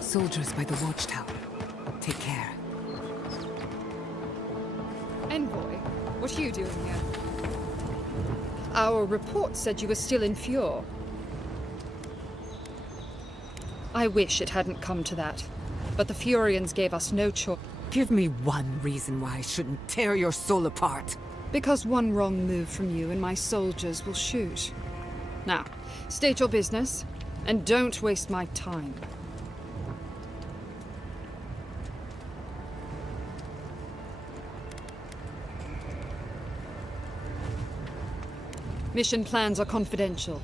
Soldiers by the watchtower. Take care. Envoy, what are you doing here? Our report said you were still in Fjord. I wish it hadn't come to that, but the Furians gave us no choice. Give me one reason why I shouldn't tear your soul apart. Because one wrong move from you and my soldiers will shoot. Now, state your business, and don't waste my time. Mission plans are confidential.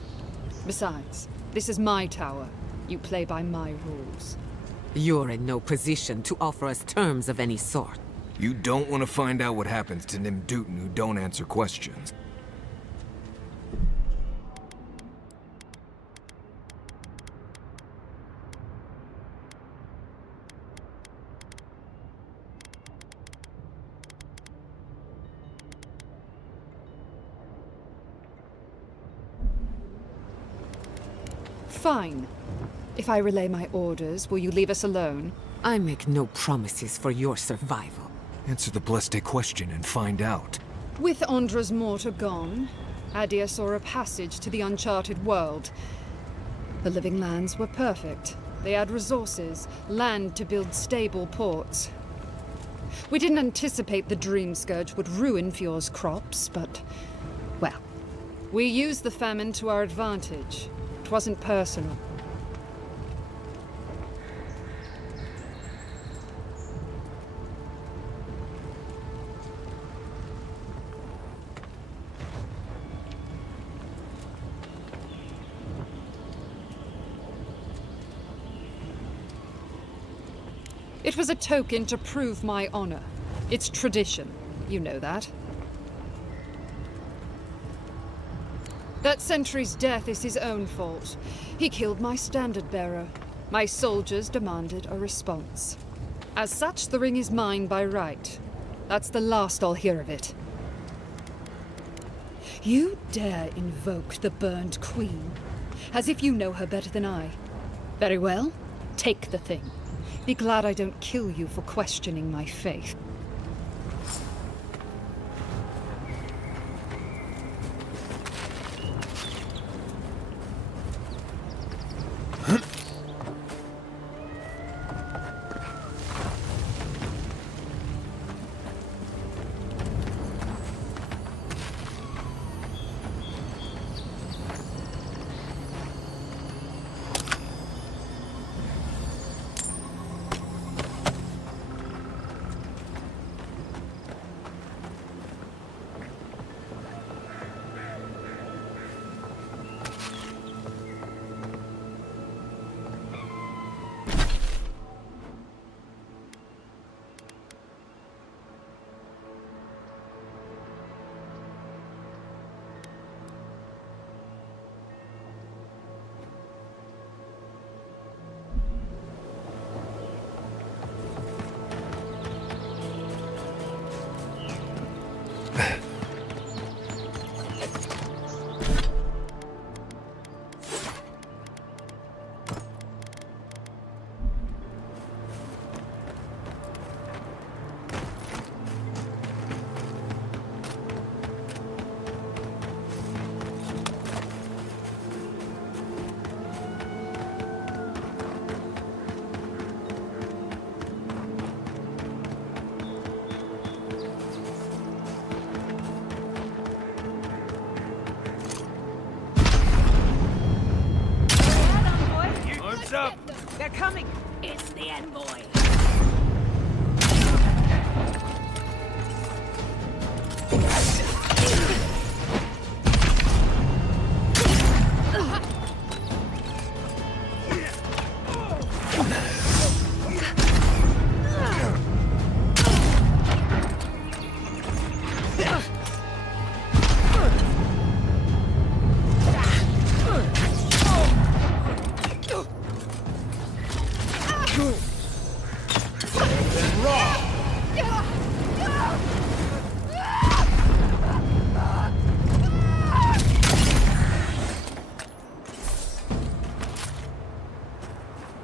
Besides, this is my tower. You play by my rules. You're in no position to offer us terms of any sort. You don't want to find out what happens to Nimdutin who don't answer questions. Fine. If I relay my orders, will you leave us alone? I make no promises for your survival. Answer the Bleste question and find out. With Andra's mortar gone, Adia saw a passage to the uncharted world. The living lands were perfect. They had resources, land to build stable ports. We didn't anticipate the Dream Scourge would ruin Fjord's crops, but, well, we used the famine to our advantage. It wasn't personal. It was a token to prove my honor. It's tradition. You know that. That sentry's death is his own fault. He killed my standard-bearer. My soldiers demanded a response. As such, the ring is mine by right. That's the last I'll hear of it. You dare invoke the burned queen, as if you know her better than I. Very well, take the thing. Be glad I don't kill you for questioning my faith. again, boy.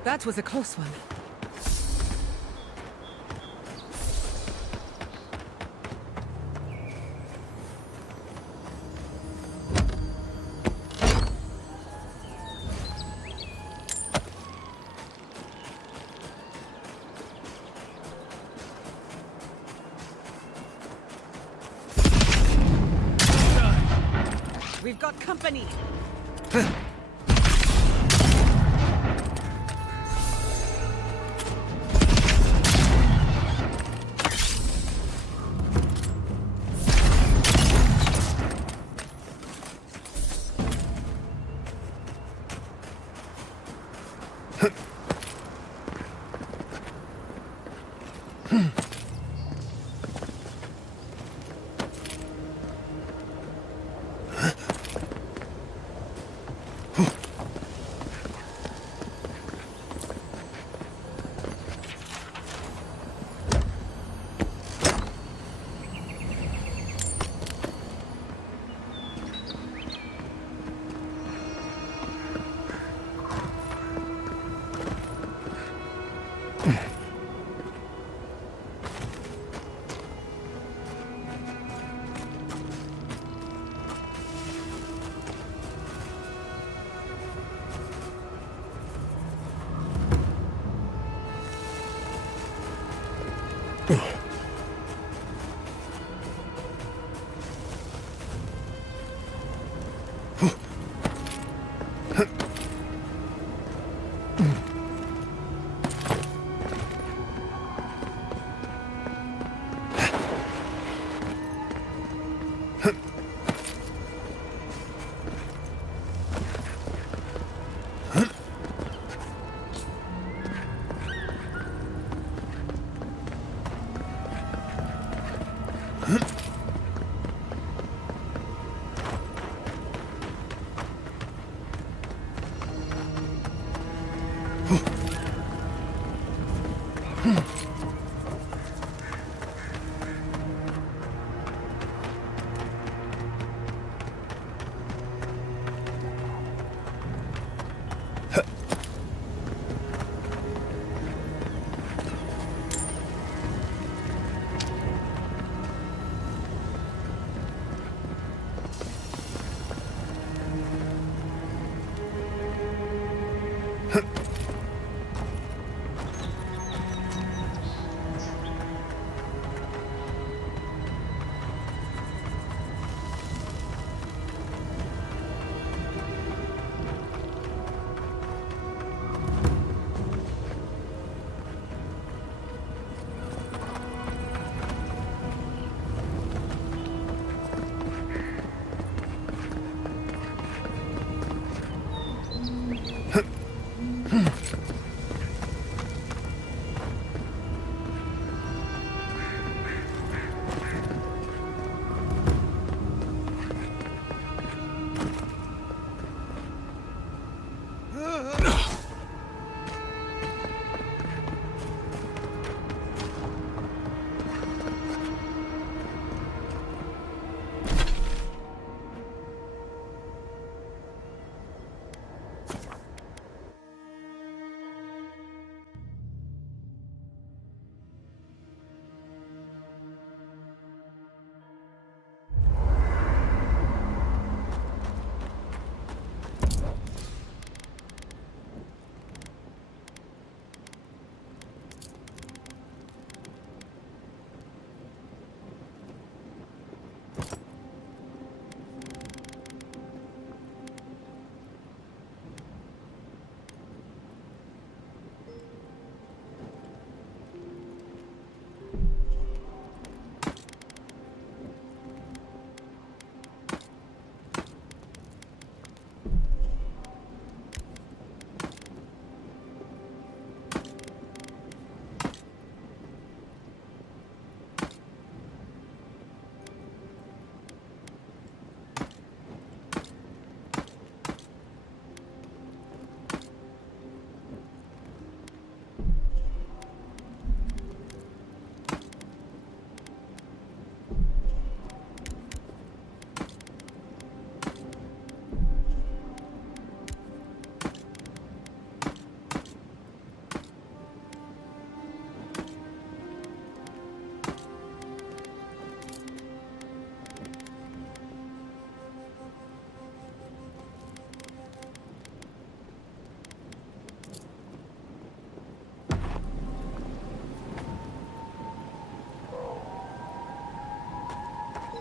That was a close one. We've got company.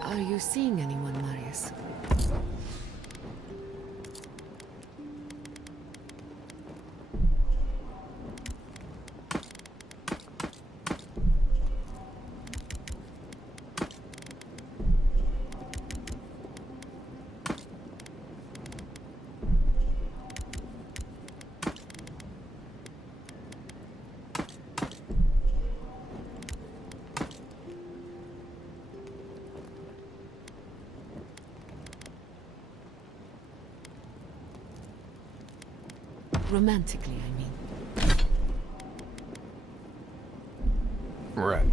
Are you seeing anyone, Marius? Romantically, I mean. Right.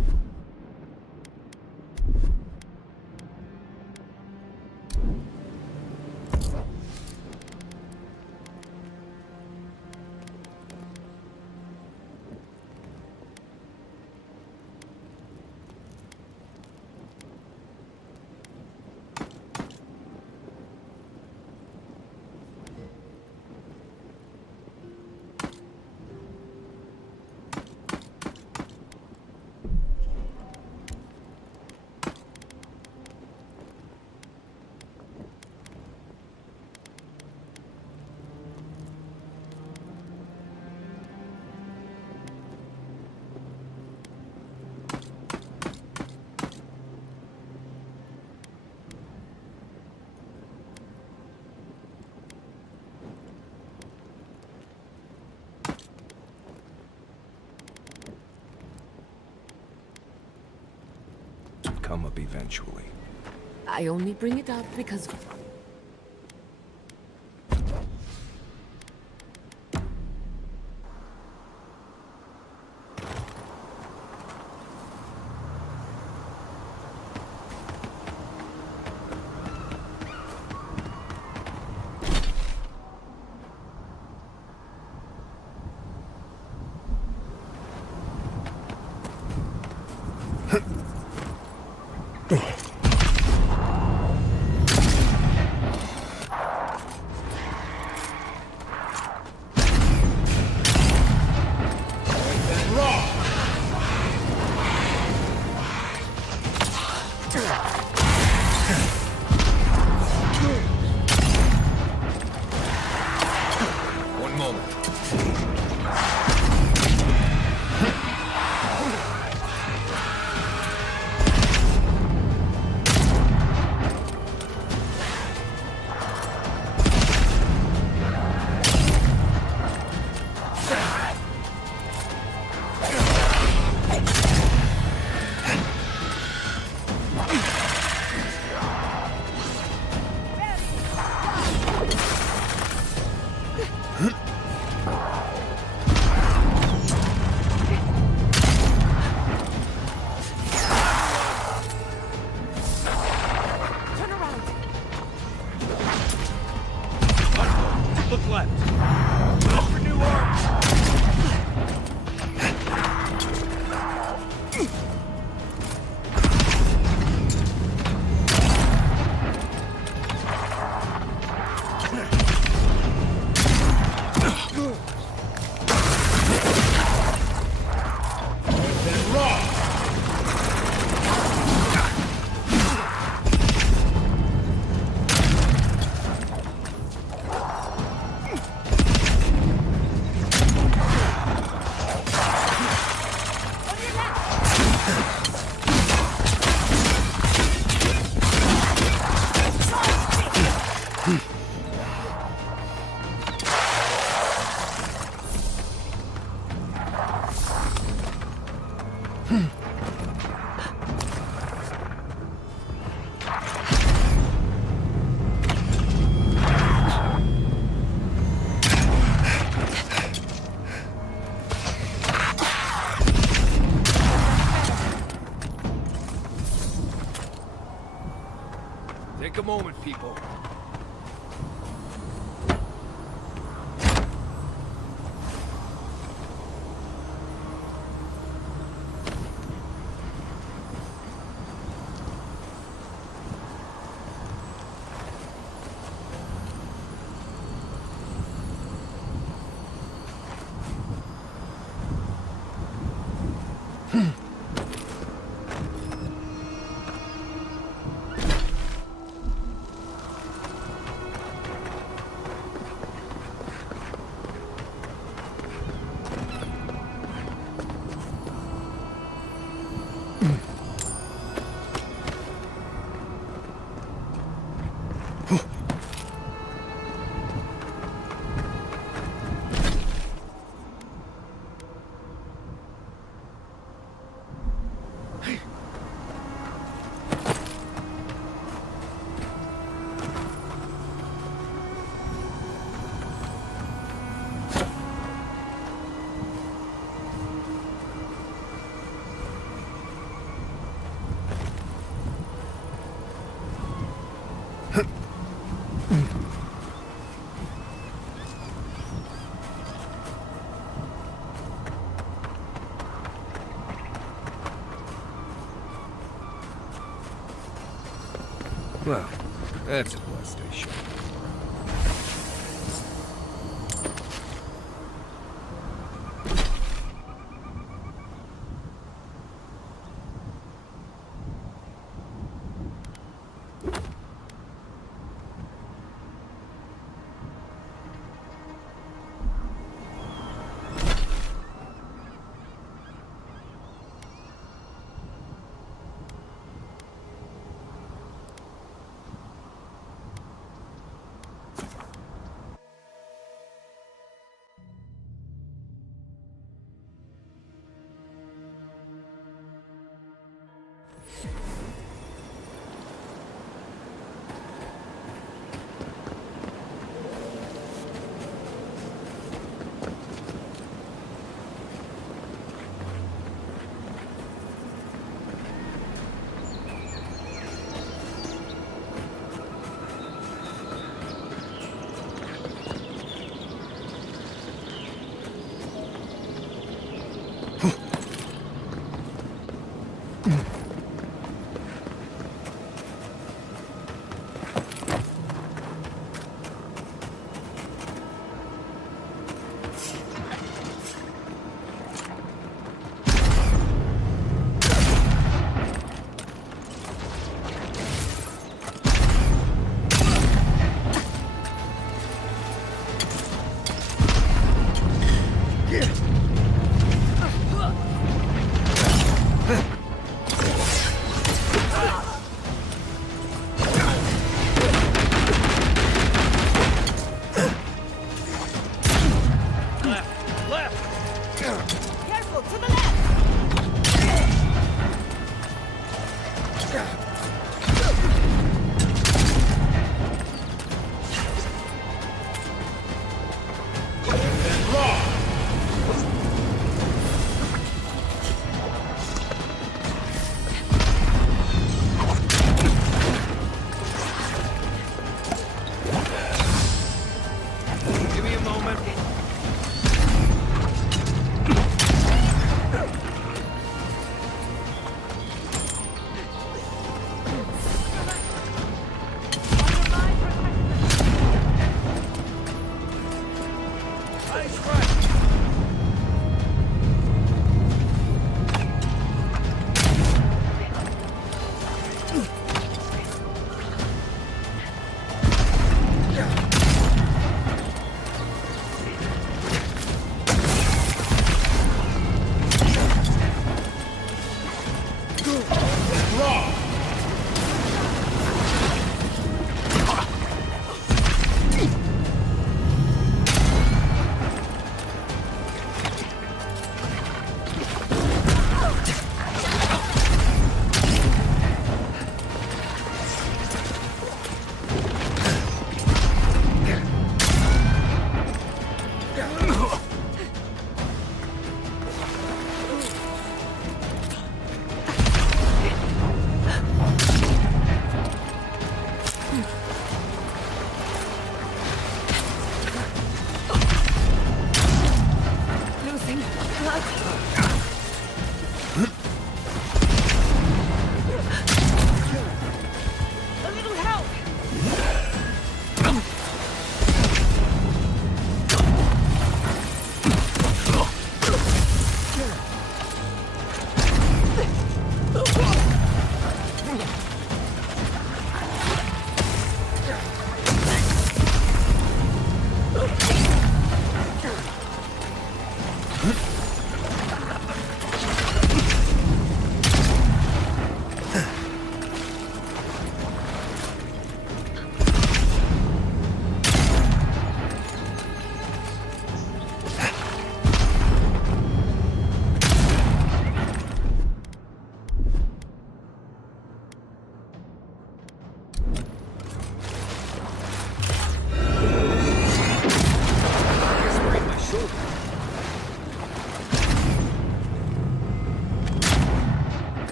Come up eventually. I only bring it up because... One moment. Look left. Look for new arms. Then raw. Take a moment, people. Well, that's a blessed station.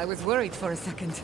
I was worried for a second.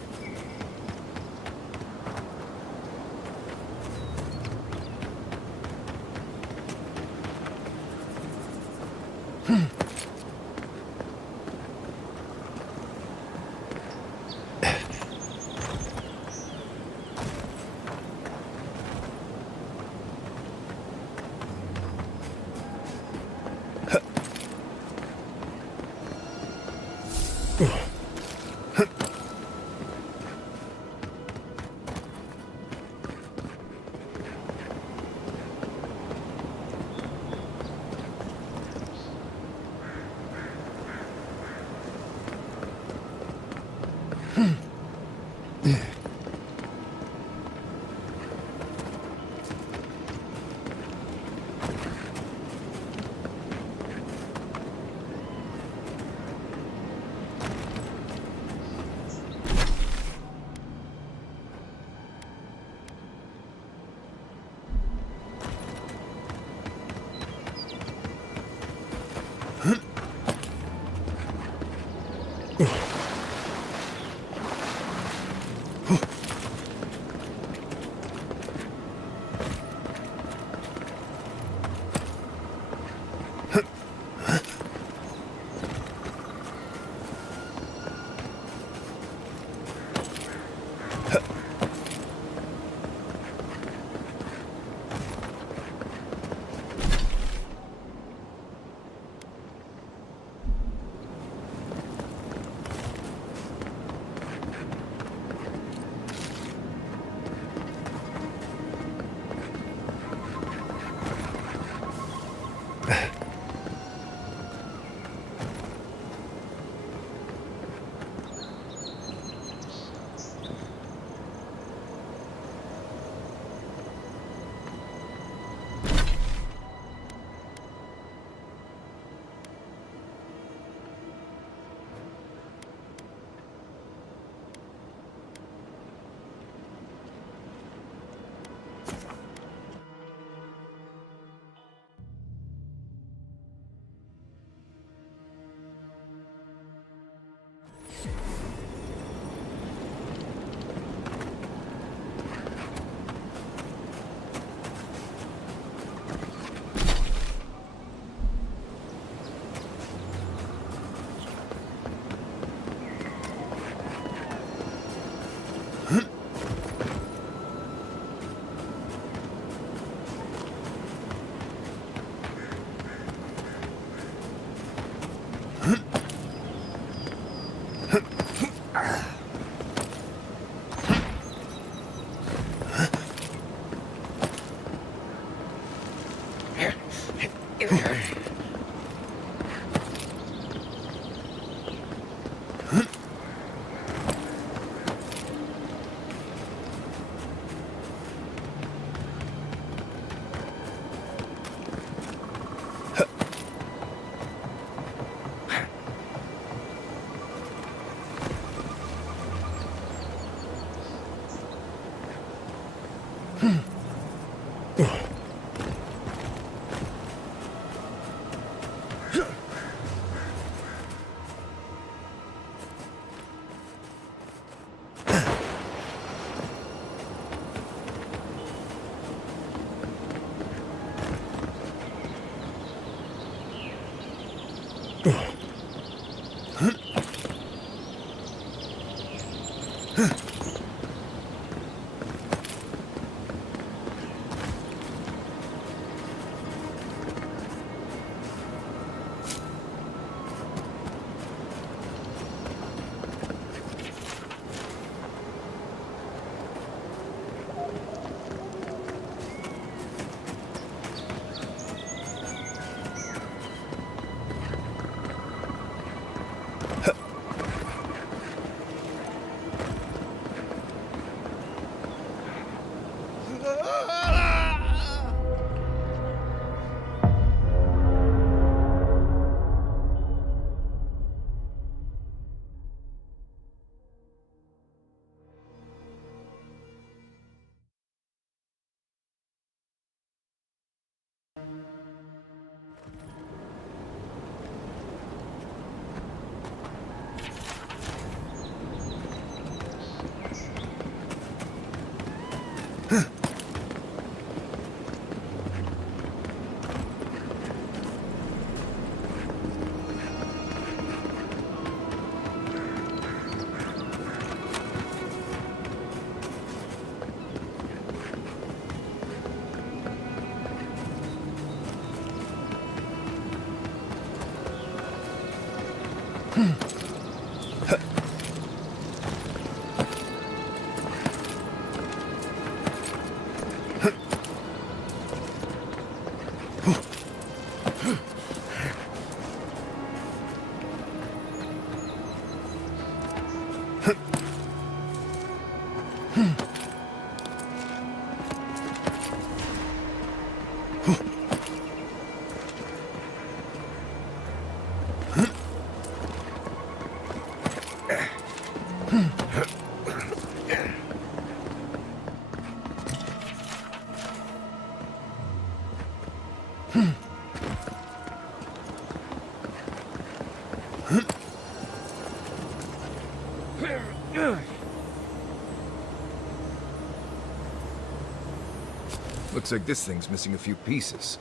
Looks like this thing's missing a few pieces.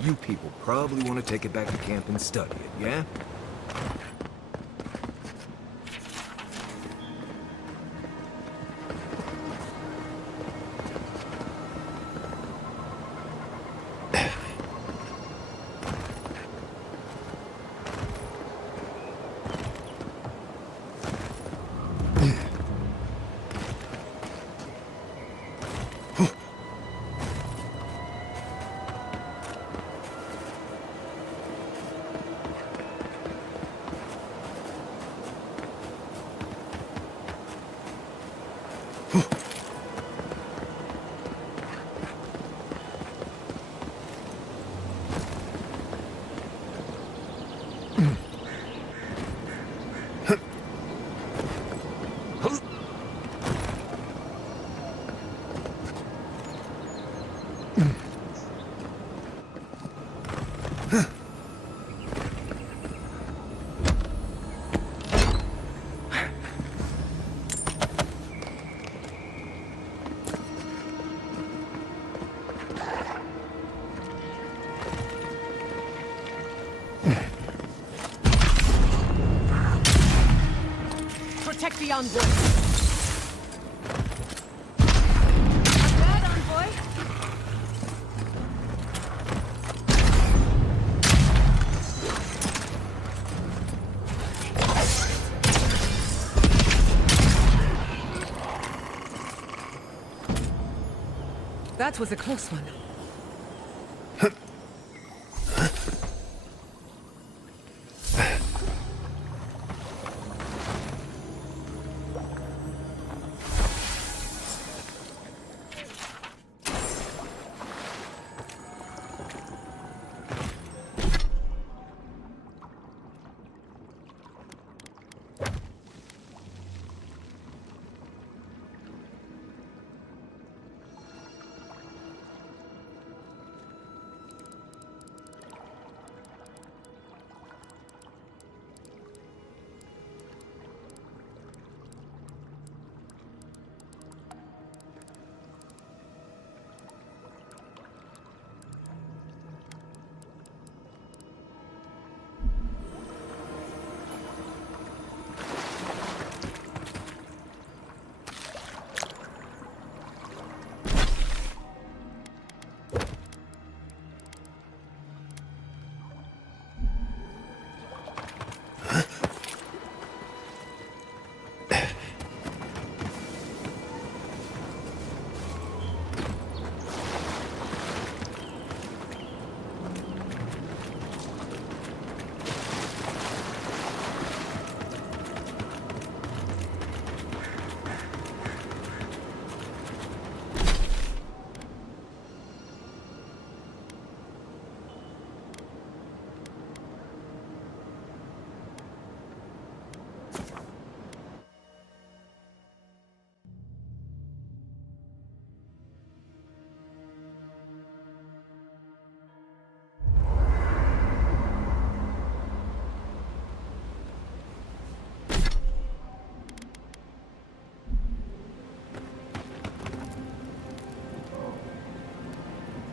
You people probably want to take it back to camp and study it, yeah? Protect the envoy. Bad envoy. That was a close one.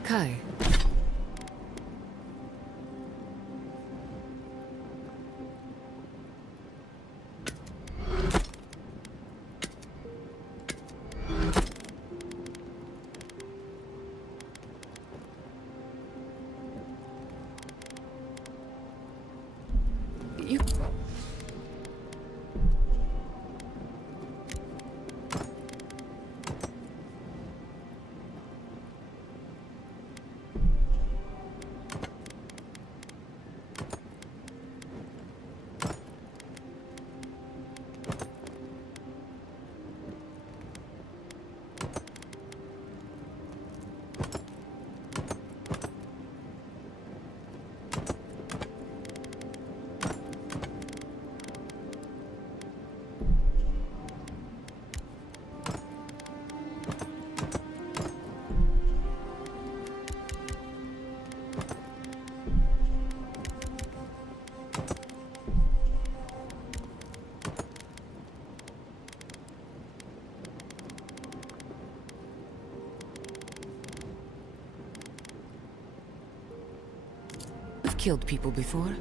Kai. You... I've killed people before.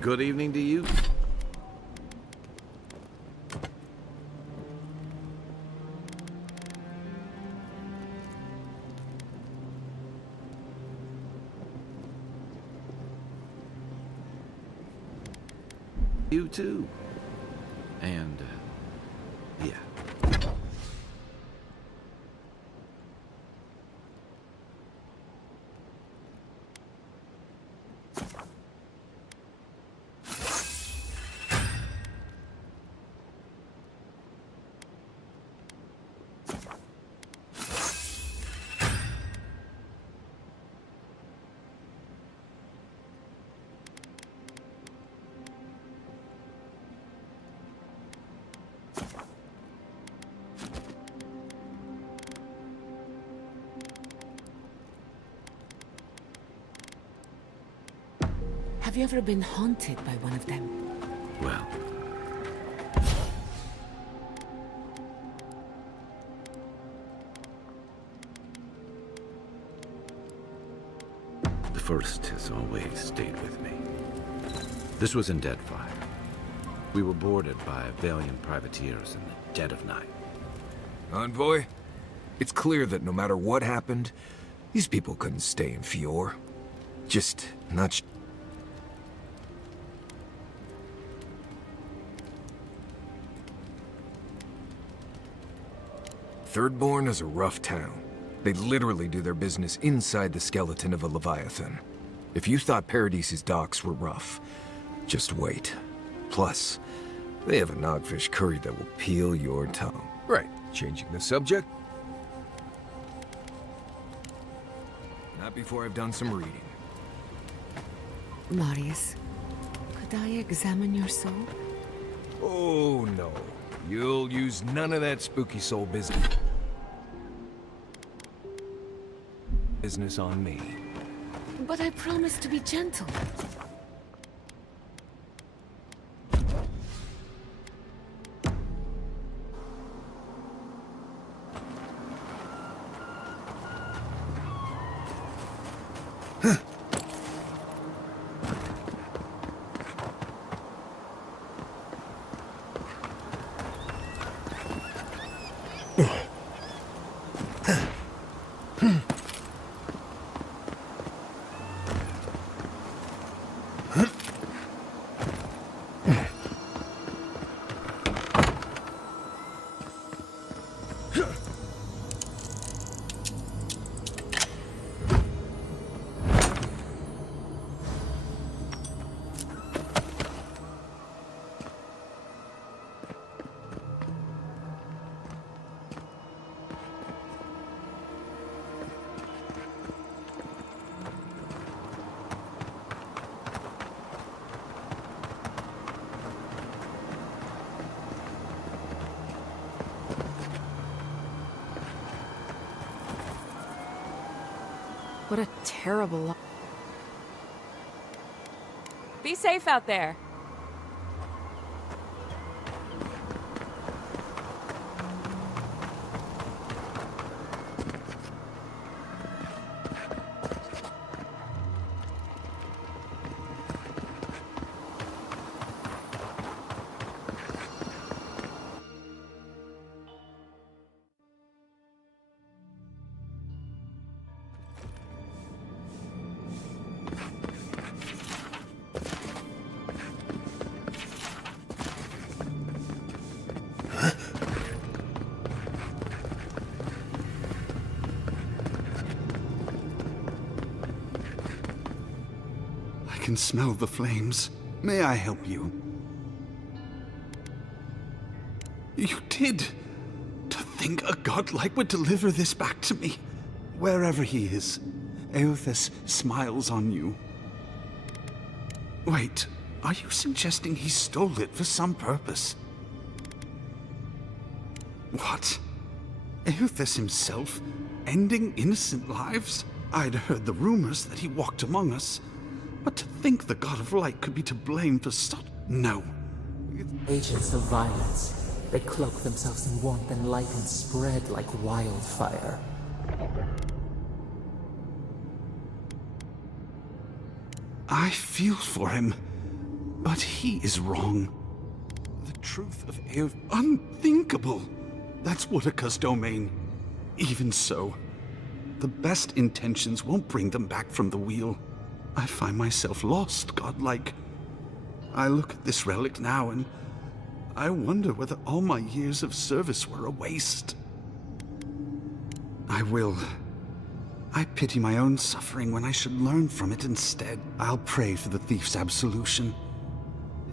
Good evening to you. You too. And, yeah. Have you ever been haunted by one of them? Well. The first has always stayed with me. This was in Deadfire. We were boarded by valiant privateers in the dead of night. Envoy, it's clear that no matter what happened, these people couldn't stay in Fjord. Just not... Thirdborn is a rough town. They literally do their business inside the skeleton of a Leviathan. If you thought Paradise's docks were rough, just wait. Plus, they have a nogfish curry that will peel your tongue. Right, changing the subject? Not before I've done some reading. Marius, could I examine your soul? Oh, no. You'll use none of that spooky soul business on me. But I promised to be gentle. What a terrible... Be safe out there. I can smell the flames. May I help you? You did! To think a godlike would deliver this back to me. Wherever he is, Eothas smiles on you. Wait, are you suggesting he stole it for some purpose? What? Eothas himself, ending innocent lives? I'd heard the rumors that he walked among us, but to think the God of Light could be to blame for such... No. Agents of violence. They cloak themselves in warmth and light and spread like wildfire. I feel for him, but he is wrong. The truth of Eoth... Unthinkable! That's Woodacre's domain. Even so, the best intentions won't bring them back from the wheel. I find myself lost, godlike. I look at this relic now and I wonder whether all my years of service were a waste. I will. I pity my own suffering when I should learn from it instead. I'll pray for the thief's absolution.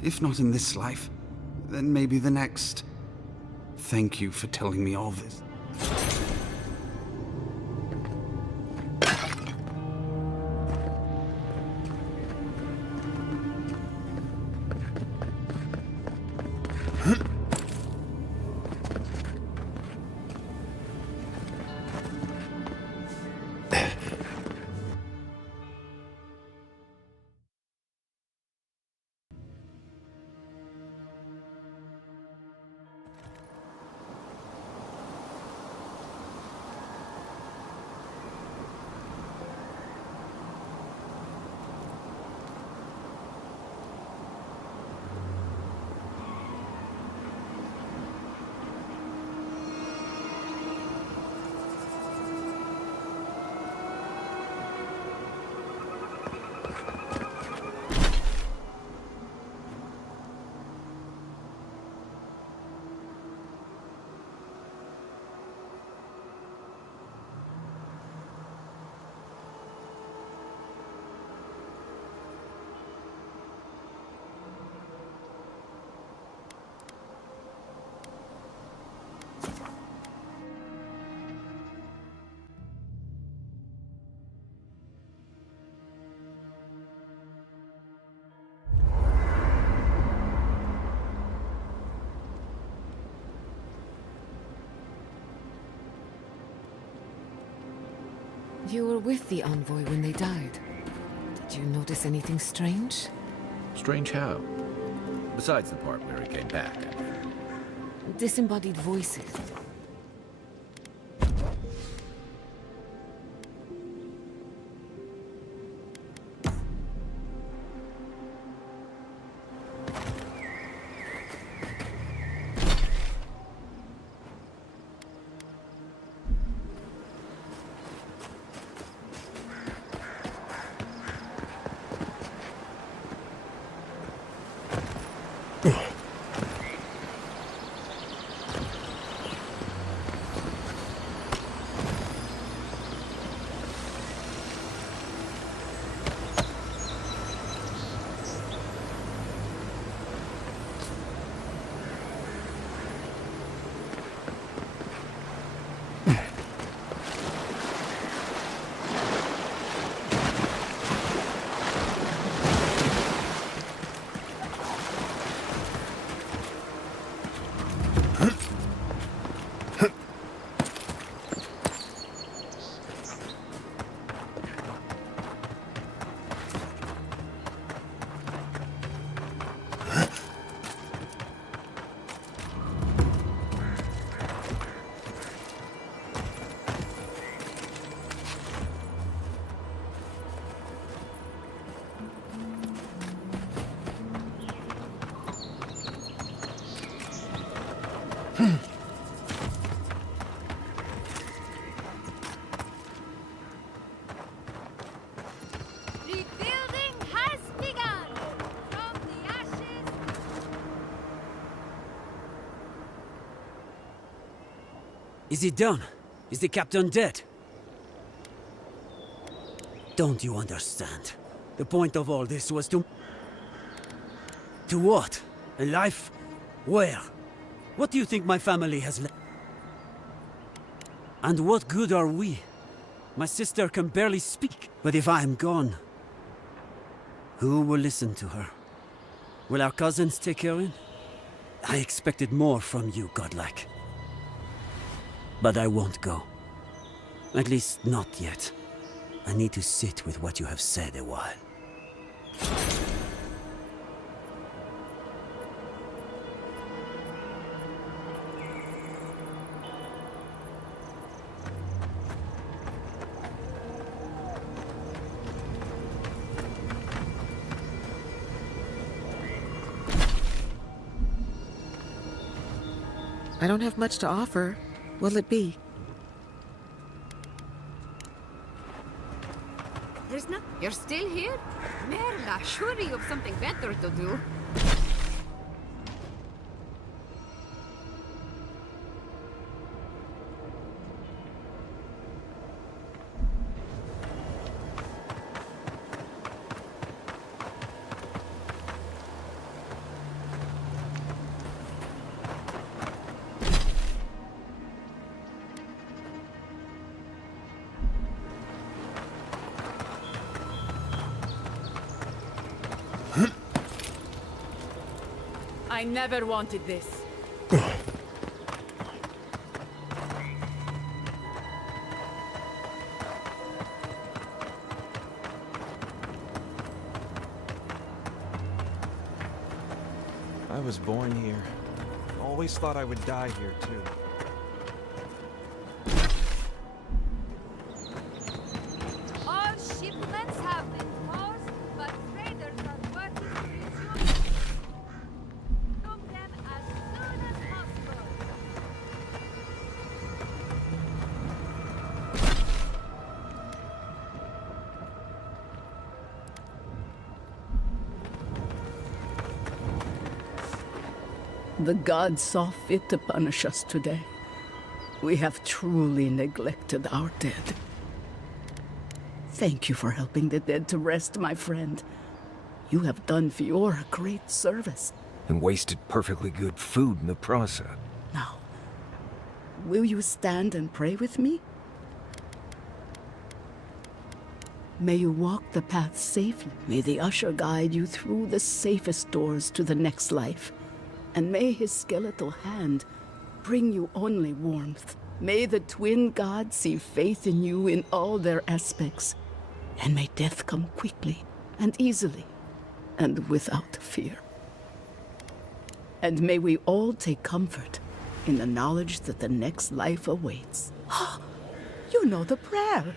If not in this life, then maybe the next. Thank you for telling me all this. You were with the envoy when they died. Did you notice anything strange? Strange how? Besides the part where he came back. Disembodied voices. Is it done? Is the captain dead? Don't you understand? The point of all this was to... To what? A life? Where? What do you think my family has left? And what good are we? My sister can barely speak, but if I am gone, who will listen to her? Will our cousins take her in? I expected more from you, godlike. But I won't go. At least not yet. I need to sit with what you have said a while. I don't have much to offer. What'll it be? There's not. You're still here? Merla, surely you have something better to do. I never wanted this. I was born here. Always thought I would die here, too. All shipments have been paused, but traders are working to resume them as soon as possible. The gods saw fit to punish us today. We have truly neglected our dead. Thank you for helping the dead to rest, my friend. You have done Fiora a great service. And wasted perfectly good food in the process. Now, will you stand and pray with me? May you walk the path safely. May the Usher guide you through the safest doors to the next life. And may his skeletal hand bring you only warmth. May the twin gods see faith in you in all their aspects. And may death come quickly and easily and without fear. And may we all take comfort in the knowledge that the next life awaits. You know the prayer.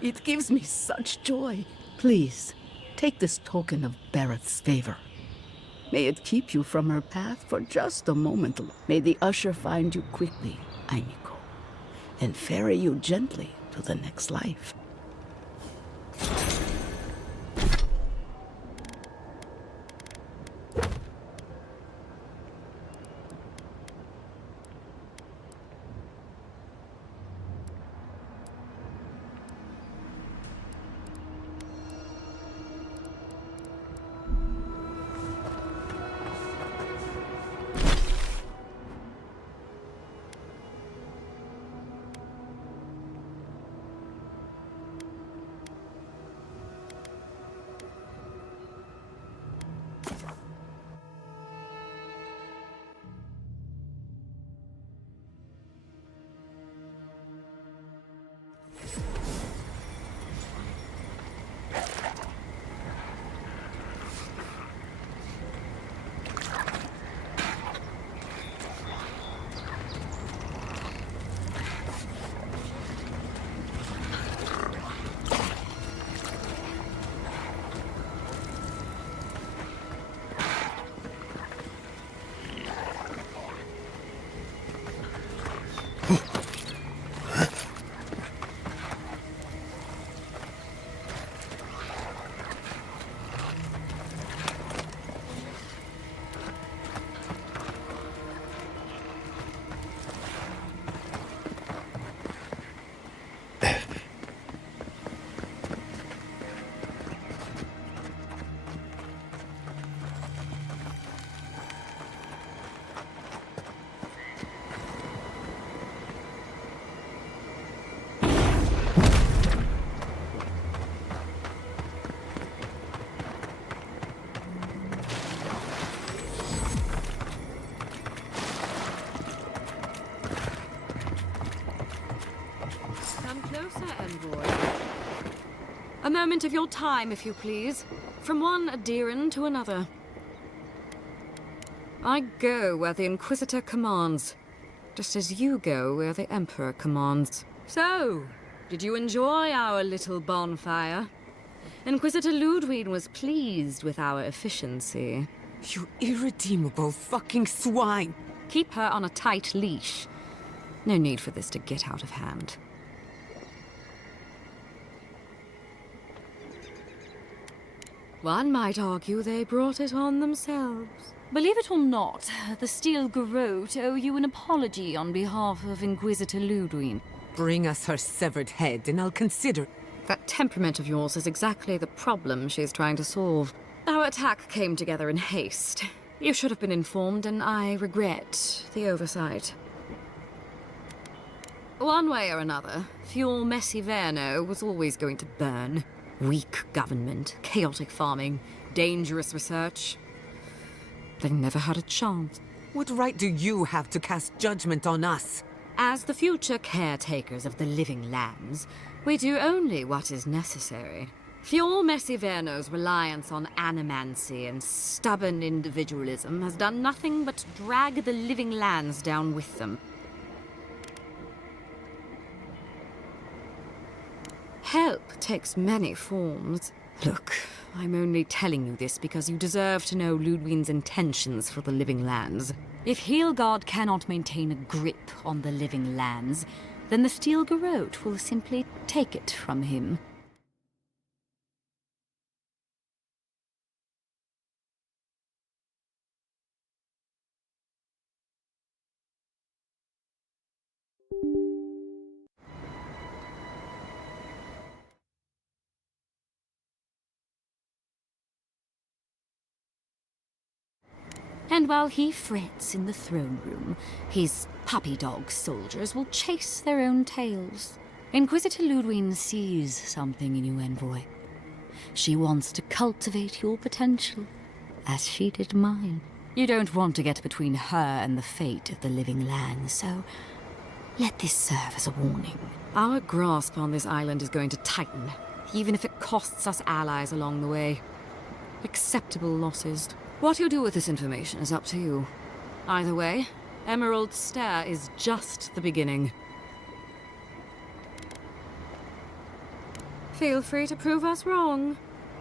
It gives me such joy. Please, take this token of Barrett's favor. May it keep you from her path for just a moment. May the Usher find you quickly, Aimiko, and ferry you gently to the next life. closer, Envoy. A moment of your time, if you please. From one adherent to another. I go where the Inquisitor commands, just as you go where the Emperor commands. So, did you enjoy our little bonfire? Inquisitor Ludwig was pleased with our efficiency. You irredeemable fucking swine! Keep her on a tight leash. No need for this to get out of hand. One might argue they brought it on themselves. Believe it or not, the Steel Garrote owe you an apology on behalf of Inquisitor Ludwig. Bring us her severed head and I'll consider. That temperament of yours is exactly the problem she's trying to solve. Our attack came together in haste. You should have been informed, and I regret the oversight. One way or another, Fuel Messiverno was always going to burn. Weak government, chaotic farming, dangerous research. They never had a chance. What right do you have to cast judgment on us? As the future caretakers of the living lands, we do only what is necessary. Fuel Messiverno's reliance on animancy and stubborn individualism has done nothing but drag the living lands down with them. Help takes many forms. Look, I'm only telling you this because you deserve to know Ludwig's intentions for the living lands. If Heelgard cannot maintain a grip on the living lands, then the Steel Garrote will simply take it from him. And while he frets in the throne room, his puppy dog soldiers will chase their own tails. Inquisitor Ludwig sees something in you, Envoy. She wants to cultivate your potential, as she did mine. You don't want to get between her and the fate of the living land, so let this serve as a warning. Our grasp on this island is going to tighten, even if it costs us allies along the way. Acceptable losses. What you do with this information is up to you. Either way, Emerald Stair is just the beginning. Feel free to prove us wrong.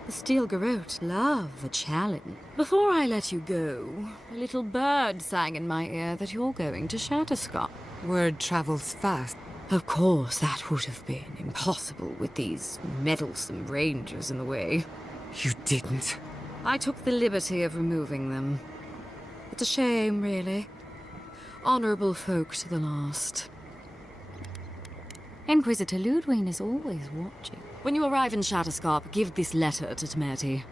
The Steel Garrote love a challenge. Before I let you go, a little bird sang in my ear that you're going to Shatterscott. Word travels fast. Of course, that would have been impossible with these meddlesome rangers in the way. You didn't. I took the liberty of removing them. It's a shame, really. Honorable folk to the last. Inquisitor Ludwig is always watching. When you arrive in Shatterscott, give this letter to Temerity.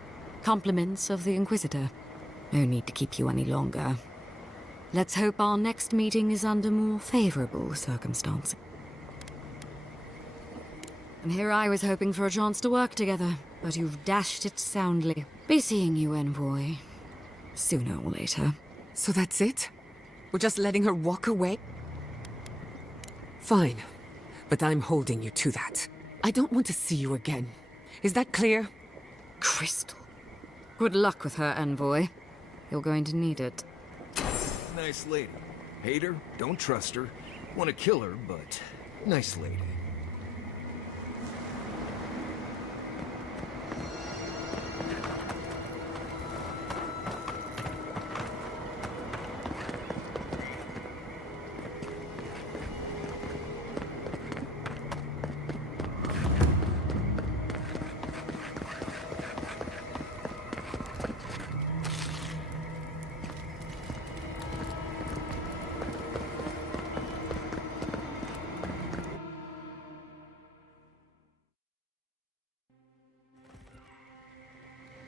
Compliments of the Inquisitor. No need to keep you any longer. Let's hope our next meeting is under more favorable circumstances. And here I was hoping for a chance to work together, but you've dashed it soundly. Be seeing you, Envoy. Sooner or later. So that's it? We're just letting her walk away? Fine. But I'm holding you to that. I don't want to see you again. Is that clear? Crystal. Good luck with her, Envoy. You're going to need it. Nice lady. Hate her, don't trust her. Want to kill her, but nice lady.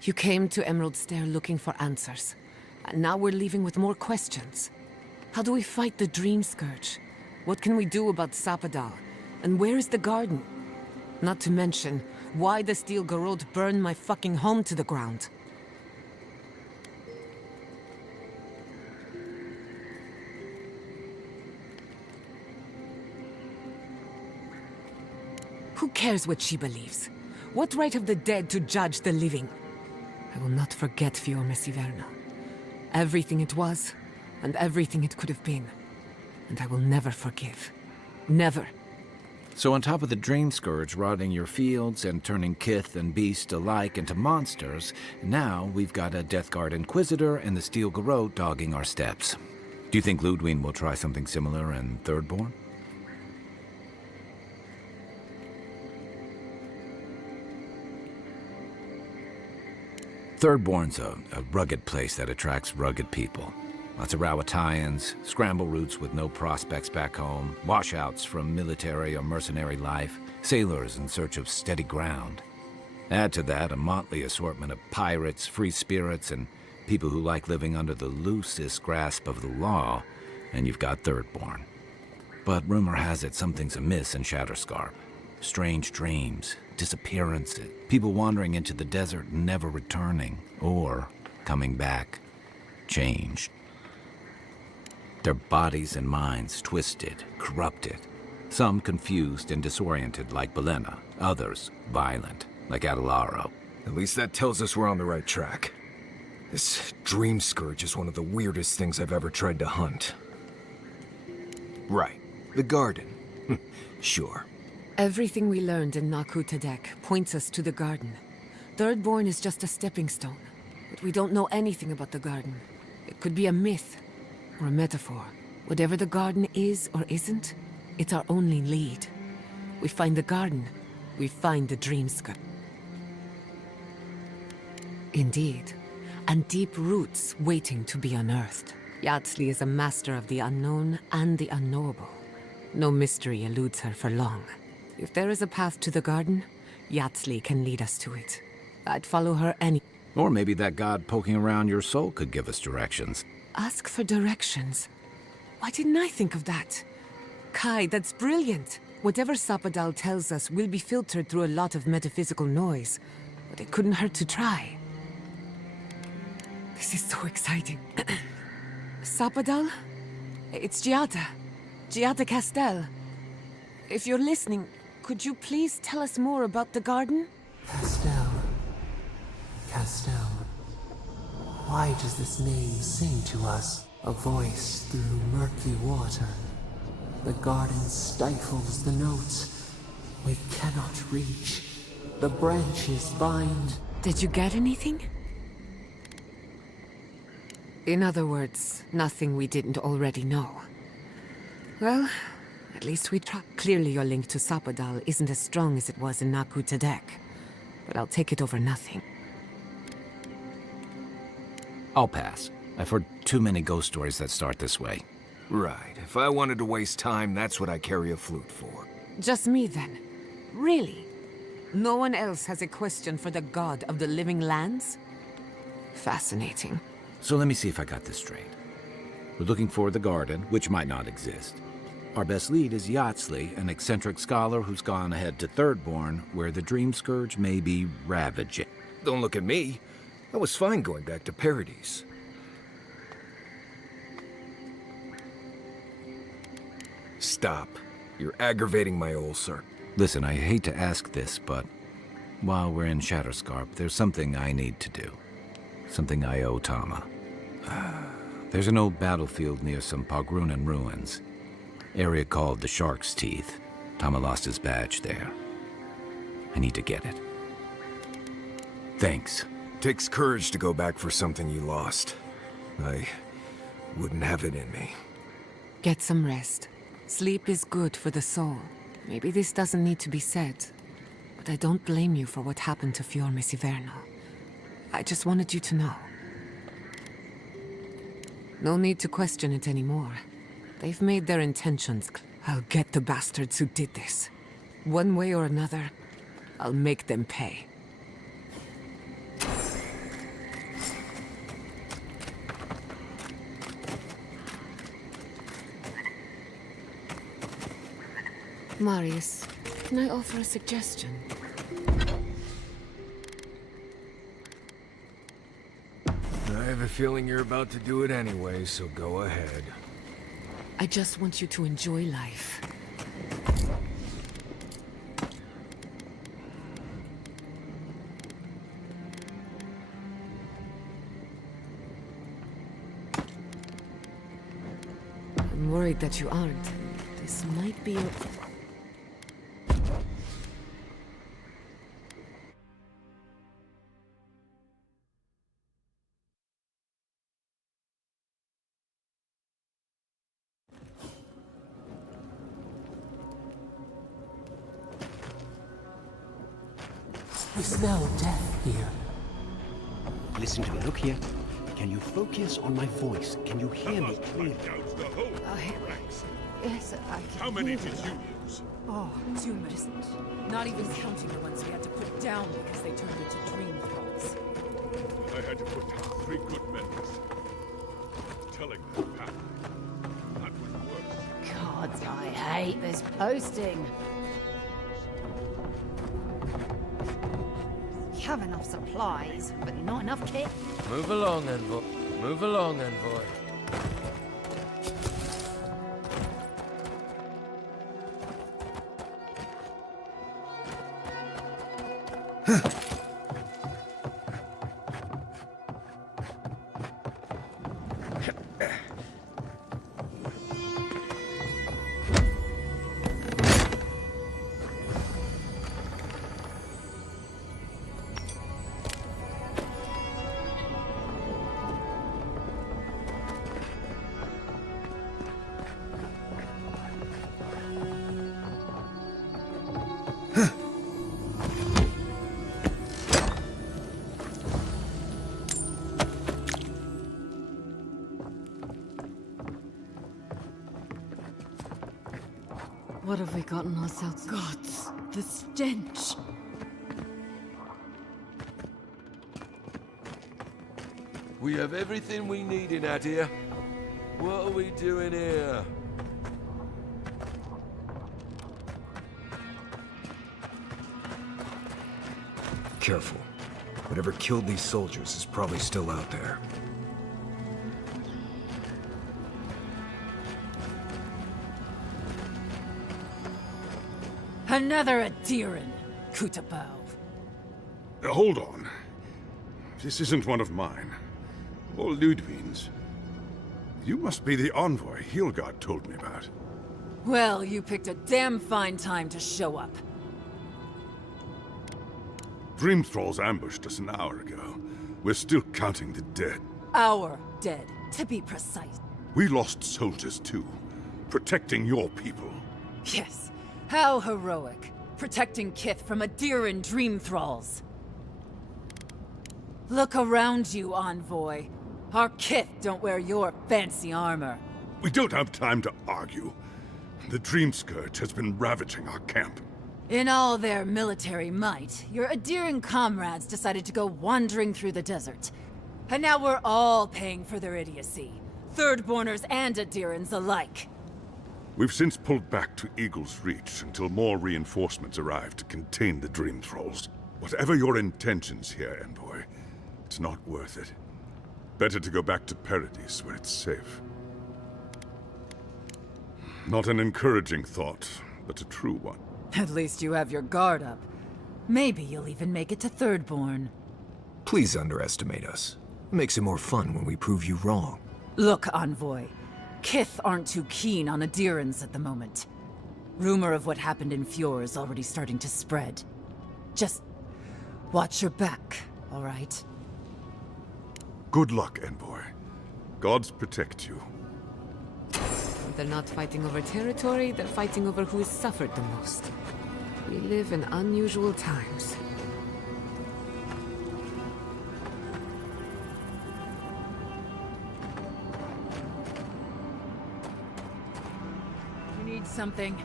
You came to Emerald Stair looking for answers. And now we're leaving with more questions. How do we fight the Dream Scourge? What can we do about Sapadal? And where is the garden? Not to mention, why the Steel Garrote burned my fucking home to the ground. Who cares what she believes? What right have the dead to judge the living? I will not forget Fiume Siverna. Everything it was, and everything it could have been. And I will never forgive. Never. So on top of the Dream Scourge rotting your fields and turning kith and beast alike into monsters, now we've got a Death Guard Inquisitor and the Steel Garrote dogging our steps. Do you think Ludwig will try something similar in Thirdborn? Thirdborn's a rugged place that attracts rugged people. Lots of Rawatayans, scramble routes with no prospects back home, washouts from military or mercenary life, sailors in search of steady ground. Add to that a motley assortment of pirates, free spirits, and people who like living under the loosest grasp of the law, and you've got Thirdborn. But rumor has it something's amiss in Shatterscarp. Strange dreams, disappearances, people wandering into the desert and never returning, or coming back, changed. Their bodies and minds twisted, corrupted. Some confused and disoriented like Belena, others violent like Adelaro. At least that tells us we're on the right track. This Dream Scourge is one of the weirdest things I've ever tried to hunt. Right, the garden. Sure. Everything we learned in Naku Tadek points us to the garden. Thirdborn is just a stepping stone, but we don't know anything about the garden. It could be a myth, or a metaphor. Whatever the garden is or isn't, it's our only lead. We find the garden, we find the Dream Scourge. Indeed, and deep roots waiting to be unearthed. Yatsli is a master of the unknown and the unknowable. No mystery eludes her for long. If there is a path to the garden, Yatsli can lead us to it. I'd follow her any... Or maybe that god poking around your soul could give us directions. Ask for directions. Why didn't I think of that? Kai, that's brilliant. Whatever Sapadal tells us will be filtered through a lot of metaphysical noise, but it couldn't hurt to try. This is so exciting. Sapadal? It's Giada. Giada Castel. If you're listening, could you please tell us more about the garden? Castel. Castel. Why does this name sing to us? A voice through murky water. The garden stifles the notes we cannot reach. The branches bind. Did you get anything? In other words, nothing we didn't already know. Well, at least we tried. Clearly your link to Sapadal isn't as strong as it was in Naku Tadek, but I'll take it over nothing. I'll pass. I've heard too many ghost stories that start this way. Right. If I wanted to waste time, that's what I carry a flute for. Just me then? Really? No one else has a question for the god of the living lands? Fascinating. So let me see if I got this straight. We're looking for the garden, which might not exist. Our best lead is Yatsli, an eccentric scholar who's gone ahead to Thirdborn, where the Dream Scourge may be ravaging. Don't look at me. I was fine going back to Paradise. Stop. You're aggravating my ulcer. Listen, I hate to ask this, but while we're in Shatterscarp, there's something I need to do. Something I owe Tama. There's an old battlefield near some Pogrunan ruins. Area called the Shark's Teeth. Tama lost his badge there. I need to get it. Thanks. Takes courage to go back for something you lost. I wouldn't have it in me. Get some rest. Sleep is good for the soul. Maybe this doesn't need to be said, but I don't blame you for what happened to Fiume Siverna. I just wanted you to know. No need to question it anymore. They've made their intentions clear. I'll get the bastards who did this. One way or another, I'll make them pay. Marius, can I offer a suggestion? I have a feeling you're about to do it anyway, so go ahead. I just want you to enjoy life. worried that you aren't. This might be your... We smell death here. Listen to me, look here. Can you focus on my voice? Can you hear me clearly? Yes, I can. How many did you lose? Oh, numerous. Not even counting the ones we had to put down because they turned into dream thralls. I had to put down 3 good men. Telling them path. That was worse. God, I hate this posting. You have enough supplies, but not enough kit. Move along, Envoy. Move along, Envoy. What have we gotten ourselves? Gods, the stench. We have everything we need in Adir. What are we doing here? Careful. Whatever killed these soldiers is probably still out there. Another Adiran, Kutabao. Hold on. This isn't one of mine. Or Ludwig's. You must be the envoy Hilgard told me about. Well, you picked a damn fine time to show up. Dream Thralls ambushed us an hour ago. We're still counting the dead. Our dead, to be precise. We lost soldiers too, protecting your people. Yes. How heroic. Protecting Kith from Adiran dream thralls. Look around you, Envoy. Our Kith don't wear your fancy armor. We don't have time to argue. The Dream Scourge has been ravaging our camp. In all their military might, your Adiran comrades decided to go wandering through the desert. And now we're all paying for their idiocy. Thirdborners and Adirans alike. We've since pulled back to Eagle's Reach until more reinforcements arrive to contain the Dream Thralls. Whatever your intentions here, Envoy, it's not worth it. Better to go back to Paradise where it's safe. Not an encouraging thought, but a true one. At least you have your guard up. Maybe you'll even make it to Thirdborn. Please underestimate us. It makes it more fun when we prove you wrong. Look, Envoy. Kith aren't too keen on Adirans at the moment. Rumor of what happened in Fjord is already starting to spread. Just watch your back, all right? Good luck, Envoy. Gods protect you. They're not fighting over territory, they're fighting over who's suffered the most. We live in unusual times. You need something.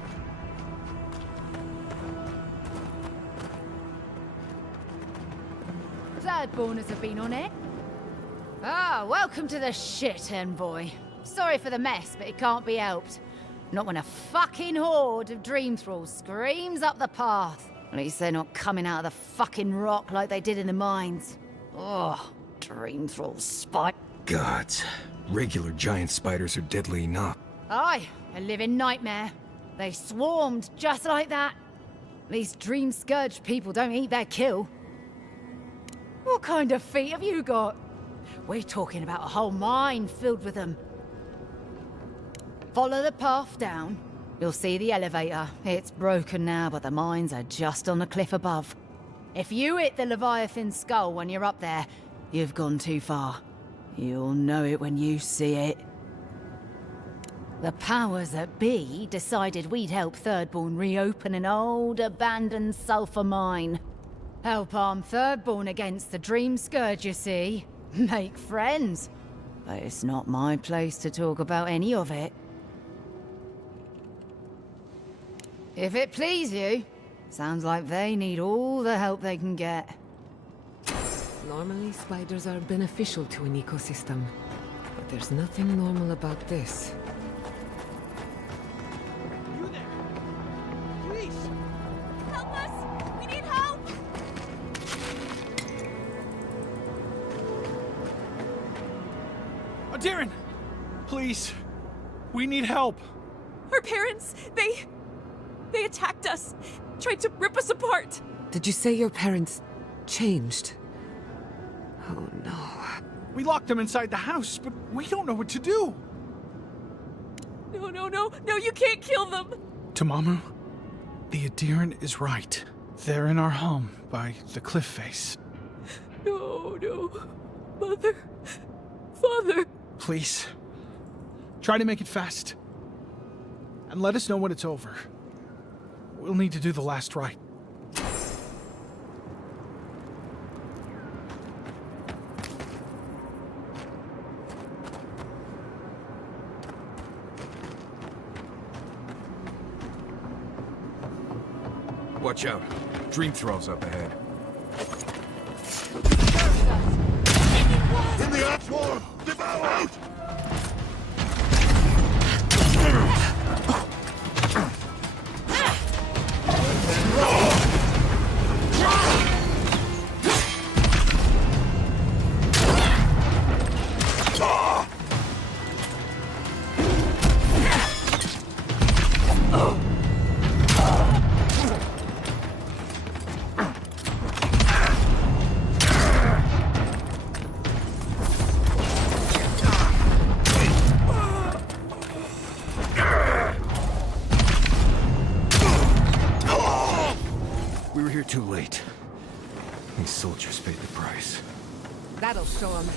Thirdborners have been on it. Ah, welcome to the shit, Envoy. Sorry for the mess, but it can't be helped. Not when a fucking horde of Dream Thralls screams up the path. At least they're not coming out of the fucking rock like they did in the mines. Oh, Dream Thralls spite. Gods. Regular giant spiders are deadly enough. Aye, a living nightmare. They swarmed just like that. These Dream Scourge people don't eat their kill. What kind of feet have you got? We're talking about a whole mine filled with them. Follow the path down. You'll see the elevator. It's broken now, but the mines are just on the cliff above. If you hit the Leviathan's skull when you're up there, you've gone too far. You'll know it when you see it. The powers that be decided we'd help Thirdborn reopen an old, abandoned sulfur mine. Help arm Thirdborn against the Dream Scourge, you see. Make friends. But it's not my place to talk about any of it. If it please you, sounds like they need all the help they can get. Normally, spiders are beneficial to an ecosystem. But there's nothing normal about this. You there! Please! Help us! We need help! Darren! Please! We need help! Our parents, they attacked us, tried to rip us apart. Did you say your parents changed? Oh no. We locked them inside the house, but we don't know what to do. No, you can't kill them. Tamamu, the Adiran is right. They're in our home by the cliff face. No. Mother. Father. Please. Try to make it fast. And let us know when it's over. We'll need to do the last rite. Watch out. Dream Thrall's up ahead. In the Avowed! Devoured! We were here too late. These soldiers paid the price. That'll show them.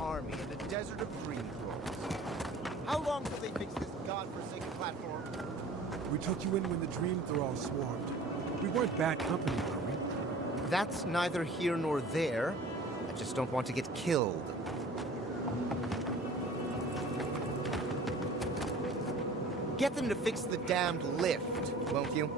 Army in the desert of Dreamthralls. How long till they fix this godforsaken platform? We took you in when the Dreamthralls swarmed. We weren't bad company, were we? That's neither here nor there. I just don't want to get killed. Get them to fix the damned lift, won't you?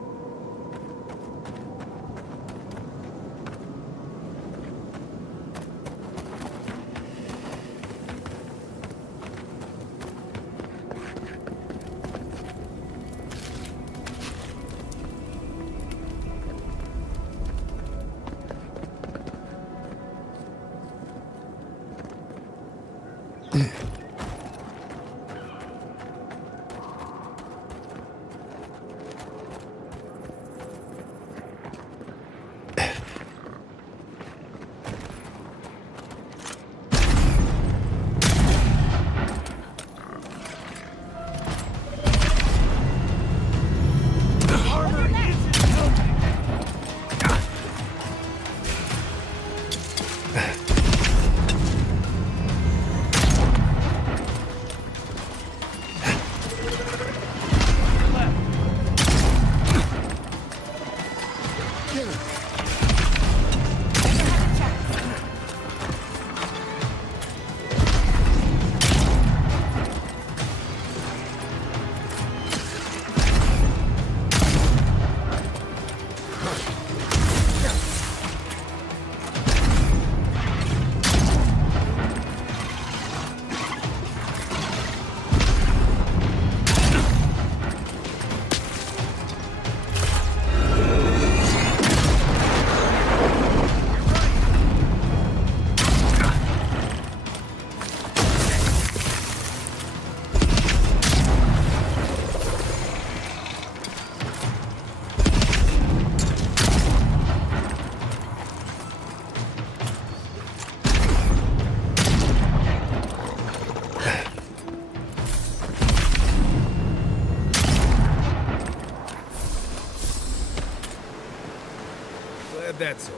That's all.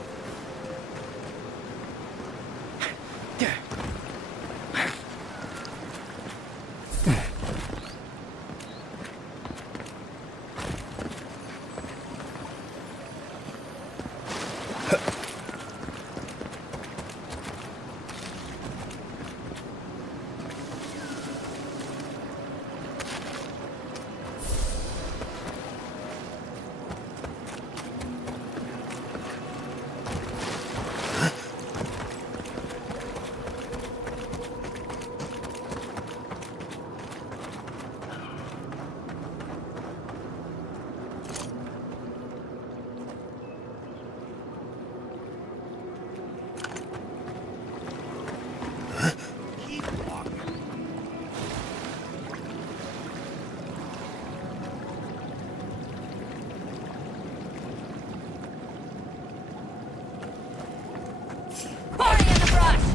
Party in the brush!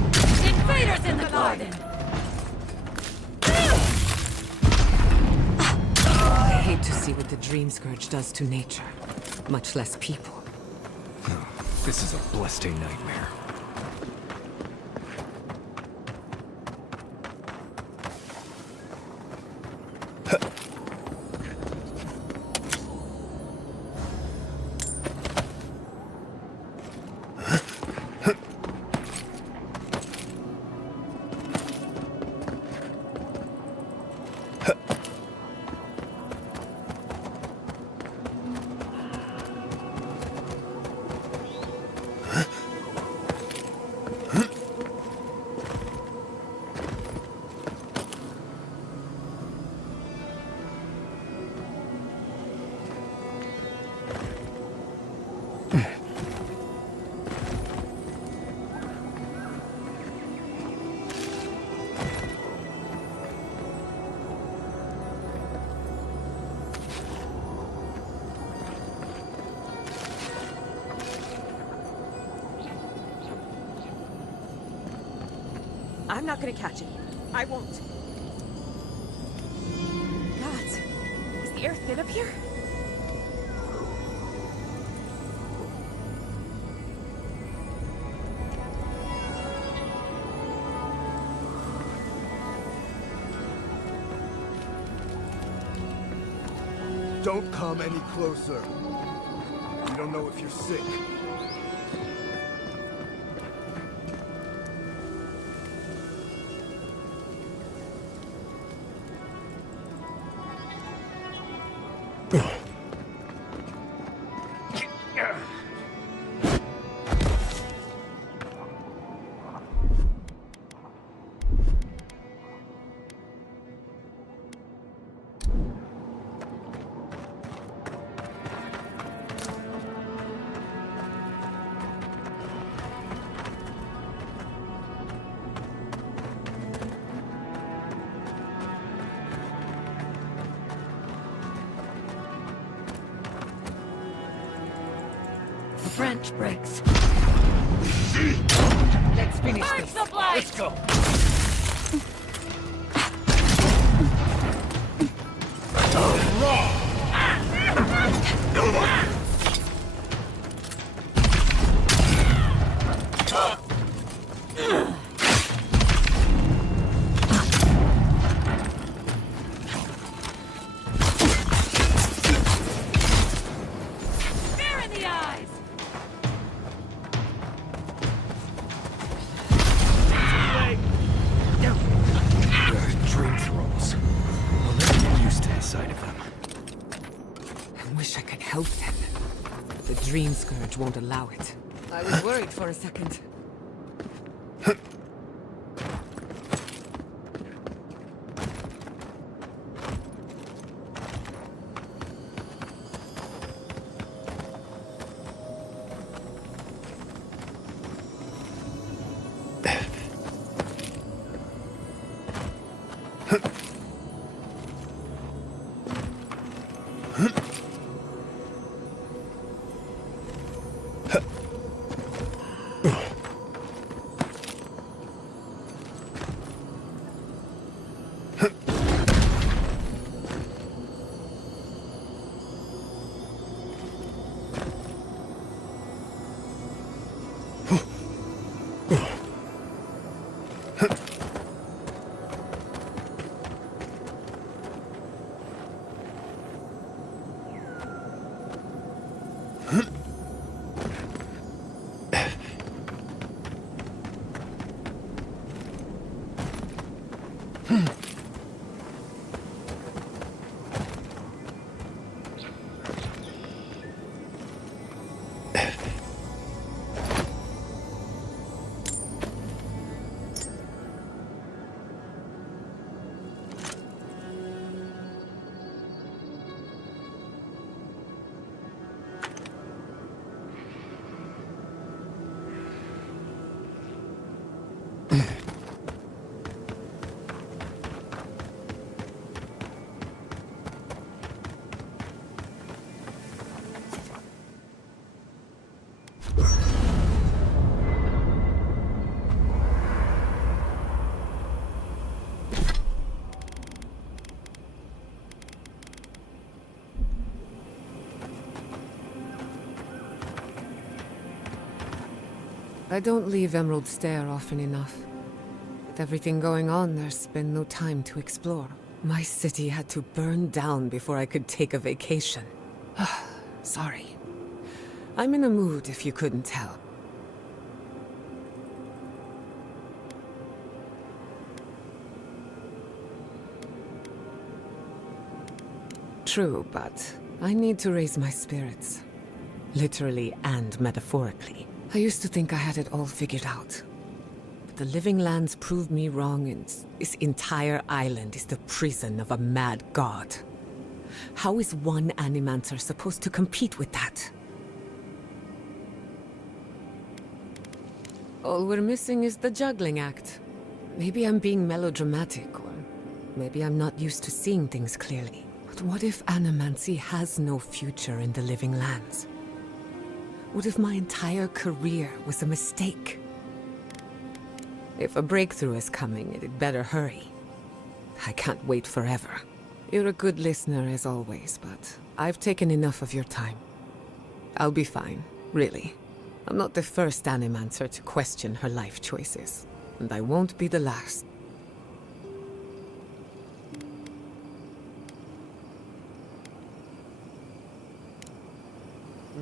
Invaders in the garden! I hate to see what the Dream Scourge does to nature, much less people. This is a blessed nightmare. I'm not gonna catch it. I won't. Gods, is the air thin up here? Don't come any closer. We don't know if you're sick. French breaks. Let's finish Purge this. the blight! Let's go. Fear in the eyes! Dream thralls. I'll never get used to the sight of them. I wish I could help them. The Dream Scourge won't allow it. I was worried for a second. I don't leave Emerald Stair often enough. With everything going on, there's been no time to explore. My city had to burn down before I could take a vacation. Sorry. I'm in a mood, if you couldn't tell. True, but I need to raise my spirits. Literally and metaphorically. I used to think I had it all figured out. But the living lands proved me wrong, and this entire island is the prison of a mad god. How is one Animancer supposed to compete with that? All we're missing is the juggling act. Maybe I'm being melodramatic, or maybe I'm not used to seeing things clearly. But what if Animancy has no future in the living lands? What if my entire career was a mistake? If a breakthrough is coming, it'd better hurry. I can't wait forever. You're a good listener as always, but I've taken enough of your time. I'll be fine, really. I'm not the first Animancer to question her life choices, and I won't be the last.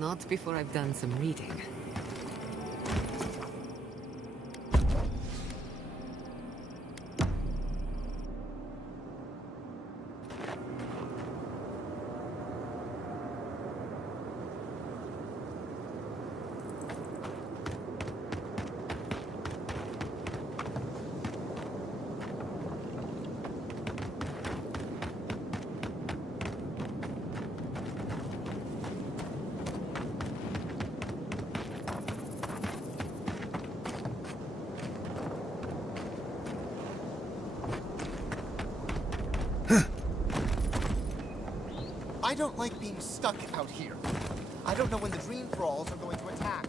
Not before I've done some reading. I don't like being stuck out here. I don't know when the dream thralls are going to attack.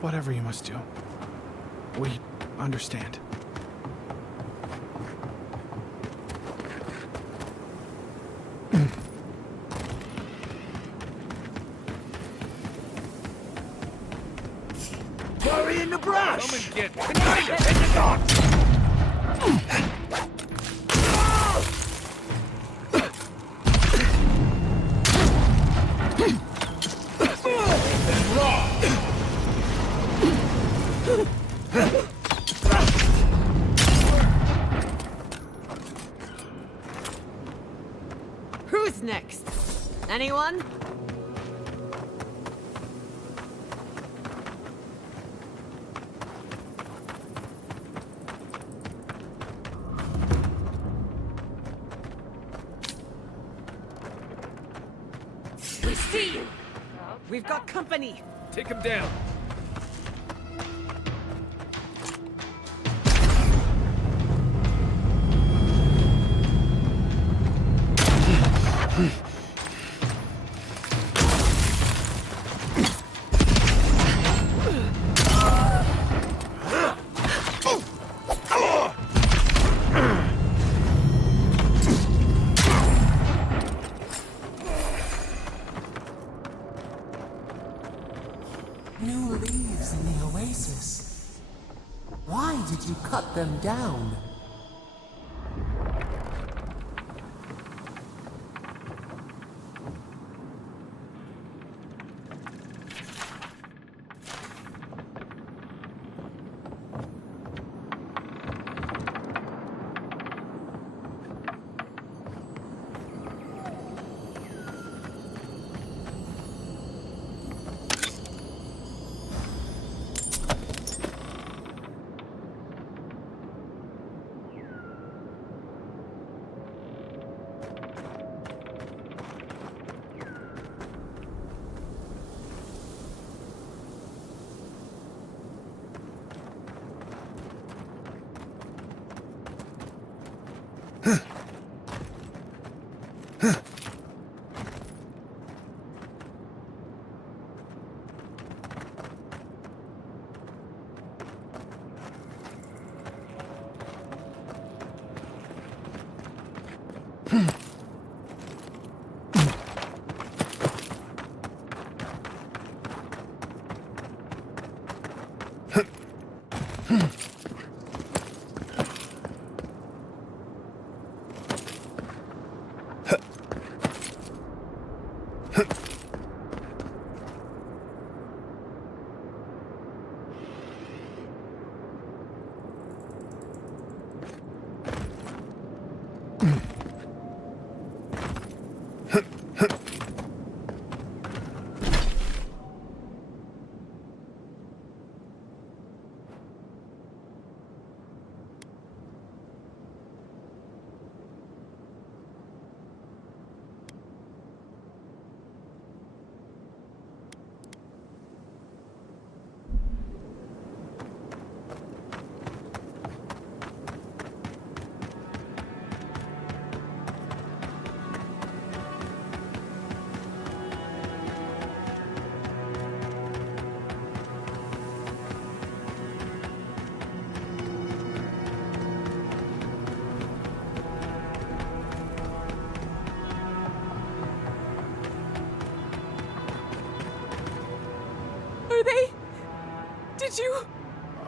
Whatever you must do. We understand. Worry in the brush! Come and get Behind us, in the dark! Who's next? Anyone? We see you! We've got company! Take him down. New leaves in the oasis. Why did you cut them down?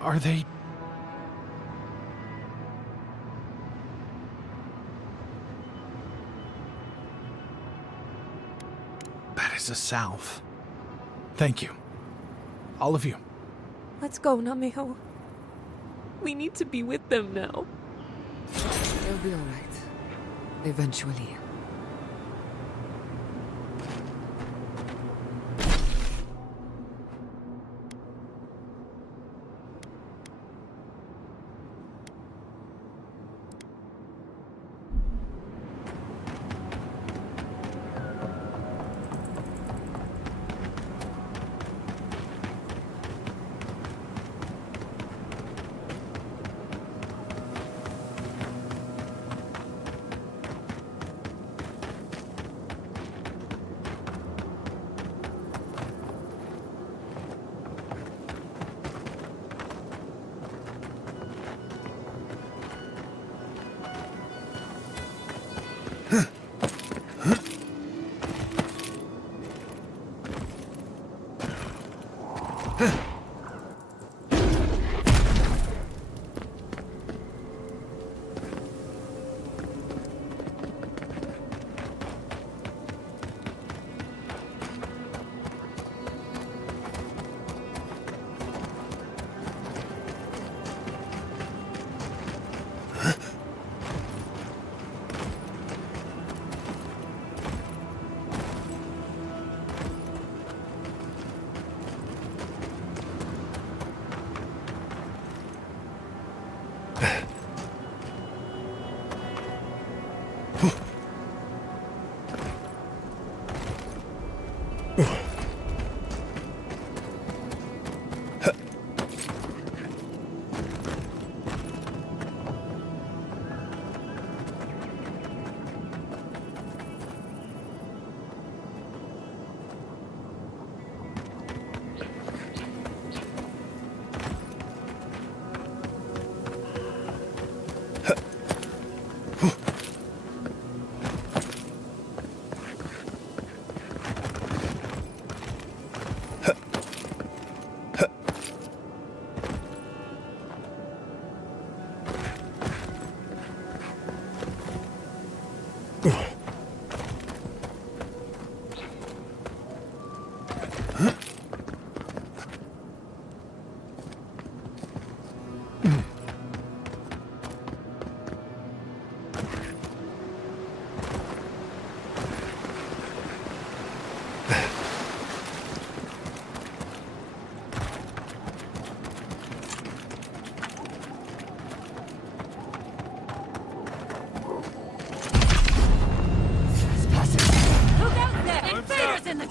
Are they... That is a salve. Thank you. All of you. Let's go, Nameho. We need to be with them now. They'll be all right. Eventually.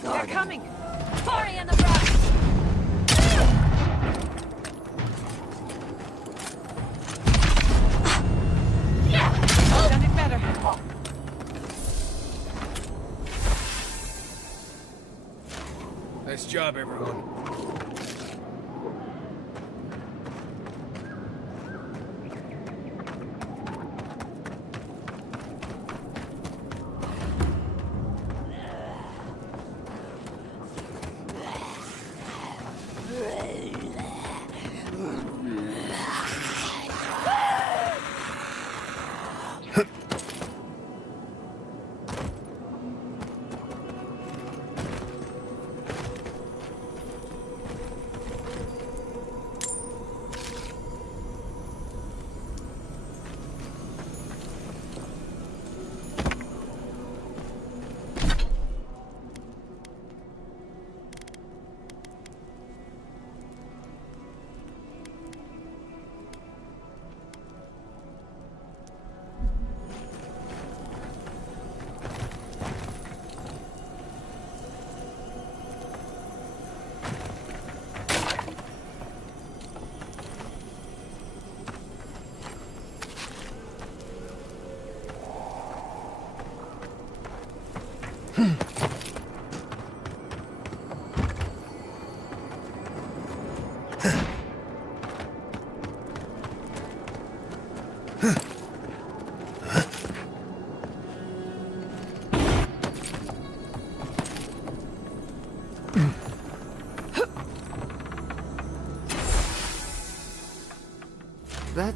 They're coming! Party in the brush! I've done it better. Nice job, everyone.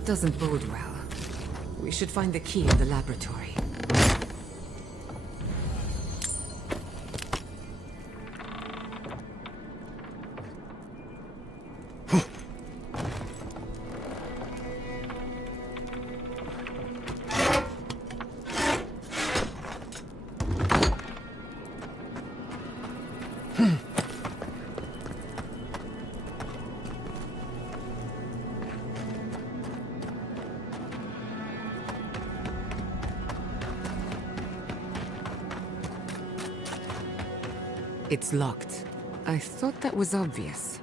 doesn't bode well. We should find the key in the laboratory. It's locked. I thought that was obvious.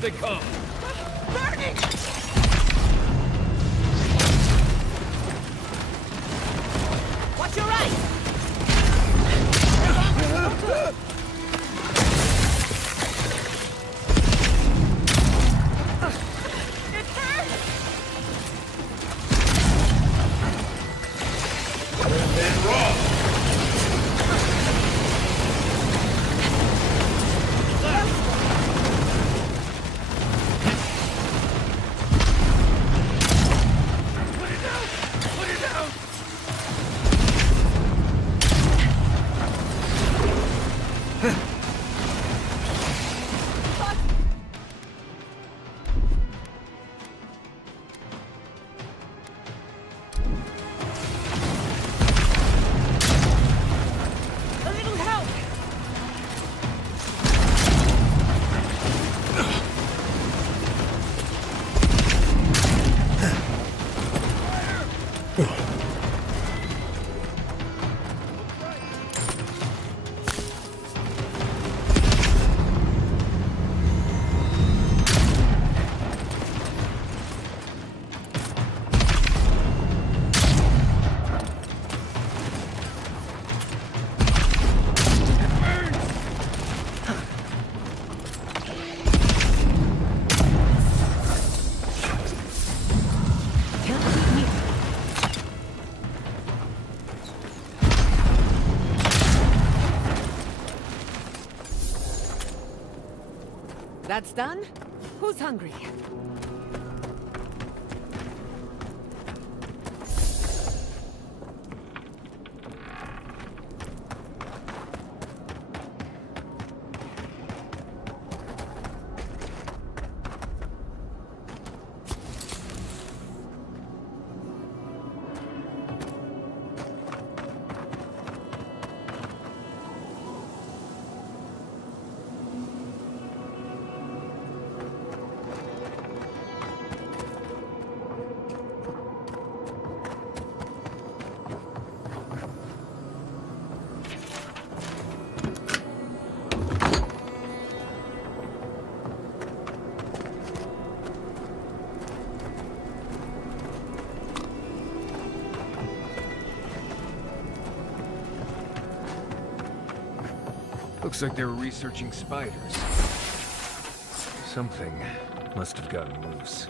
They come. Burning! Watch your right! It hurts! Been wrong. That's done? Who's hungry? Looks like they were researching spiders. Something must have gotten loose.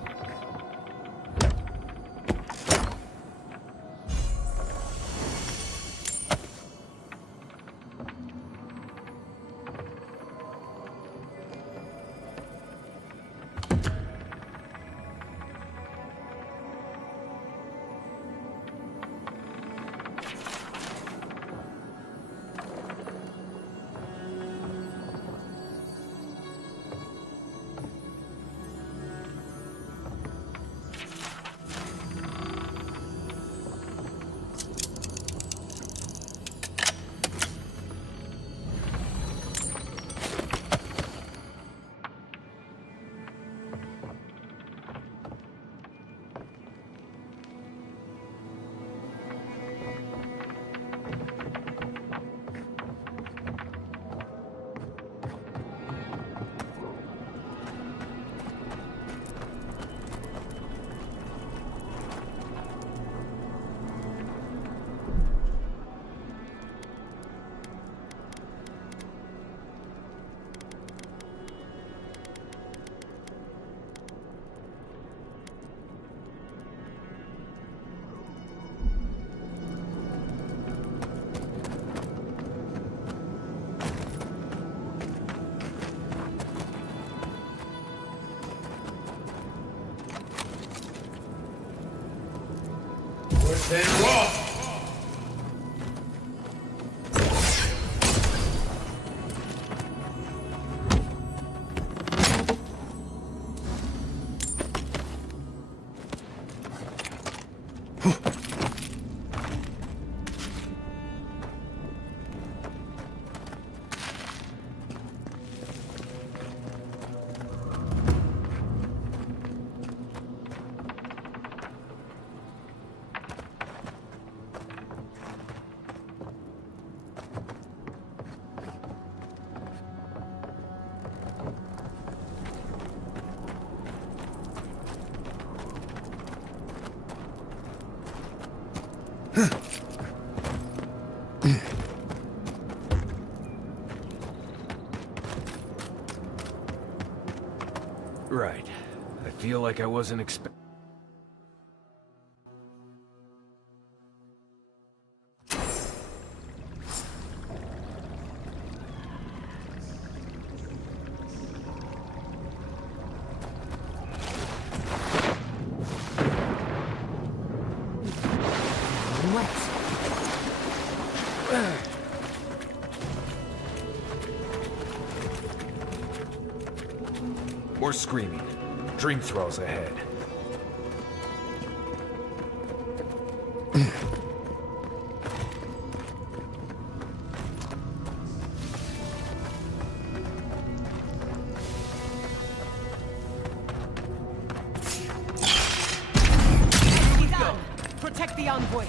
then raw! Right. I feel like I wasn't expecting. More screaming. Dream throws ahead. He's down. Protect the envoy.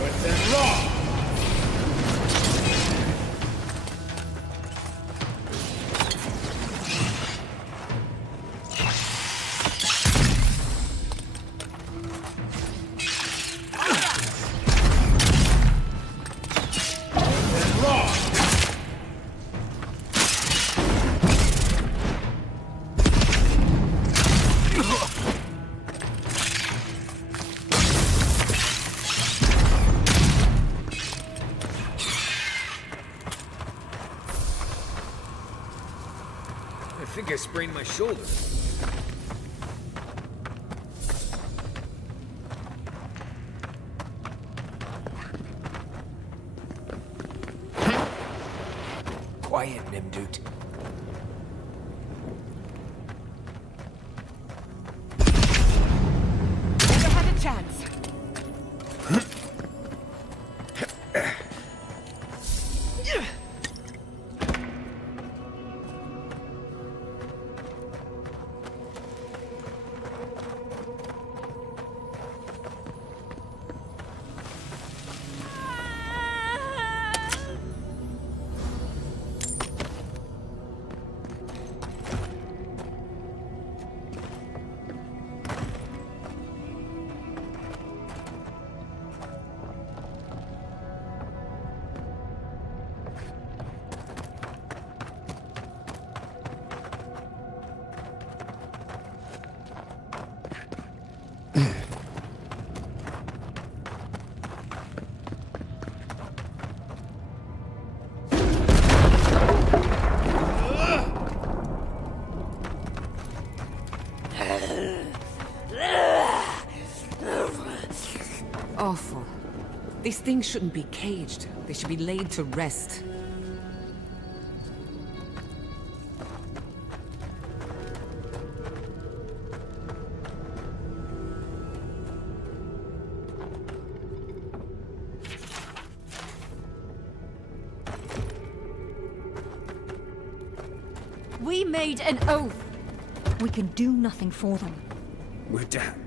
Wet and raw! I think I sprained my shoulder. Quiet, Nimdut. Never had a chance. Awful. These things shouldn't be caged. They should be laid to rest. We made an oath. We can do nothing for them. We're damned.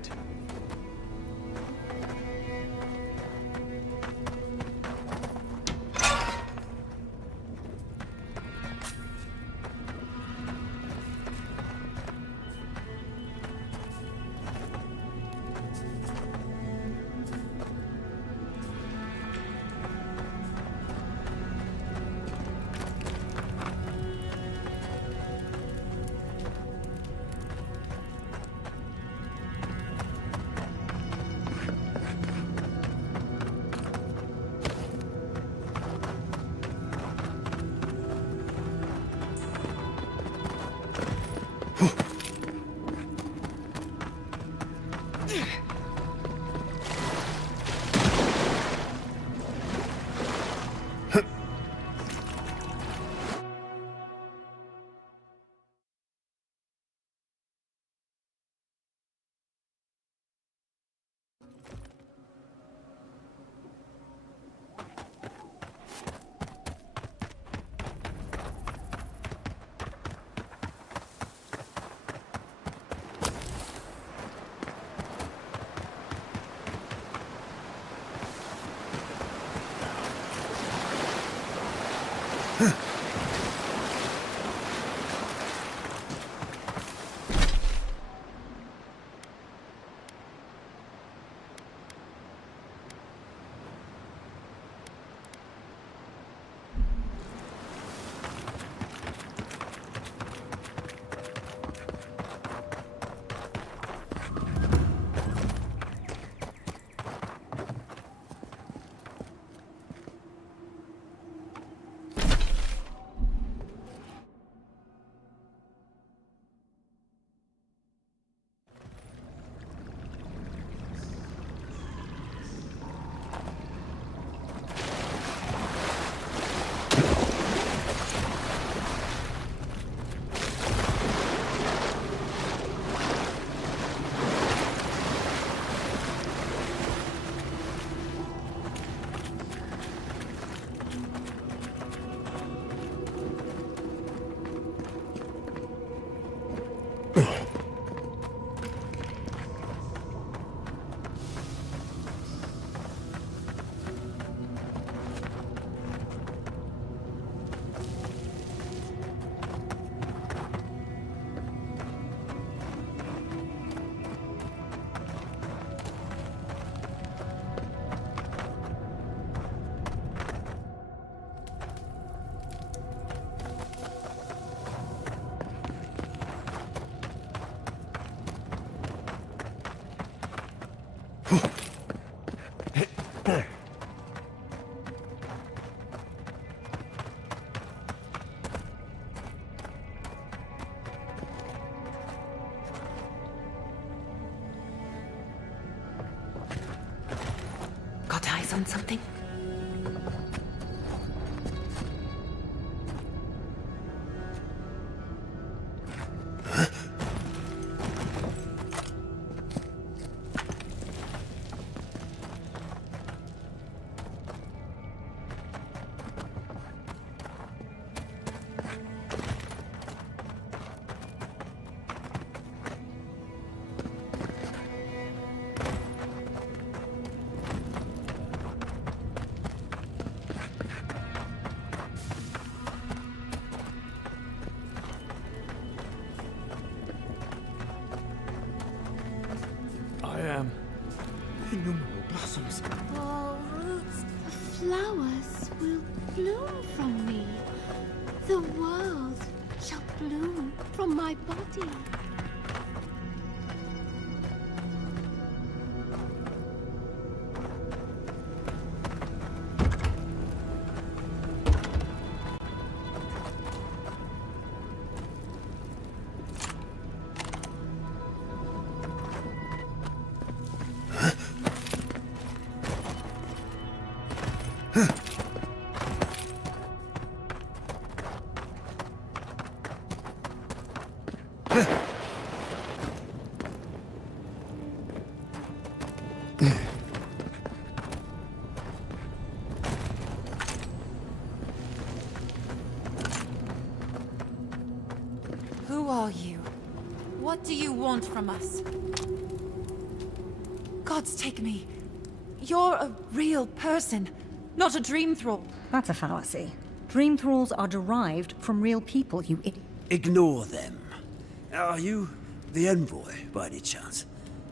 Got eyes on something? Innumerable blossoms. Oh, roots, the flowers will bloom from me. The world shall bloom from my body. Who are you? What do you want from us? Gods take me. You're a real person, not a dream thrall. That's a fallacy. Dream thralls are derived from real people, you idiot. Ignore them. Are you the envoy, by any chance?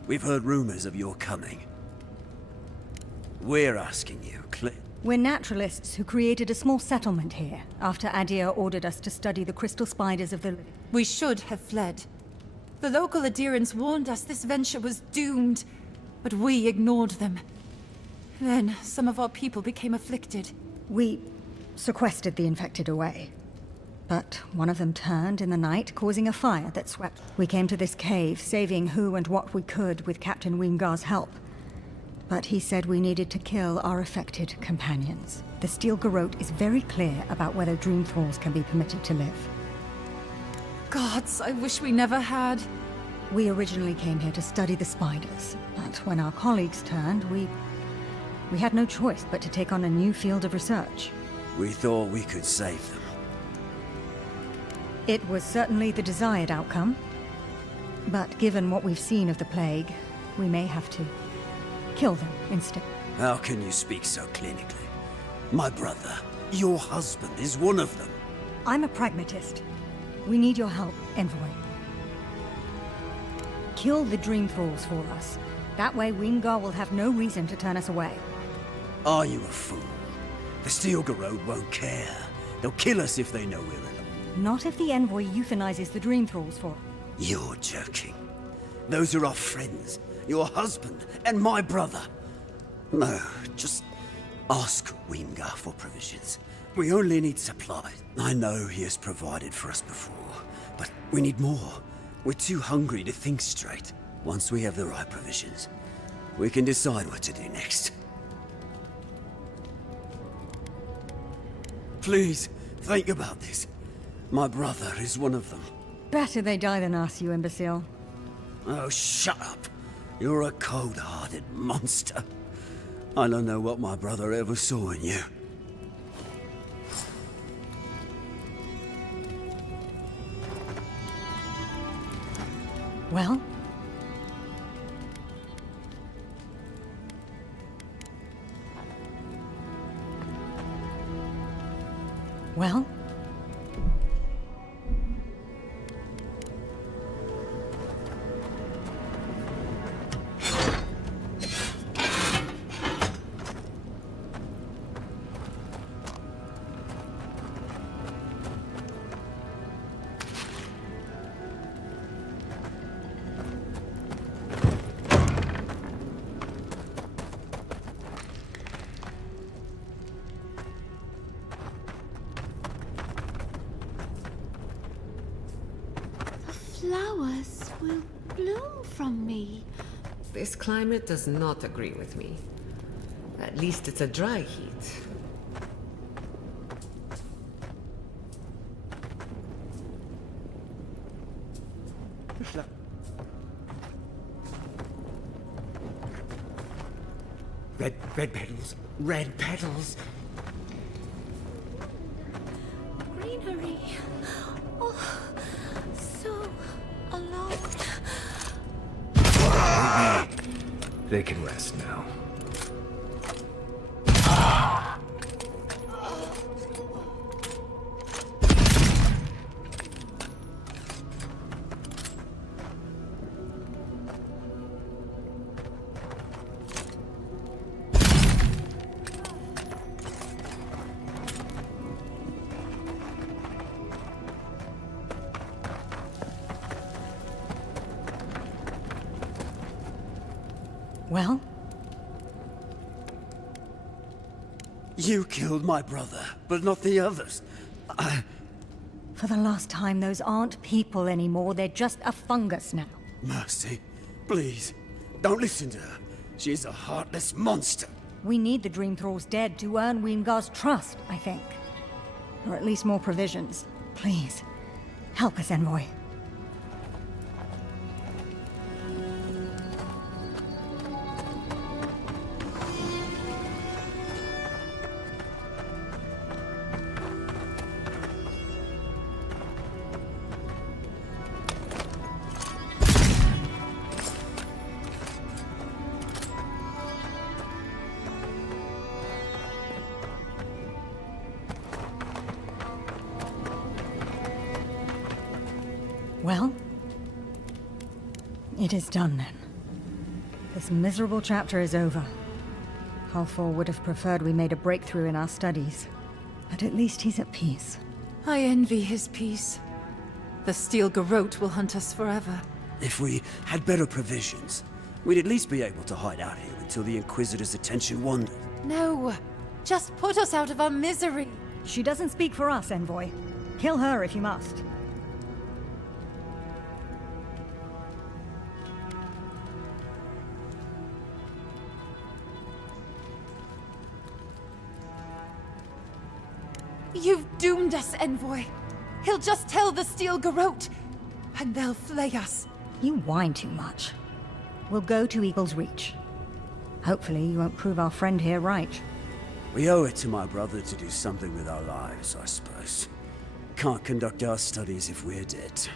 We've heard rumors of your coming. We're asking you, We're naturalists who created a small settlement here after Adir ordered us to study the crystal spiders of the living. We should have fled. The local adherents warned us this venture was doomed, but we ignored them. Then some of our people became afflicted. We sequestered the infected away. But one of them turned in the night, causing a fire that swept. We came to this cave, saving who and what we could with Captain Wingar's help. But he said we needed to kill our affected companions. The Steel Garrote is very clear about whether dream thralls can be permitted to live. Gods, I wish we never had. We originally came here to study the spiders, but when our colleagues turned, we had no choice but to take on a new field of research. We thought we could save them. It was certainly the desired outcome. But given what we've seen of the plague, we may have to kill them instead. How can you speak so clinically? My brother, Your husband is one of them. I'm a pragmatist. We need your help, Envoy. Kill the Dream Thralls for us. That way Wingar will have no reason to turn us away. Are you a fool? The Steel Garrod won't care. They'll kill us if they know we're in them. Not if the Envoy euthanizes the Dream Thralls for us. You're joking. Those are our friends, your husband, and my brother. No, just ask Wingar for provisions. We only need supplies. I know he has provided for us before, but we need more. We're too hungry to think straight. Once we have the right provisions, we can decide what to do next. Please, think about this. My brother is one of them. Better they die than us, you imbecile. Oh, shut up. You're a cold-hearted monster. I don't know what my brother ever saw in you. Well? Well? Flowers will bloom from me. This climate does not agree with me. At least it's a dry heat. Red petals. Red petals. Greenery. Oh, so alone. They can rest now. Well? You killed my brother, but not the others. For the last time, those aren't people anymore. They're just a fungus now. Mercy, please, don't listen to her. She's a heartless monster. We need the Dream Thralls dead to earn Wingar's trust, I think. Or at least more provisions. Please, help us, Envoy. Well, it is done then. This miserable chapter is over. Halfor would have preferred we made a breakthrough in our studies, but at least he's at peace. I envy his peace. The Steel Garrot will hunt us forever. If we had better provisions, we'd at least be able to hide out here until the Inquisitor's attention wandered. No, just put us out of our misery. She doesn't speak for us, Envoy. Kill her if you must. You've doomed us, Envoy. He'll just tell the Steel Garrot, and they'll flay us. You whine too much. We'll go to Eagle's Reach. Hopefully you won't prove our friend here right. We owe it to my brother to do something with our lives, I suppose. Can't conduct our studies if we're dead.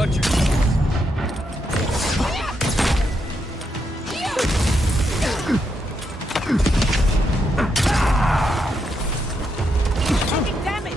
Watch your... Taking damage!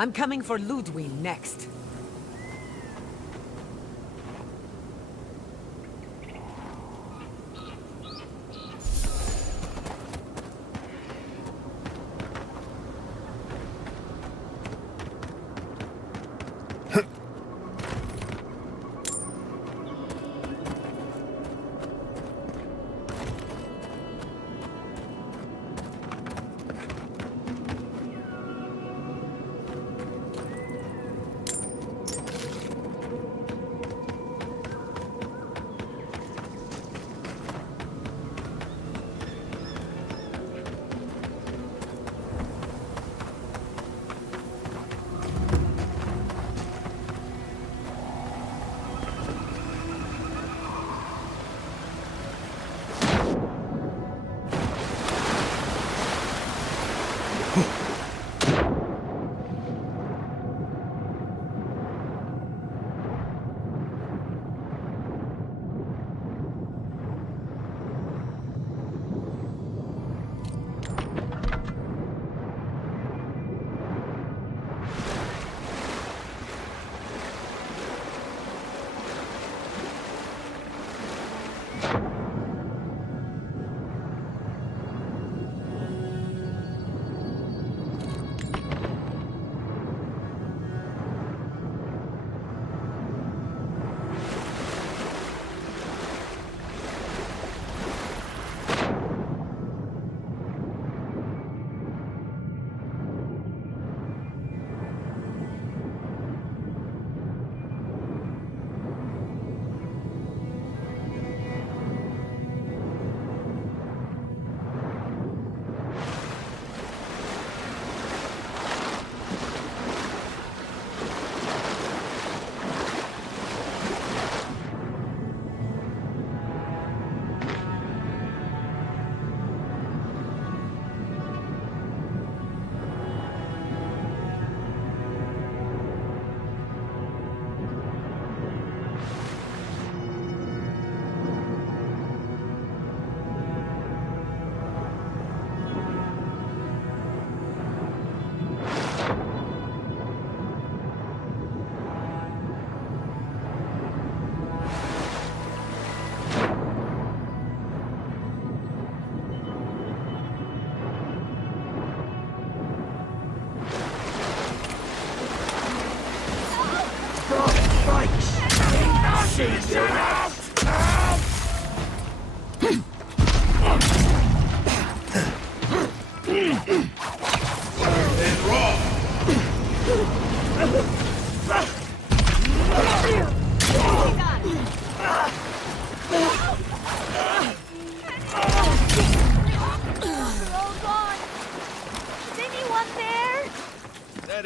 I'm coming for Ludwig next.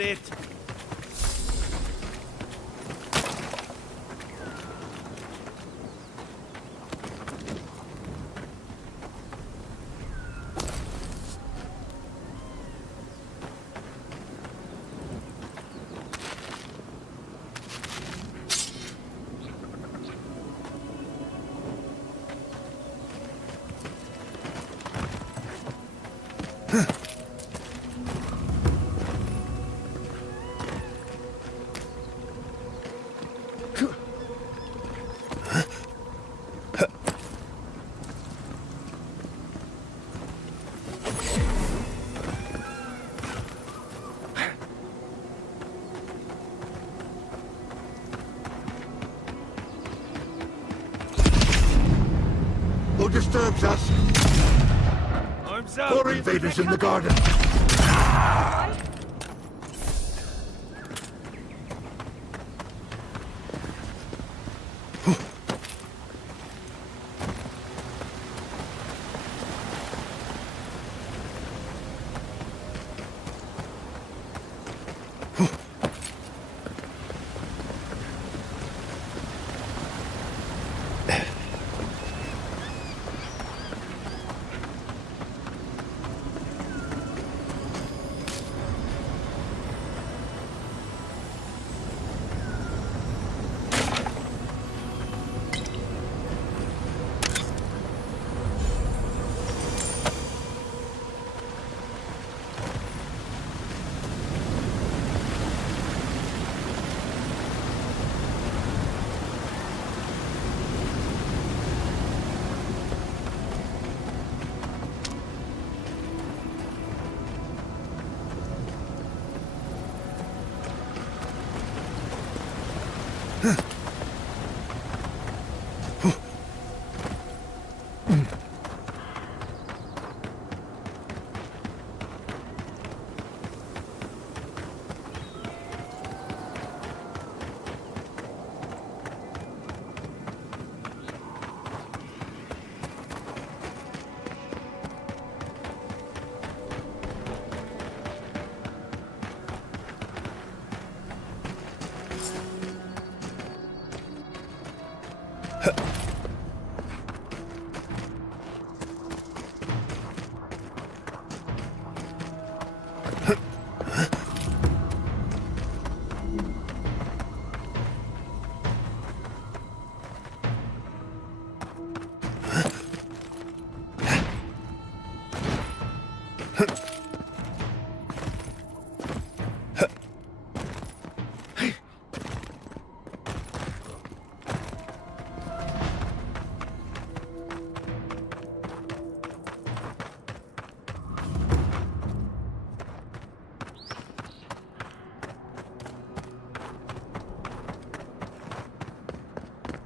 it. Who disturbs us? Arms up! More invaders in the garden.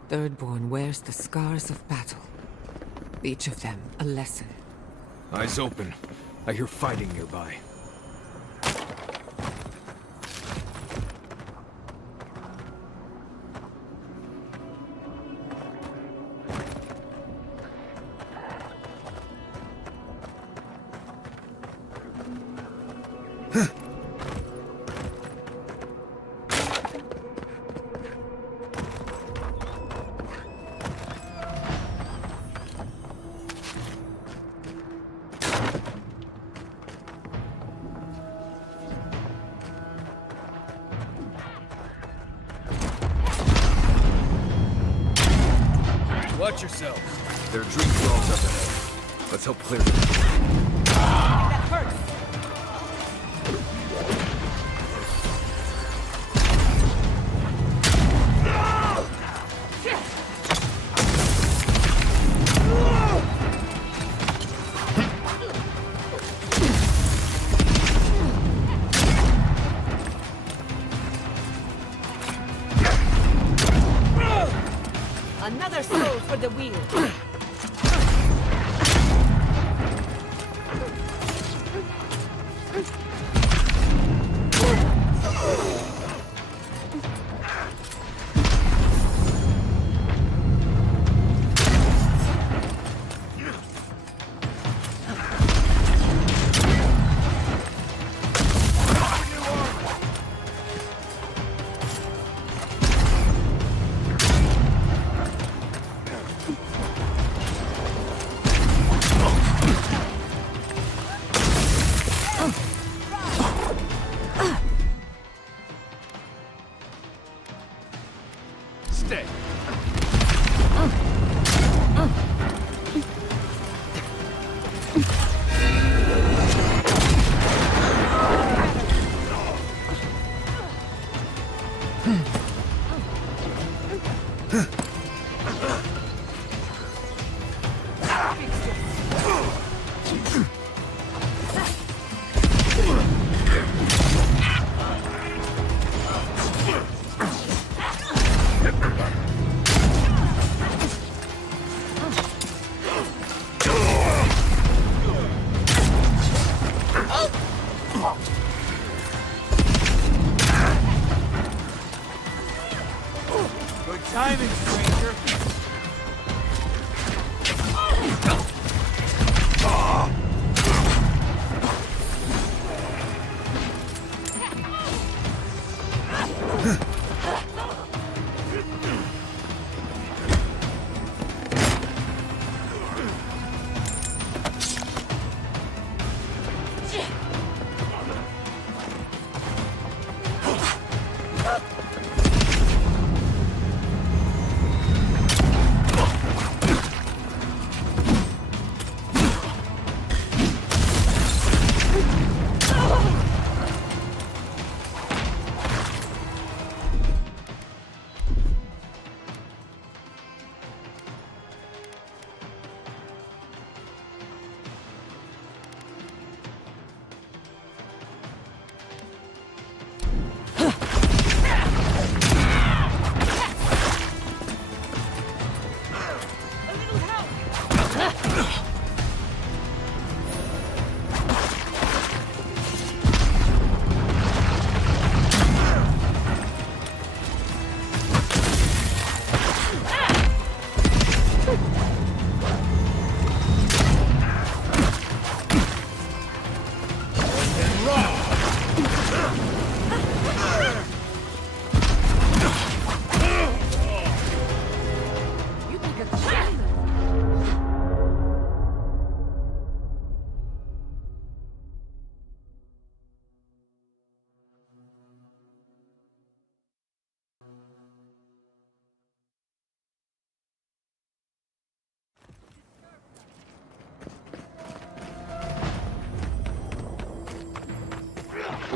Thirdborn wears the scars of battle. Each of them a lesson. Eyes open. I hear fighting nearby. Watch yourselves. There are dream thralls up ahead. Let's help clear them. That hurts. Another soul for the wheel.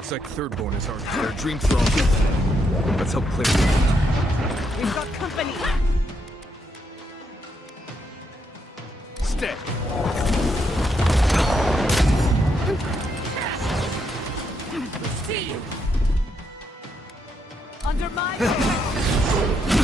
Looks like Thirdborn is already there. Dream thralls. Let's help clear it out. We've got company. Stay. See you. Under my protection.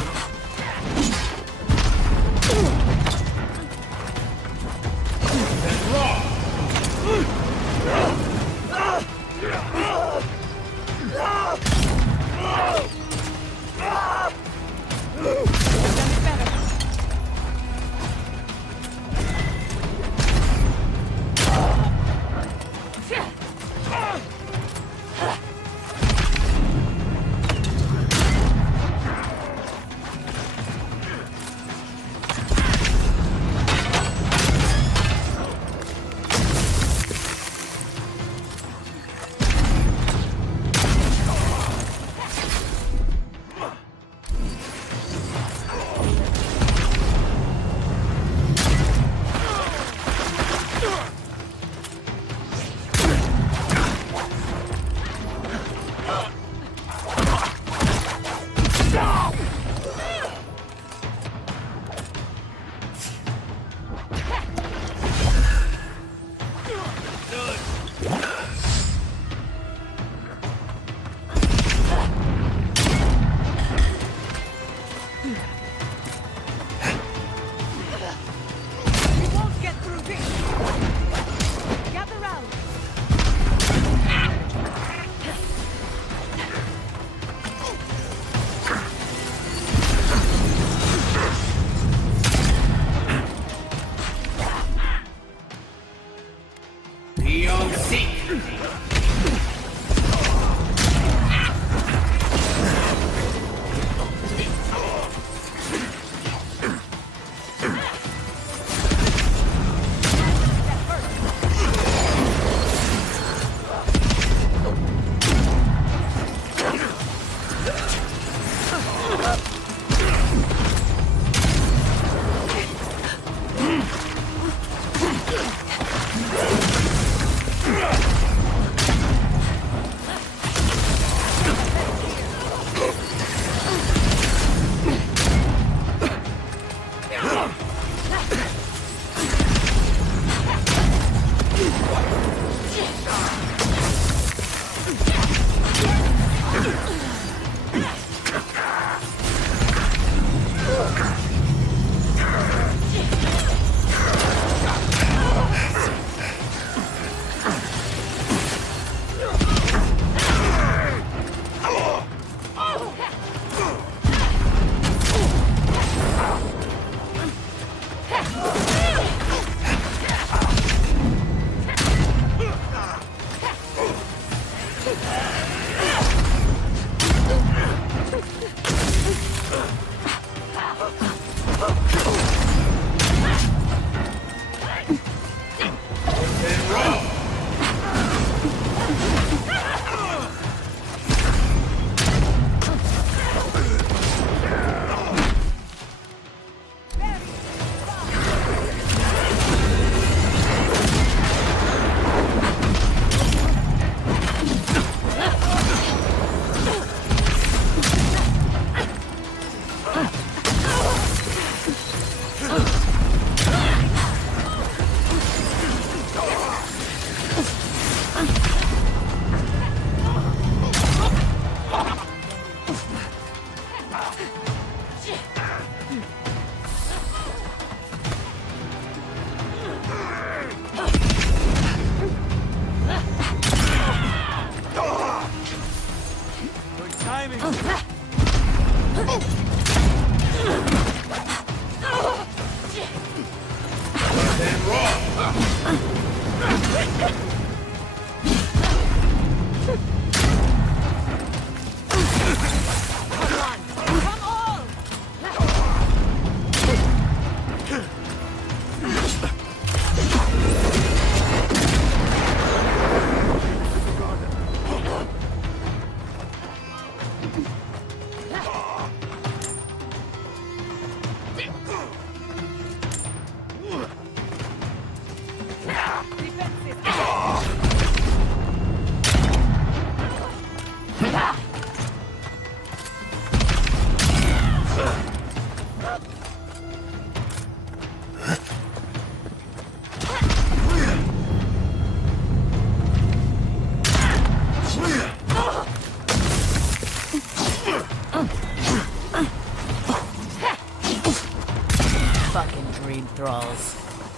dream thralls.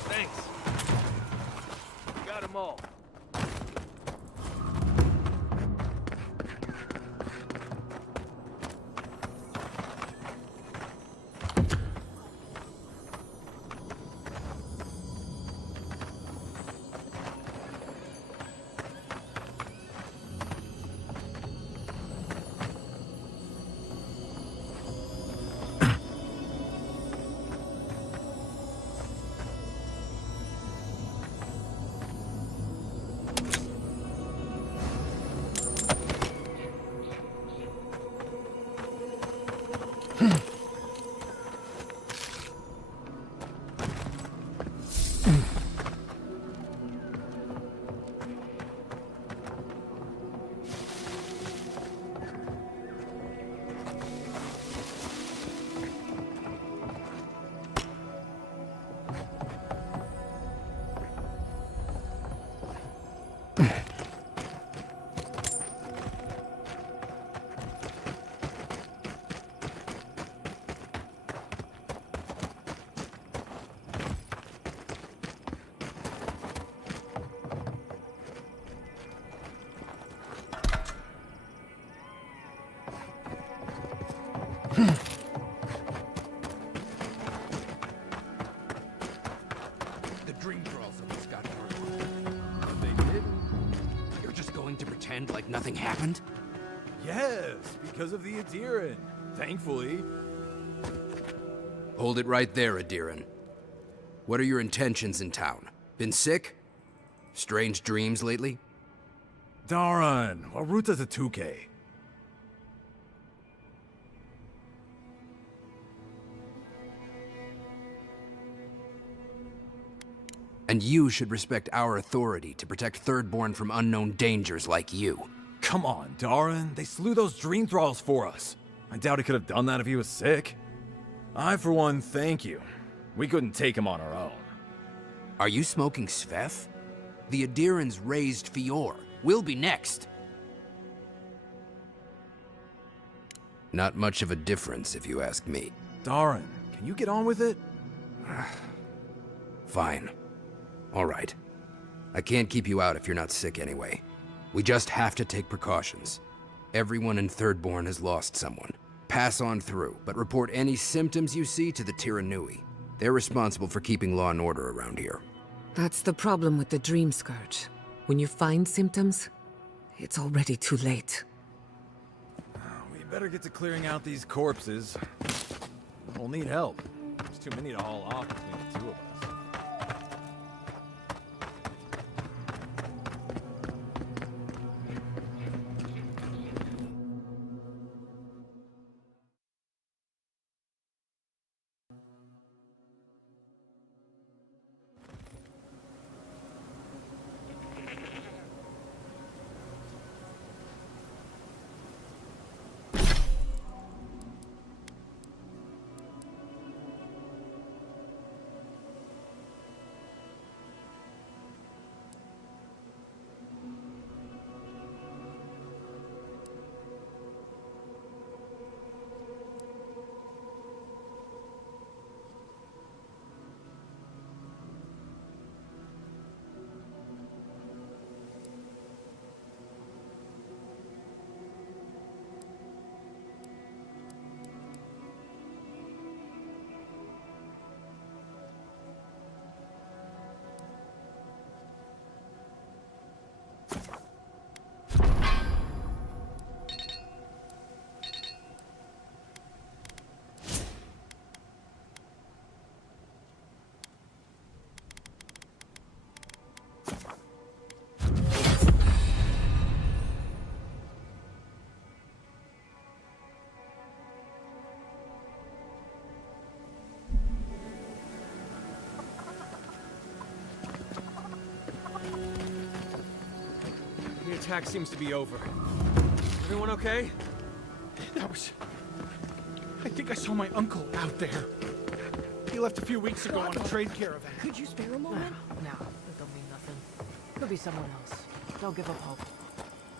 Thanks. Got 'em all. The dream thralls almost got through. They did? You're just going to pretend like nothing happened? Yes, because of the Adiran. Thankfully. Hold it right there, Adiran. What are your intentions in town? Been sick? Strange dreams lately? Darn, our route is a 2K. And you should respect our authority to protect Thirdborn from unknown dangers like you. Come on, Darren. They slew those dream thralls for us. I doubt he could have done that if he was sick. I, for one, thank you. We couldn't take him on our own. Are you smoking Sveth? The Adirans raised p.4. We'll be next. Not much of a difference, if you ask me. Darren, can you get on with it? Fine. All right. I can't keep you out if you're not sick anyway. We just have to take precautions. Everyone in Thirdborn has lost someone. Pass on through, but report any symptoms you see to the Tiranui. They're responsible for keeping law and order around here. That's the problem with the Dream Scourge. When you find symptoms, it's already too late. We better get to clearing out these corpses. We'll need help. There's too many to haul off between the two of us. The attack seems to be over. Everyone okay? That was... I think I saw my uncle out there. He left a few weeks ago on a trade caravan. Could you spare a moment? No, it don't mean nothing. Could be someone else. Don't give up hope.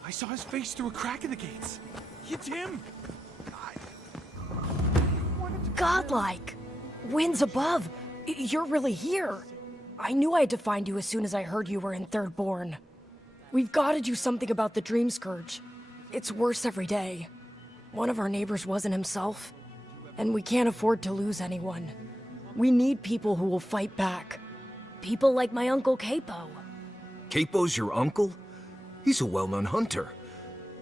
I saw his face through a crack in the gates. It's him! Godlike! Winds above, You're really here. I knew I had to find you as soon as I heard you were in Thirdborn. We've got to do something about the Dream Scourge. It's worse every day. One of our neighbors wasn't himself, and we can't afford to lose anyone. We need people who will fight back. People like my Uncle Capo. Capo's your uncle? He's a well-known hunter.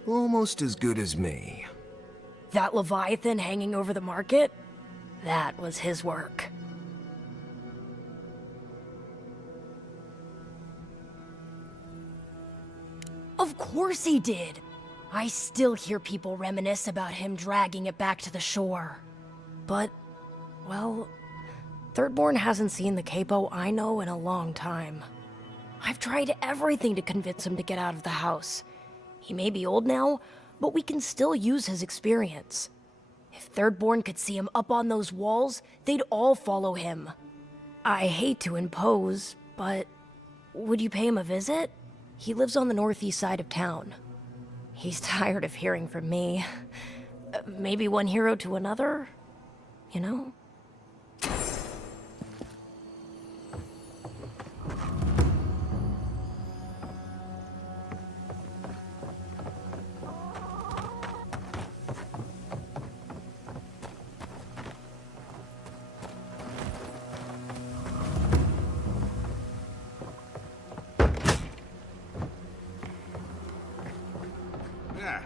Almost as good as me. That Leviathan hanging over the market? That was his work. Of course he did! I still hear people reminisce about him dragging it back to the shore. But, well, Thirdborn hasn't seen the Capo I know in a long time. I've tried everything to convince him to get out of the house. He may be old now, but we can still use his experience. If Thirdborn could see him up on those walls, they'd all follow him. I hate to impose, but would you pay him a visit? He lives on the northeast side of town. He's tired of hearing from me. Maybe one hero to another, you know? Yeah,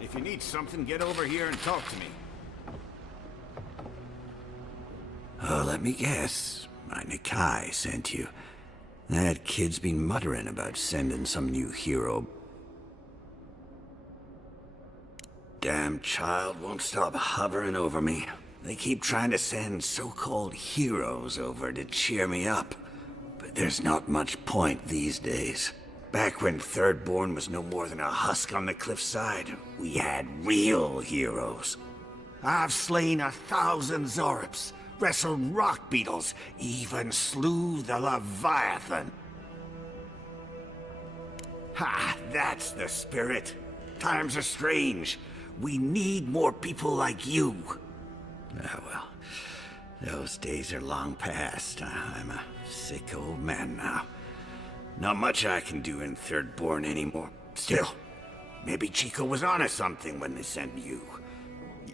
if you need something, get over here and talk to me. Oh, let me guess. My Nikai sent you. That kid's been muttering about sending some new hero. Damn child won't stop hovering over me. They keep trying to send so-called heroes over to cheer me up. But there's not much point these days. Back when Thirdborn was no more than a husk on the cliffside, we had real heroes. I've slain 1,000 Zorops, wrestled rock beetles, even slew the Leviathan. Ha! That's the spirit. Times are strange. We need more people like you. Ah, well, those days are long past. I'm a sick old man now. Not much I can do in Thirdborn anymore. Still, maybe Chico was onto something when they sent you.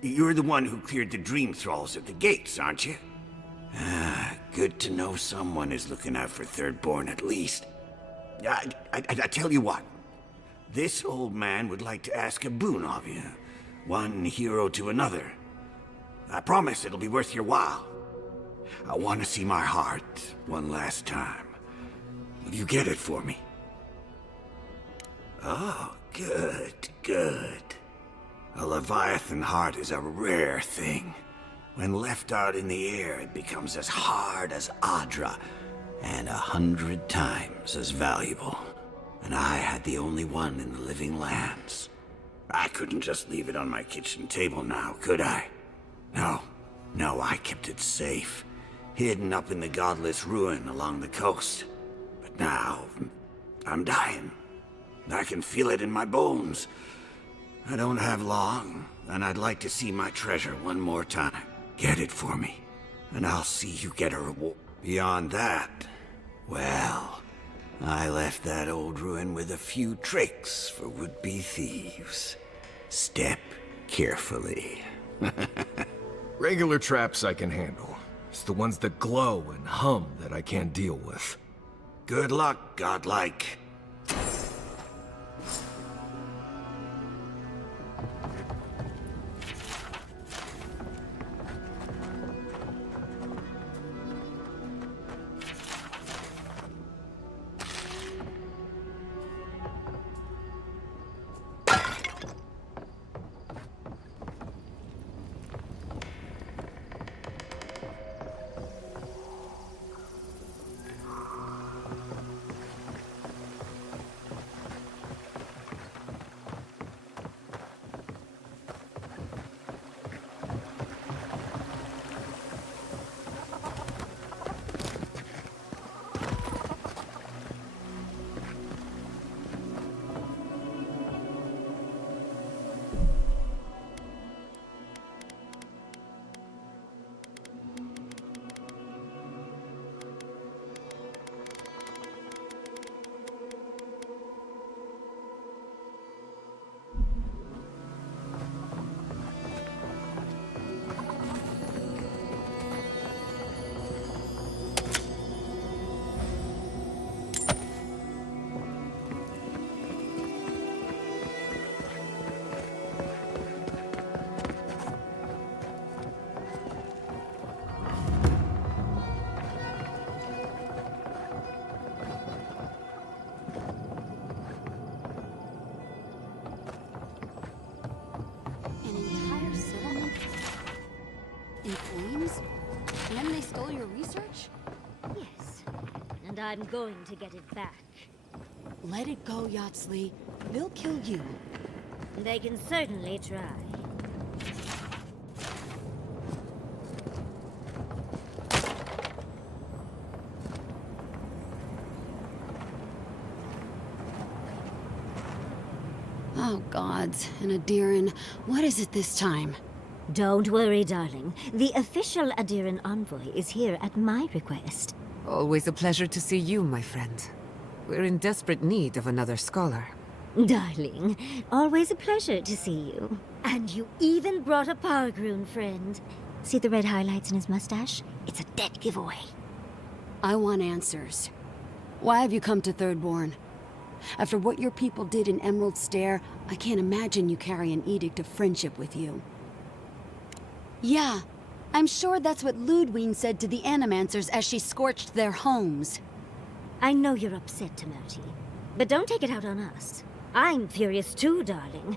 You're the one who cleared the dream thralls at the gates, aren't you? Ah, good to know someone is looking out for Thirdborn at least. I tell you what. This old man would like to ask a boon of you. One hero to another. I promise it'll be worth your while. I want to see my heart one last time. Will you get it for me? Oh, good, good. A Leviathan heart is a rare thing. When left out in the air, it becomes as hard as Adra, and 100 times as valuable. And I had the only one in the living lands. I couldn't just leave it on my kitchen table now, could I? No, I kept it safe, hidden up in the godless ruin along the coast. But now, I'm dying. I can feel it in my bones. I don't have long, and I'd like to see my treasure one more time. Get it for me, and I'll see you get a reward. Beyond that, well, I left that old ruin with a few tricks for would-be thieves. Step carefully. Regular traps I can handle. It's the ones that glow and hum that I can't deal with. Good luck, godlike. and I'm going to get it back. Let it go, Yatsley. They'll kill you. They can certainly try. Oh, gods. And Adiran, what is it this time? Don't worry, darling. The official Adiran envoy is here at my request. Always a pleasure to see you, my friend. We're in desperate need of another scholar. Darling, always a pleasure to see you. And you even brought a Pargroon friend. See the red highlights in his mustache? It's a dead giveaway. I want answers. Why have you come to Thirdborn? After what your people did in Emerald Stair, I can't imagine you carry an edict of friendship with you. Yeah, I'm sure that's what Ludwig said to the Animancers as she scorched their homes. I know you're upset, Timothy, but don't take it out on us. I'm furious too, darling.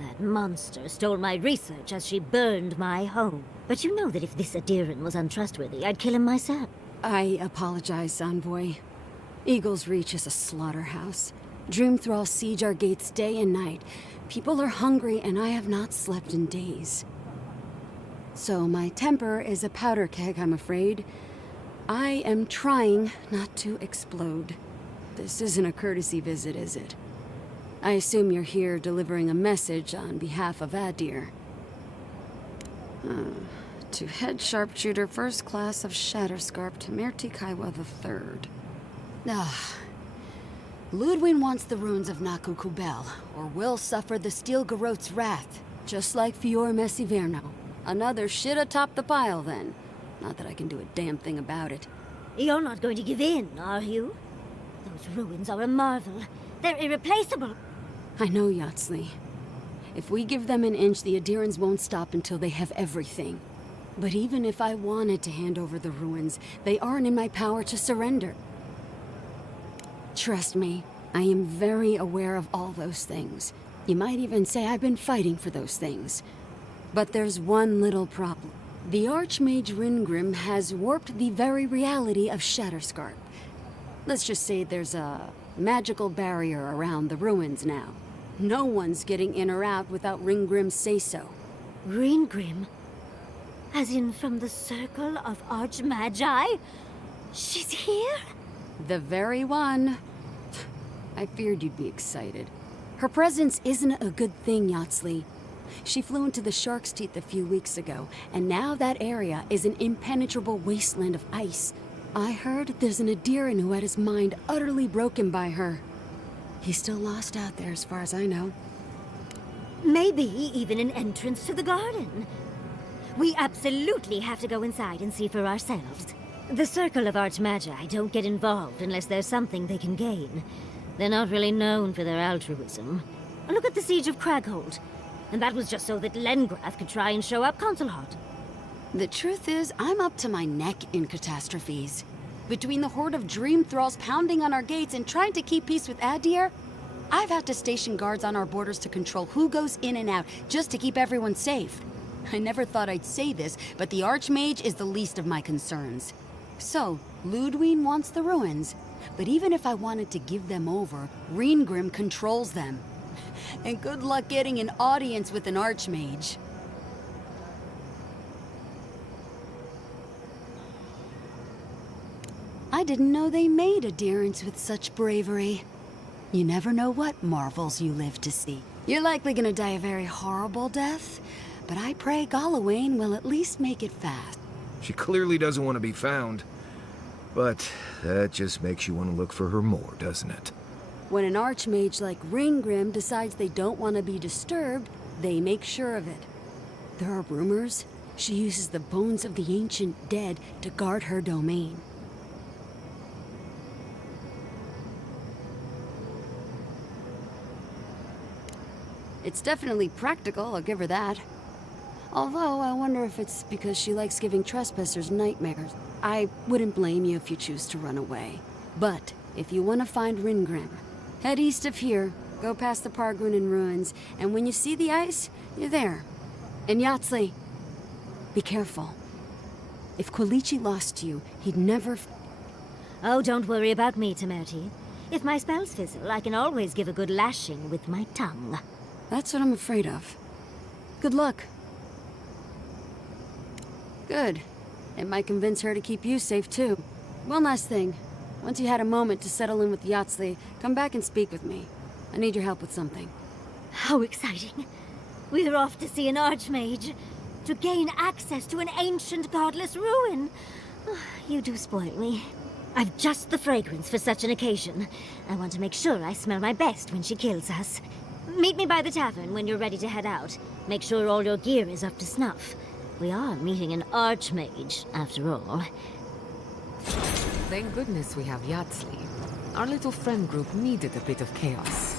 That monster stole my research as she burned my home. But you know that if this Adiran was untrustworthy, I'd kill him myself. I apologize, Envoy. Eagle's Reach is a slaughterhouse. Dreamthralls siege our gates day and night. People are hungry, and I have not slept in days. So my temper is a powder keg, I'm afraid. I am trying not to explode. This isn't a courtesy visit, is it? I assume you're here delivering a message on behalf of Adir. To Head Sharpshooter, First Class of Shatterscarp, Tamirti Kaiwa III. Ludwig wants the ruins of Naku Kubel, or will suffer the Steel Garot's wrath, just like Fior Messiverno. Another shit atop the pile, then. Not that I can do a damn thing about it. You're not going to give in, are you? Those ruins are a marvel. They're irreplaceable. I know, Yatsley. If we give them an inch, the Adirans won't stop until they have everything. But even if I wanted to hand over the ruins, they aren't in my power to surrender. Trust me, I am very aware of all those things. You might even say I've been fighting for those things. But there's one little problem. The Archmage Ringrim has warped the very reality of Shatterscarp. Let's just say there's a magical barrier around the ruins now. No one's getting in or out without Ringgrim's say-so. Ringgrim? As in from the Circle of Archmagi? She's here? The very one. I feared you'd be excited. Her presence isn't a good thing, Yatsley. She flew into the Shark's Teeth a few weeks ago, and now that area is an impenetrable wasteland of ice. I heard there's an Adiran who had his mind utterly broken by her. He's still lost out there as far as I know. Maybe even an entrance to the garden. We absolutely have to go inside and see for ourselves. The Circle of Archmagi don't get involved unless there's something they can gain. They're not really known for their altruism. Look at the Siege of Craghold. And that was just so that Lengrath could try and show up Consulhot. The truth is, I'm up to my neck in catastrophes. Between the horde of dream thralls pounding on our gates and trying to keep peace with Adir, I've had to station guards on our borders to control who goes in and out, just to keep everyone safe. I never thought I'd say this, but the Archmage is the least of my concerns. So, Ludwig wants the ruins, but even if I wanted to give them over, Ringgrim controls them. And good luck getting an audience with an Archmage. I didn't know they made Adirans with such bravery. You never know what marvels you live to see. You're likely gonna die a very horrible death, but I pray Galawain will at least make it fast. She clearly doesn't want to be found. But that just makes you want to look for her more, doesn't it? When an Archmage like Ringgrim decides they don't want to be disturbed, they make sure of it. There are rumors she uses the bones of the ancient dead to guard her domain. It's definitely practical, I'll give her that. Although, I wonder if it's because she likes giving trespassers nightmares. I wouldn't blame you if you choose to run away. But, if you want to find Ringgrim, head east of here, go past the Pargrunen ruins, and when you see the ice, you're there. And Yatsley, be careful. If Quilichi lost you, he'd never... Oh, don't worry about me, Temerity. If my spells fizzle, I can always give a good lashing with my tongue. That's what I'm afraid of. Good luck. Good. It might convince her to keep you safe, too. One last thing. Once you had a moment to settle in with Yatsley, come back and speak with me. I need your help with something. How exciting. We're off to see an archmage. To gain access to an ancient godless ruin. You do spoil me. I've just the fragrance for such an occasion. I want to make sure I smell my best when she kills us. Meet me by the tavern when you're ready to head out. Make sure all your gear is up to snuff. We are meeting an archmage, after all. Thank goodness we have Yatsley. Our little friend group needed a bit of chaos.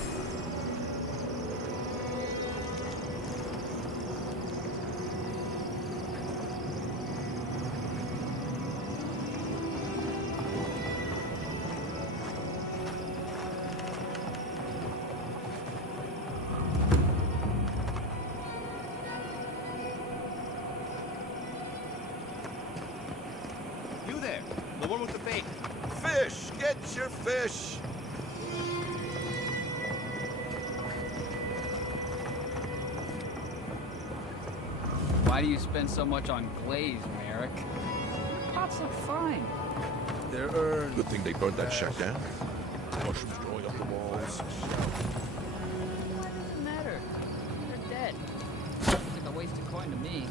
You there, the one with the bait. Fish! Get your fish! Why do you spend so much on glaze, Merrick? Pots look fine. They're earned. Good thing they burned that shack down. Mushrooms growing up the walls. What does it matter? They're dead. Looks like a wasted coin to me.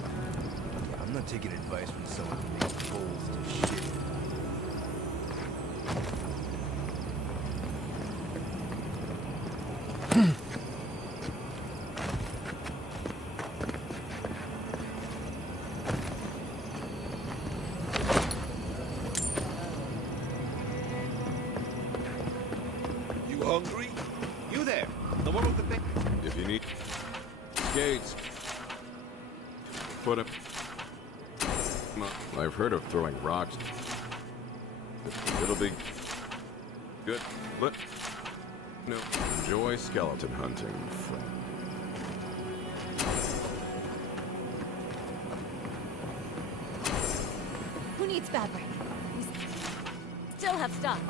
I'm not taking advice from someone who makes bowls to shit. You hungry? You there, the one with the bait. If you need gates, put up. I've heard of throwing rocks. It'll be good. No, enjoy skeleton hunting, friend. Who needs fabric? We still have stuff.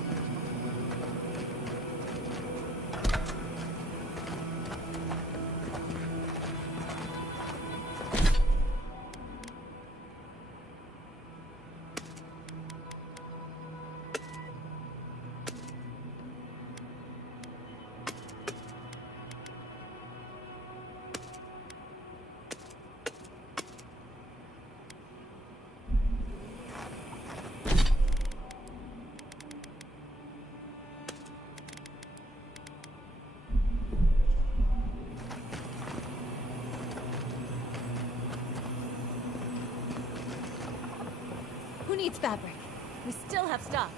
Who needs fabric? We still have stuff.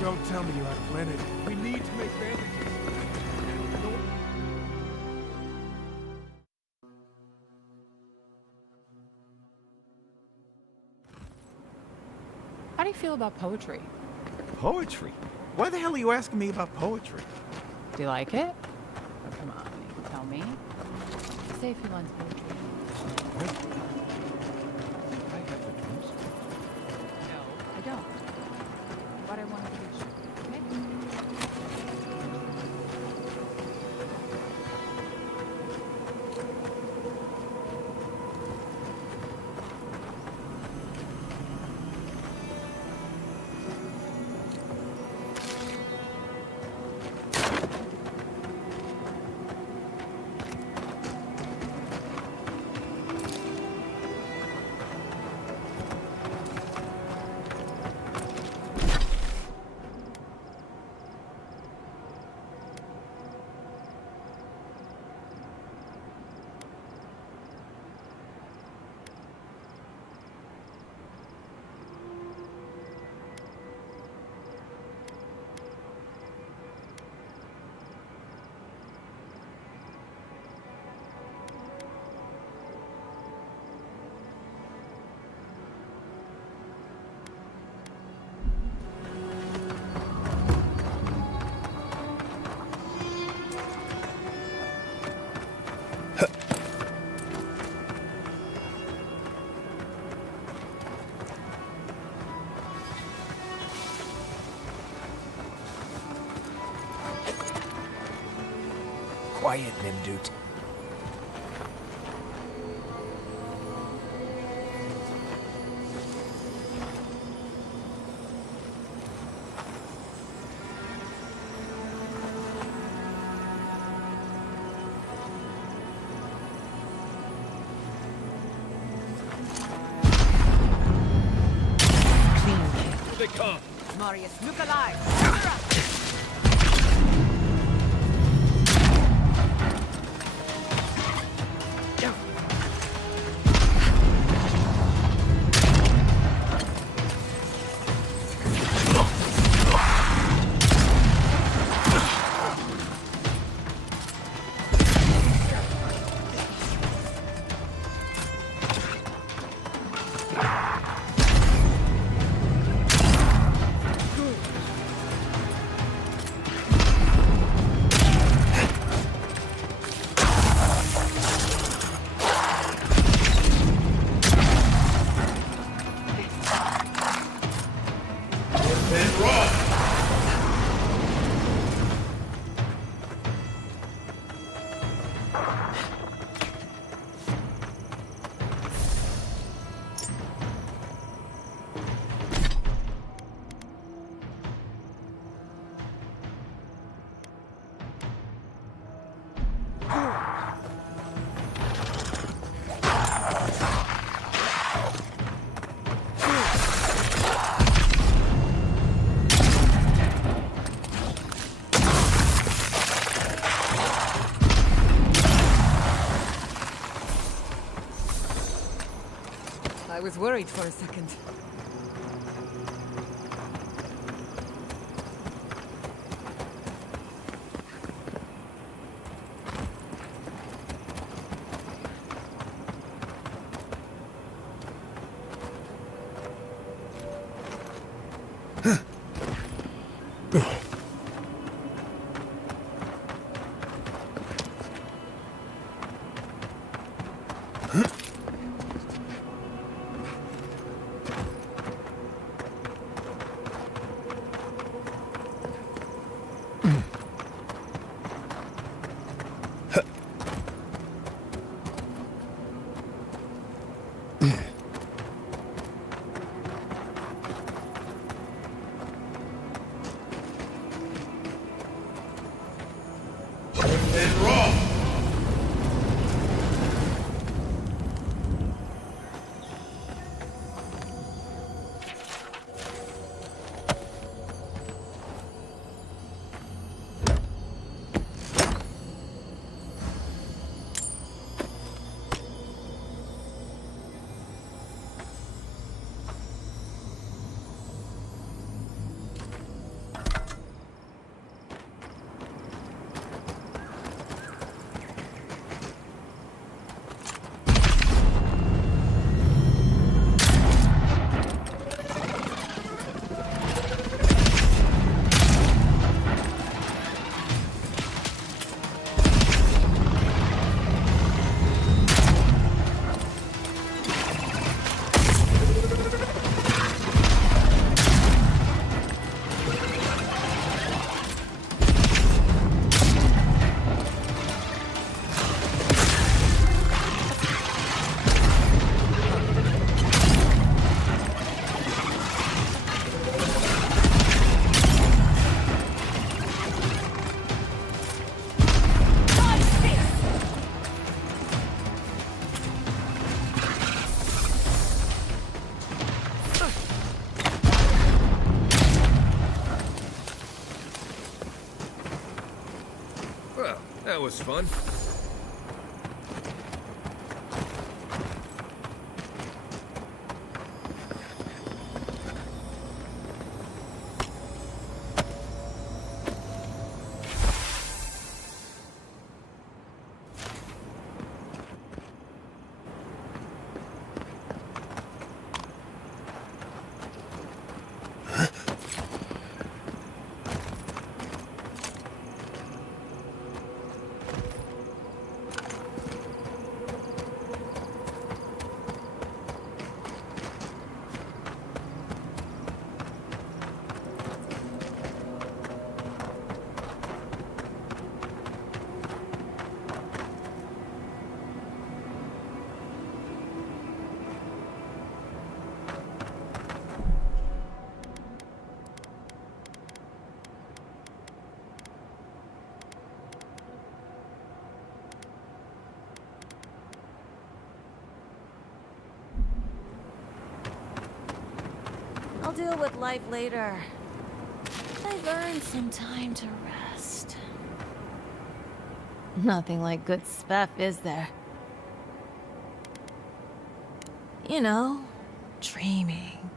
Don't tell me you're out of planet. We need to make bandages. How do you feel about poetry? Poetry? Why the hell are you asking me about poetry? Do you like it? Oh, come on, you can tell me. Say a few lines of poetry. I have the drums. No, I don't. But I want to be sure. quiet, Nimdut. Here they come! Marius, look alive! I was worried for a second. Well, that was fun. I'll deal with life later. I've earned some time to rest. Nothing like good stuff, is there? You know, dreaming.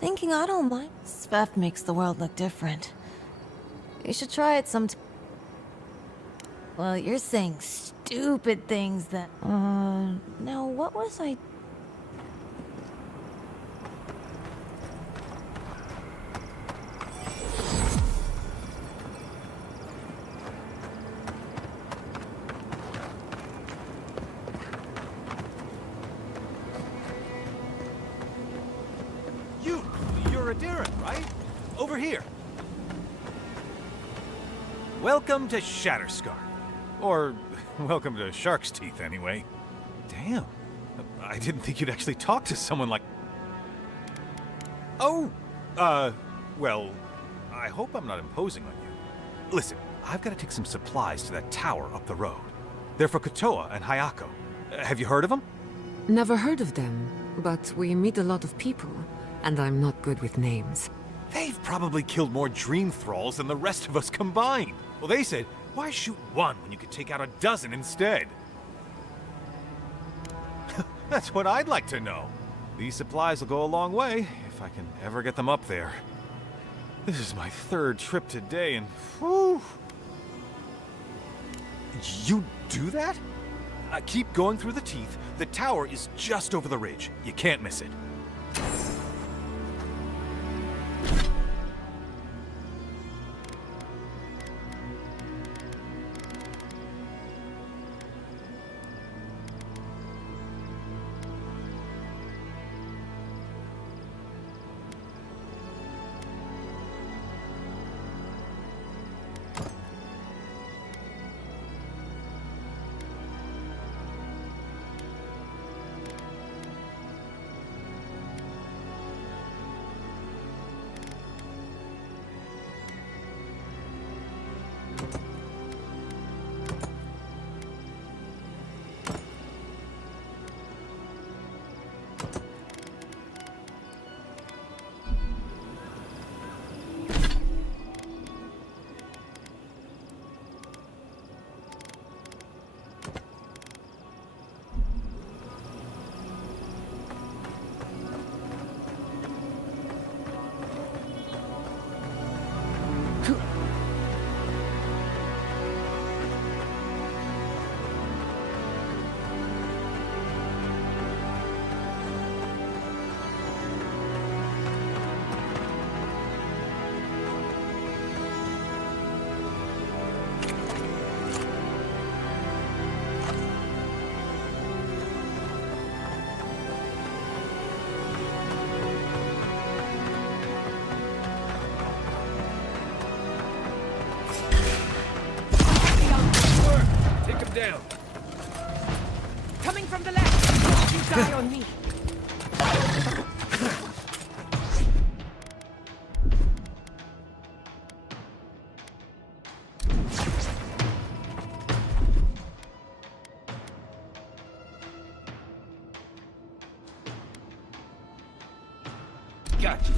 Thinking I don't mind. Spef makes the world look different. You should try it sometime. Well, you're saying stupid things that... now what was I... You're a Darren, right? Over here. Welcome to Shatterscar. Or, welcome to Shark's Teeth, anyway. Damn. I didn't think you'd actually talk to someone like... Oh! Well, I hope I'm not imposing on you. Listen, I've got to take some supplies to that tower up the road. They're for Kotoa and Hayako. Have you heard of them? Never heard of them, but we meet a lot of people, and I'm not good with names. They've probably killed more dream thralls than the rest of us combined. Well, they said, why shoot one when you could take out a dozen instead? That's what I'd like to know. These supplies will go a long way, if I can ever get them up there. This is my third trip today, and whew. You do that? Keep going through the teeth. The tower is just over the ridge. You can't miss it. Down. Coming from the left! You die on me! Gotcha.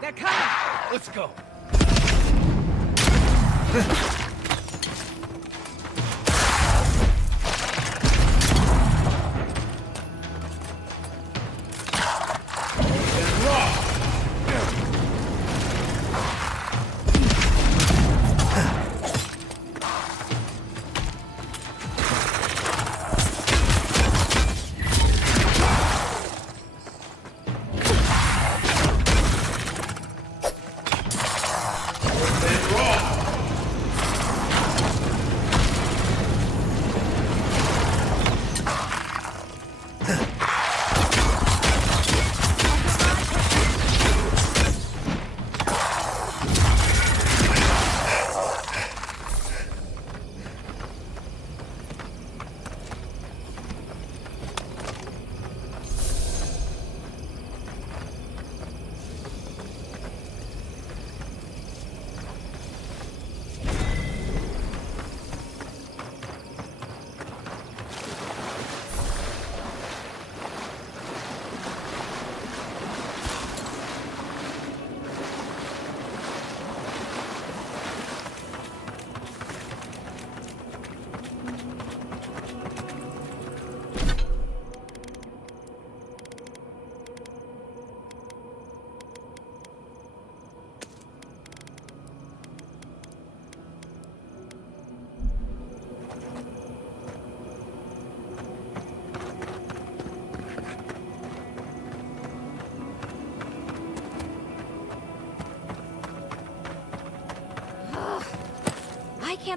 They're coming! Let's go.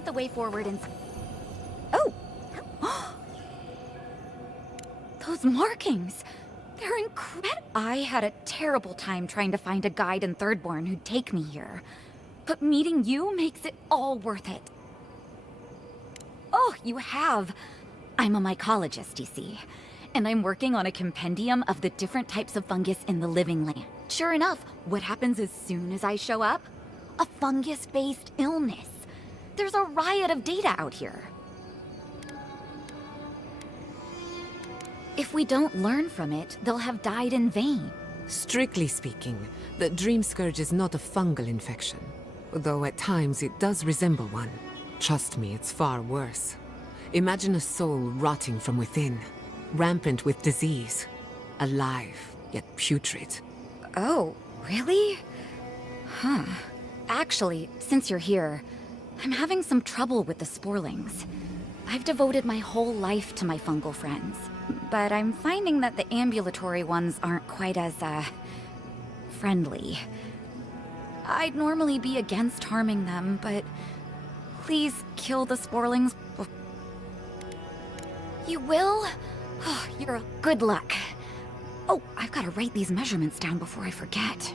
the way forward and... Oh! Those markings! They're incredible! I had a terrible time trying to find a guide in Thirdborn who'd take me here. But meeting you makes it all worth it. Oh, you have! I'm a mycologist, you see. And I'm working on a compendium of the different types of fungus in the living land. Sure enough, what happens as soon as I show up? A fungus-based illness. There's a riot of data out here. If we don't learn from it, they'll have died in vain. Strictly speaking, the Dream Scourge is not a fungal infection, though at times it does resemble one. Trust me, it's far worse. Imagine a soul rotting from within, rampant with disease, alive, yet putrid. Oh, really? Huh. Actually, since you're here, I'm having some trouble with the sporlings. I've devoted my whole life to my fungal friends, but I'm finding that the ambulatory ones aren't quite as, friendly. I'd normally be against harming them, but please kill the sporlings. You will? Oh, you're a good luck. Oh, I've got to write these measurements down before I forget.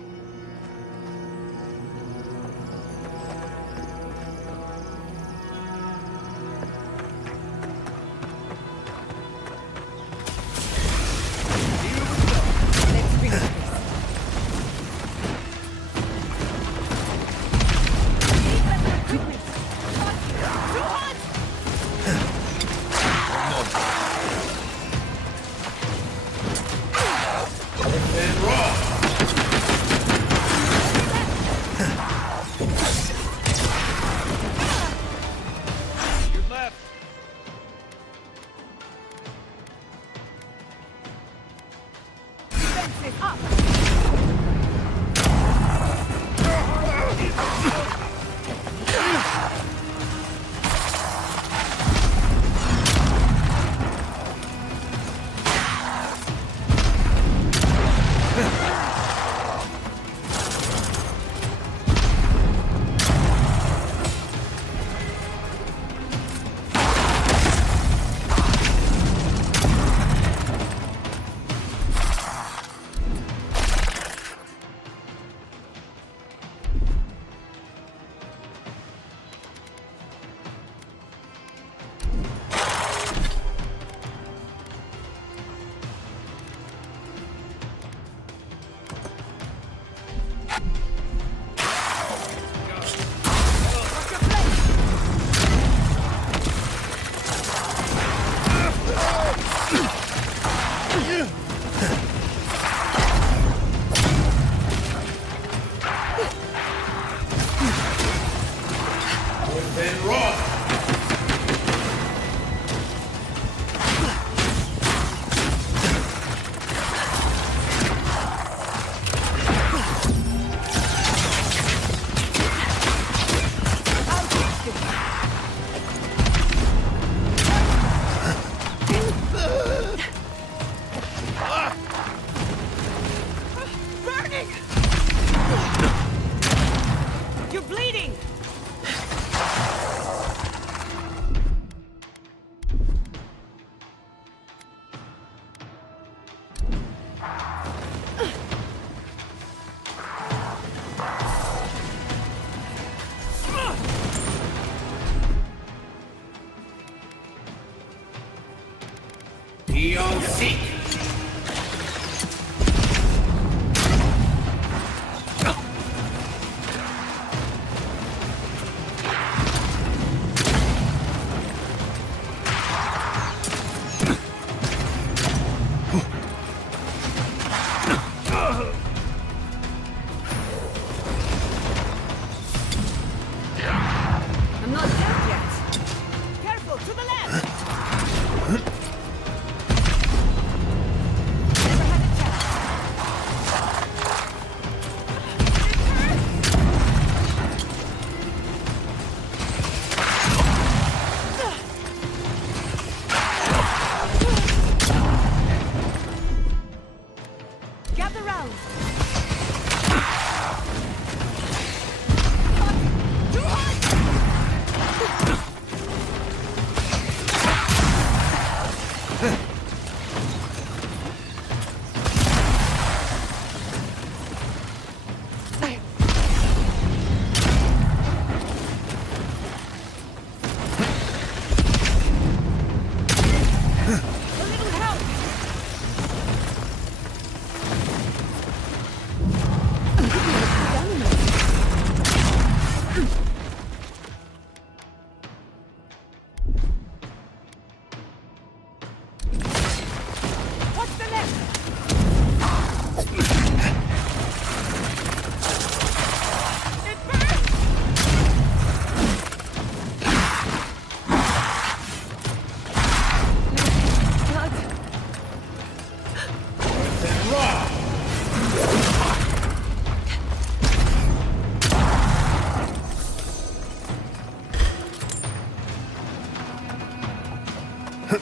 Ready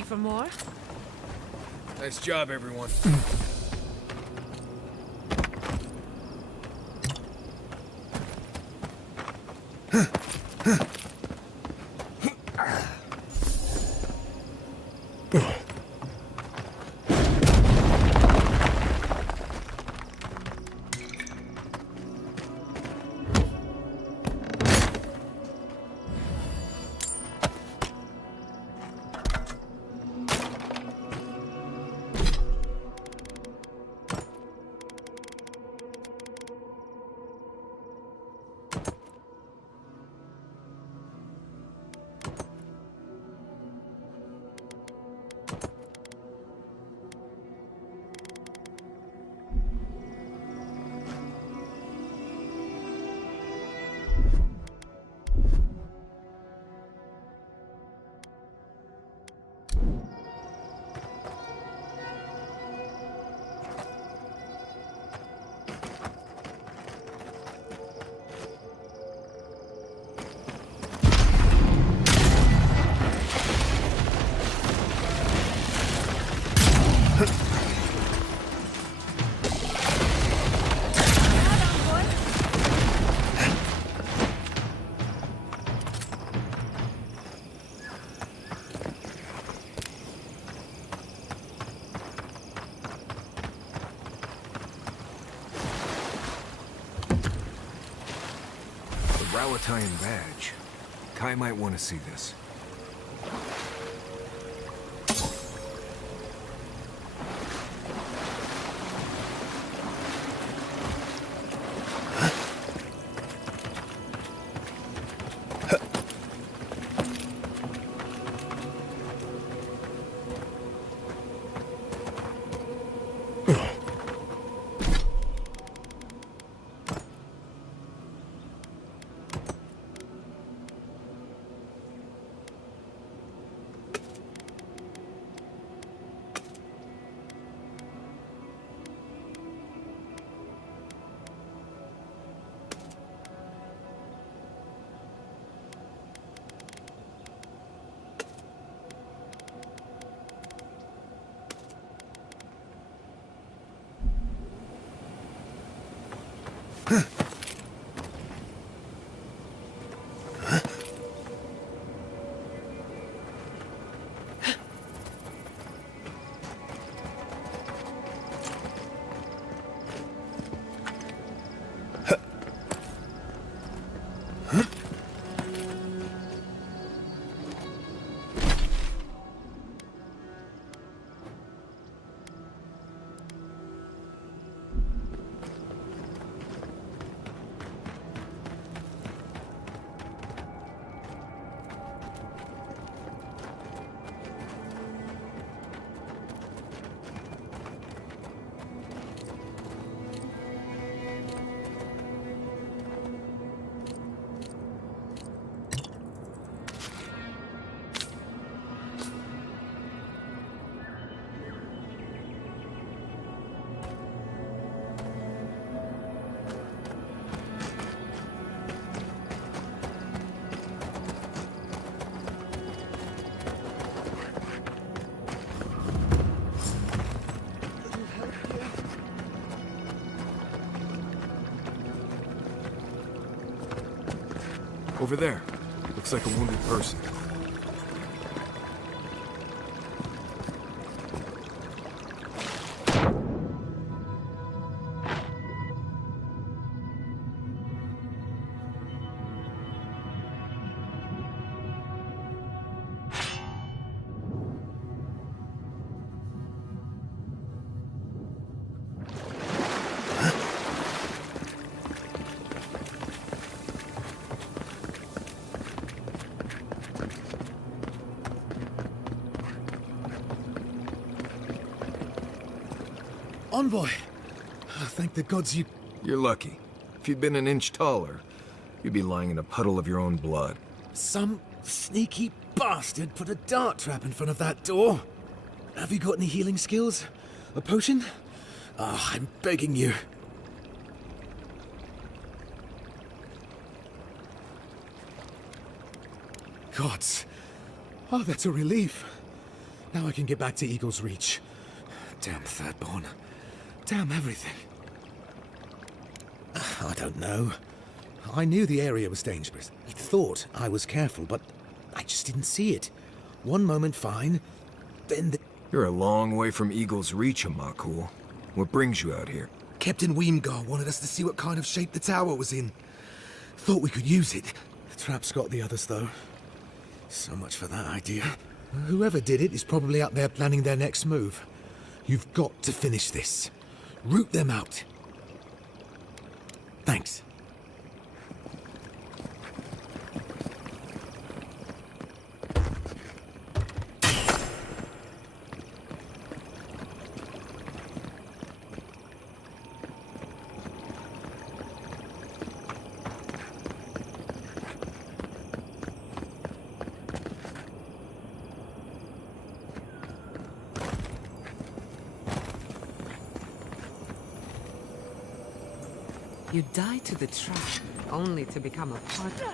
for more? Nice job, everyone. Rawathian badge. Kai might want to see this. Over there. Looks like a wounded person. Envoy! Thank the gods you... You're lucky. If you'd been an inch taller, You'd be lying in a puddle of your own blood. Some sneaky bastard put a dart trap in front of that door. Have you got any healing skills? A potion? Ah, I'm begging you. Gods. Oh, that's a relief. Now I can get back to Eagle's Reach. Damn Thirdborn. Damn everything. I don't know. I knew the area was dangerous. I thought I was careful, but I just didn't see it. One moment fine, then the... You're a long way from Eagle's Reach, Amakul. What brings you out here? Captain Weemgar wanted us to see what kind of shape the tower was in. Thought we could use it. The trap's got the others, though. So much for that idea. Whoever did it is probably out there planning their next move. You've got to finish this. Root them out. Thanks. You die to the trap, only to become a part of it.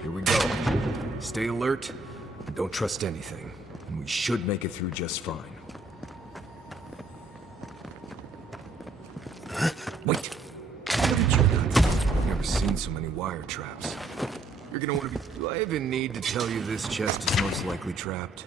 Here we go. Stay alert, and don't trust anything. And we should make it through just fine. Wait! What did you got? I've never seen so many wire traps. You're gonna want to be... Do I even need to tell you this chest is most likely trapped?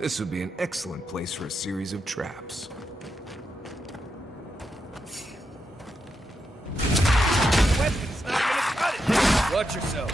This would be an excellent place for a series of traps. Weapon's not gonna cut it! Watch yourself.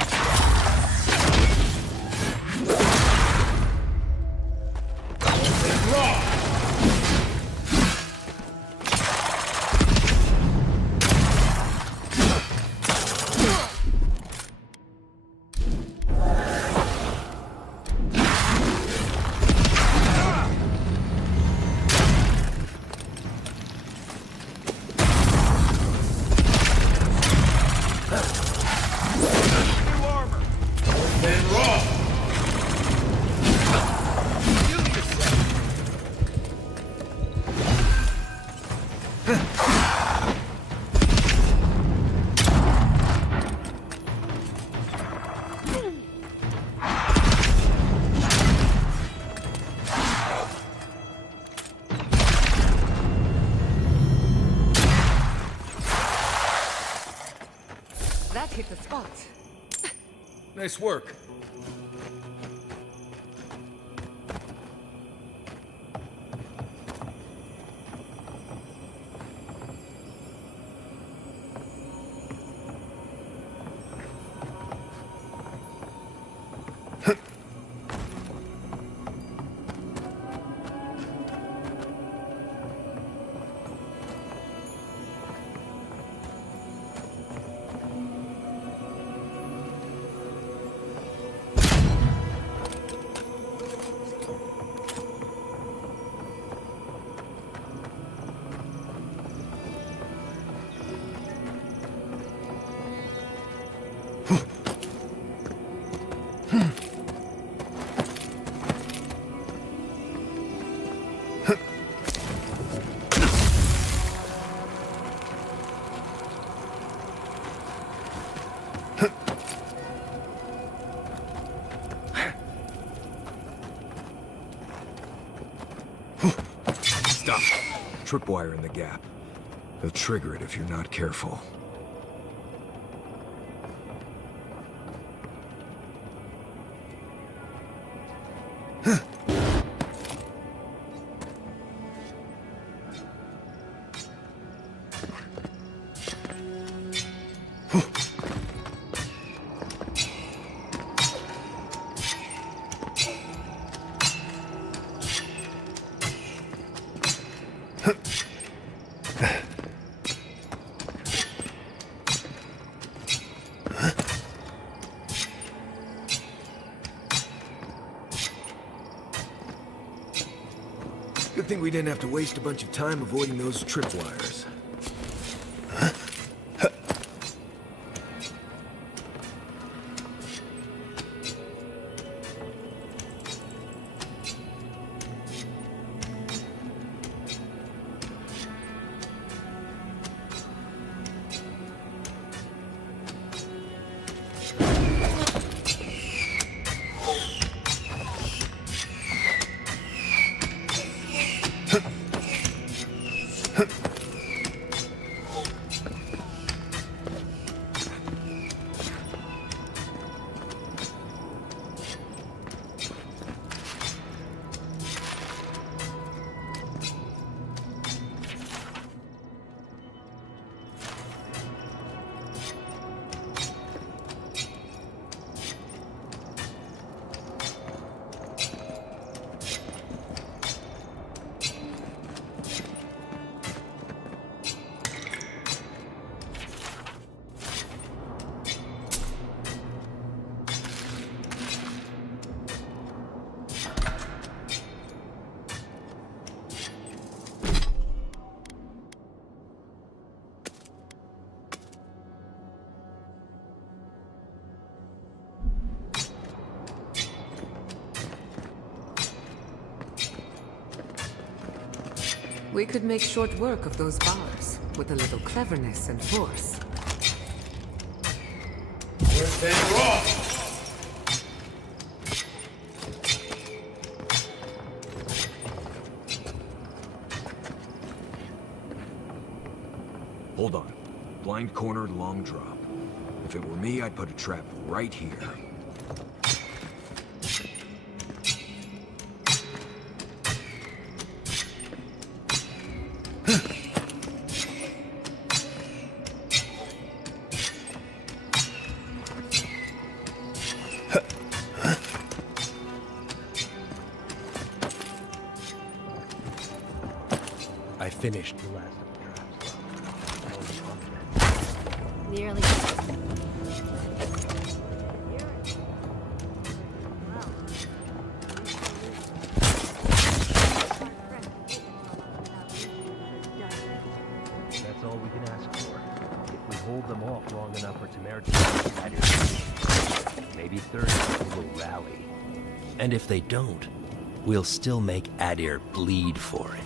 That hit the spot. Nice work. Stop. Tripwire in the gap. They'll trigger it if you're not careful. Good thing we didn't have to waste a bunch of time avoiding those tripwires. We could make short work of those bars, with a little cleverness and force. Hold on. Blind corner, long drop. If it were me, I'd put a trap right here. finished the last of the traps. Nearly. That's all we can ask for. If we hold them off long enough for Tamara to maybe Third will rally. And if they don't, we'll still make Adir bleed for it.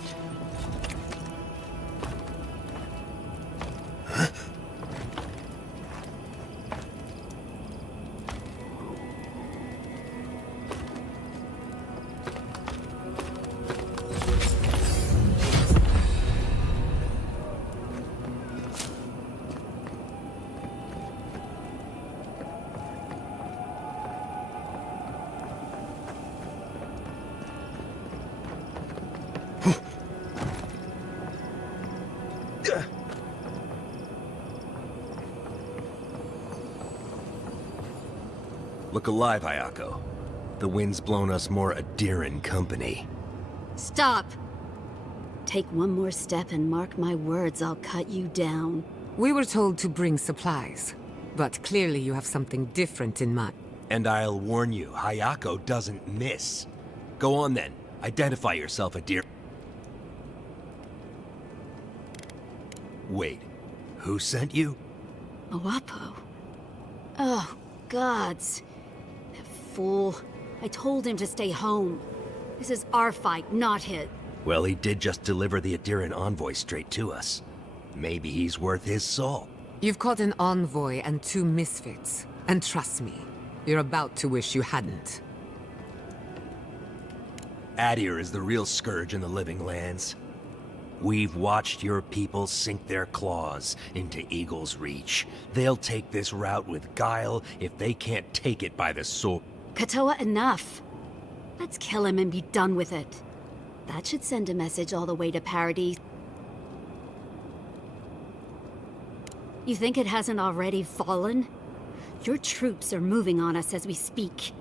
Look alive, Hayako. The wind's blown us more Adiran company. Stop! Take one more step and mark my words, I'll cut you down. We were told to bring supplies, but clearly you have something different in mind. And I'll warn you, Hayako doesn't miss. Go on then. Identify yourself, Adir. Wait, who sent you? Owapo. Oh, gods. That fool. I told him to stay home. This is our fight, not his. Well, he did just deliver the Adiran envoy straight to us. Maybe he's worth his salt. You've caught an envoy and 2 misfits. And trust me, you're about to wish you hadn't. Adir is the real scourge in the living lands. We've watched your people sink their claws into Eagle's Reach. They'll take this route with guile if they can't take it by the sword. Katoa, enough. Let's kill him and be done with it. That should send a message all the way to Paradise. You think it hasn't already fallen? Your troops are moving on us as we speak.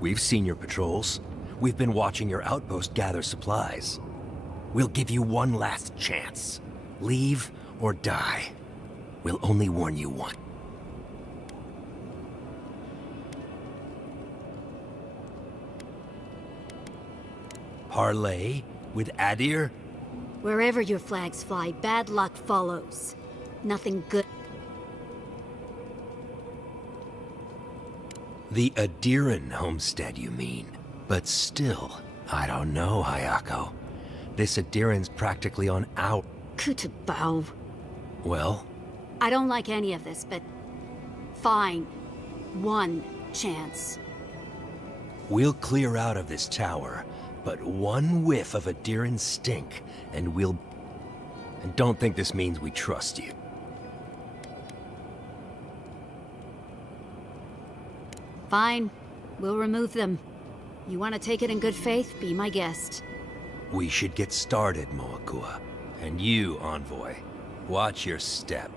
We've seen your patrols. We've been watching your outpost gather supplies. We'll give you one last chance. Leave or die. We'll only warn you once. Parley with Adir? Wherever your flags fly, bad luck follows. Nothing good. The Adiran homestead, you mean? But still, I don't know, Hayako. This Adiran's practically on our... Kutabao. Well? I don't like any of this, but... Fine. One chance. We'll clear out of this tower, but one whiff of Adiran stink, and we'll... And don't think this means we trust you. Fine. We'll remove them. You want to take it in good faith? Be my guest. We should get started, Moakua. And you, Envoy, watch your step.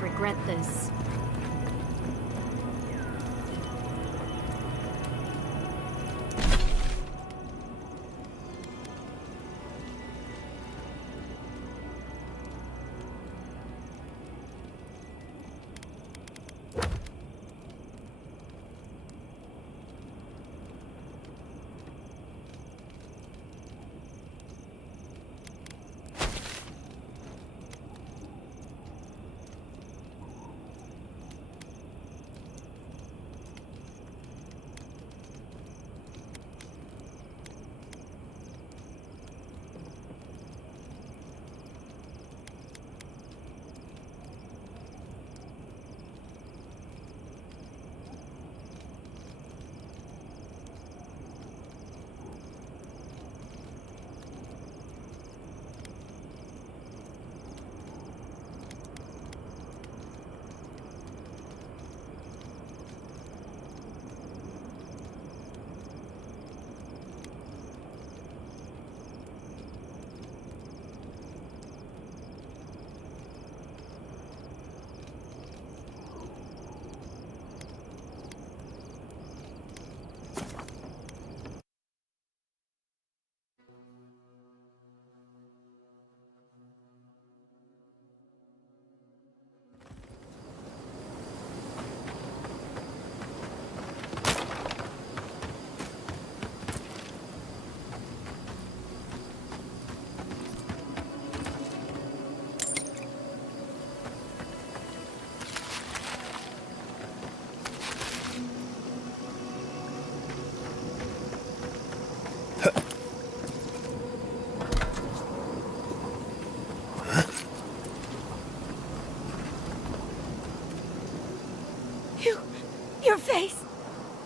Regret this.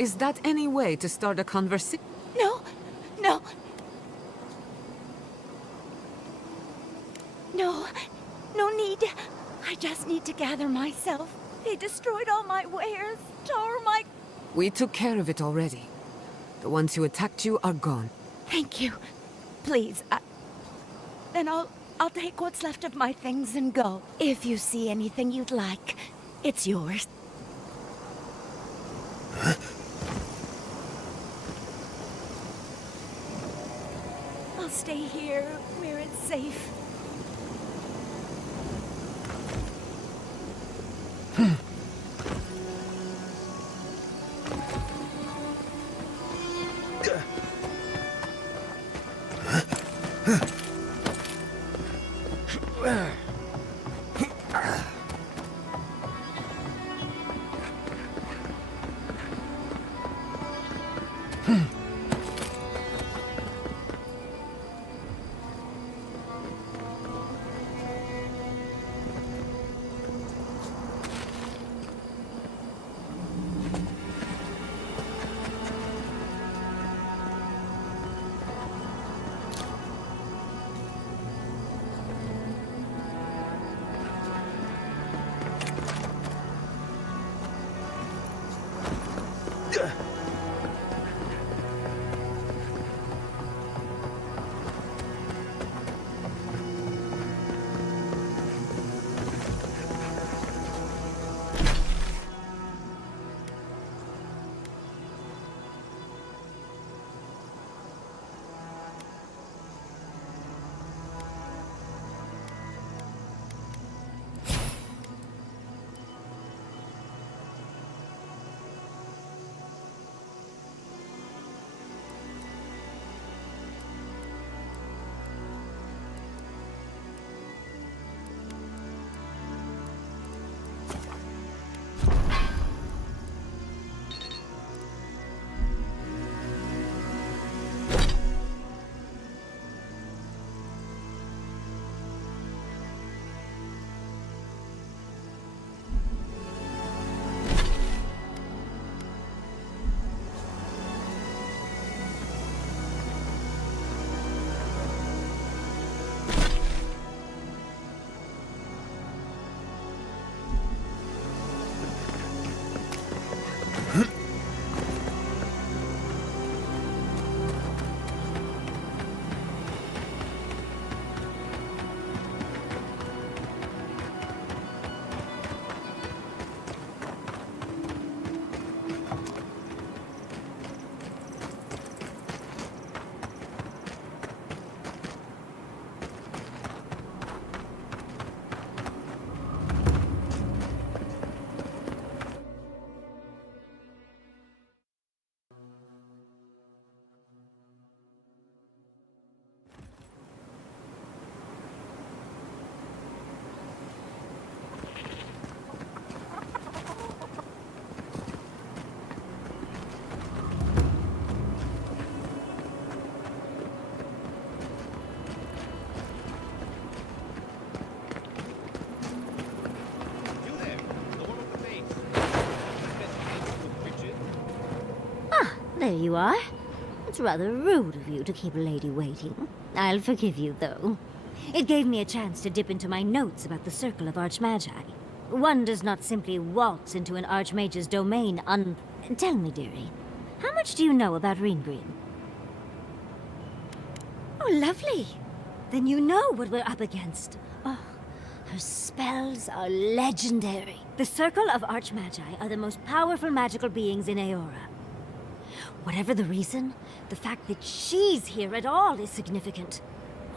Is that any way to start a conversation? No, no. No, no need. I just need to gather myself. They destroyed all my wares, tore my... We took care of it already. The ones who attacked you are gone. Thank you. Please, then I'll take what's left of my things and go. If you see anything you'd like, it's yours. I'll stay here where it's safe. There you are. It's rather rude of you to keep a lady waiting. I'll forgive you, though. It gave me a chance to dip into my notes about the Circle of Archmagi. One does not simply waltz into an Archmage's domain Tell me, dearie, how much do you know about Ringrim? Oh, lovely. Then you know what we're up against. Oh, her spells are legendary. The Circle of Archmagi are the most powerful magical beings in Aeora. Whatever the reason, the fact that she's here at all is significant.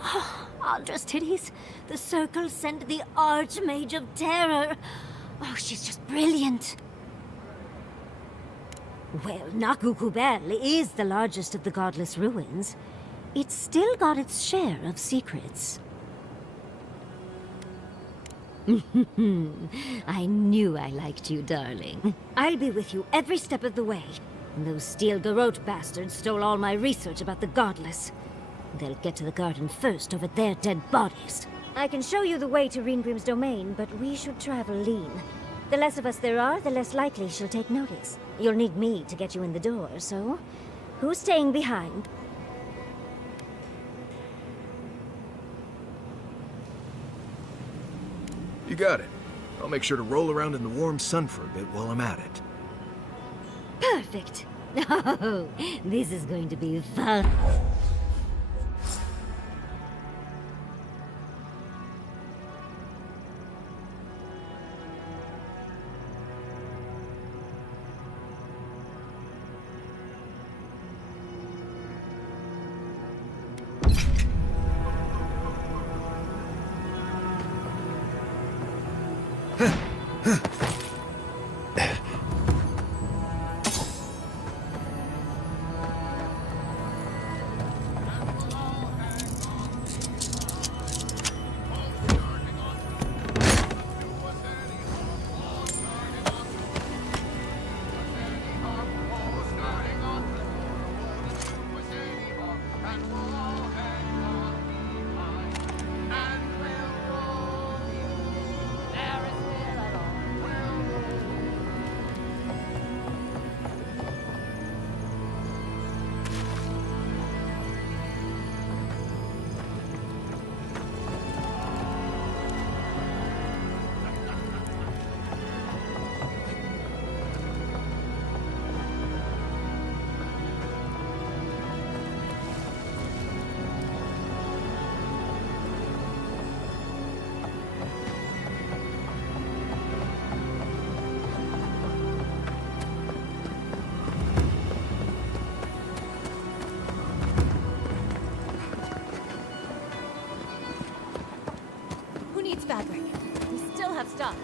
Oh, Aldra's titties. The Circle sent the Archmage of Terror. Oh, she's just brilliant. Well, Nakukubel is the largest of the godless ruins. It's still got its share of secrets. I knew I liked you, darling. I'll be with you every step of the way. Those Steel Garrote bastards stole all my research about the Godless. They'll get to the garden first over their dead bodies. I can show you the way to Ringrim's domain, but we should travel lean. The less of us there are, the less likely she'll take notice. You'll need me to get you in the door, so... who's staying behind? You got it. I'll make sure to roll around in the warm sun for a bit while I'm at it. Perfect. Oh, this is going to be fun. Who needs fabric? We still have stock.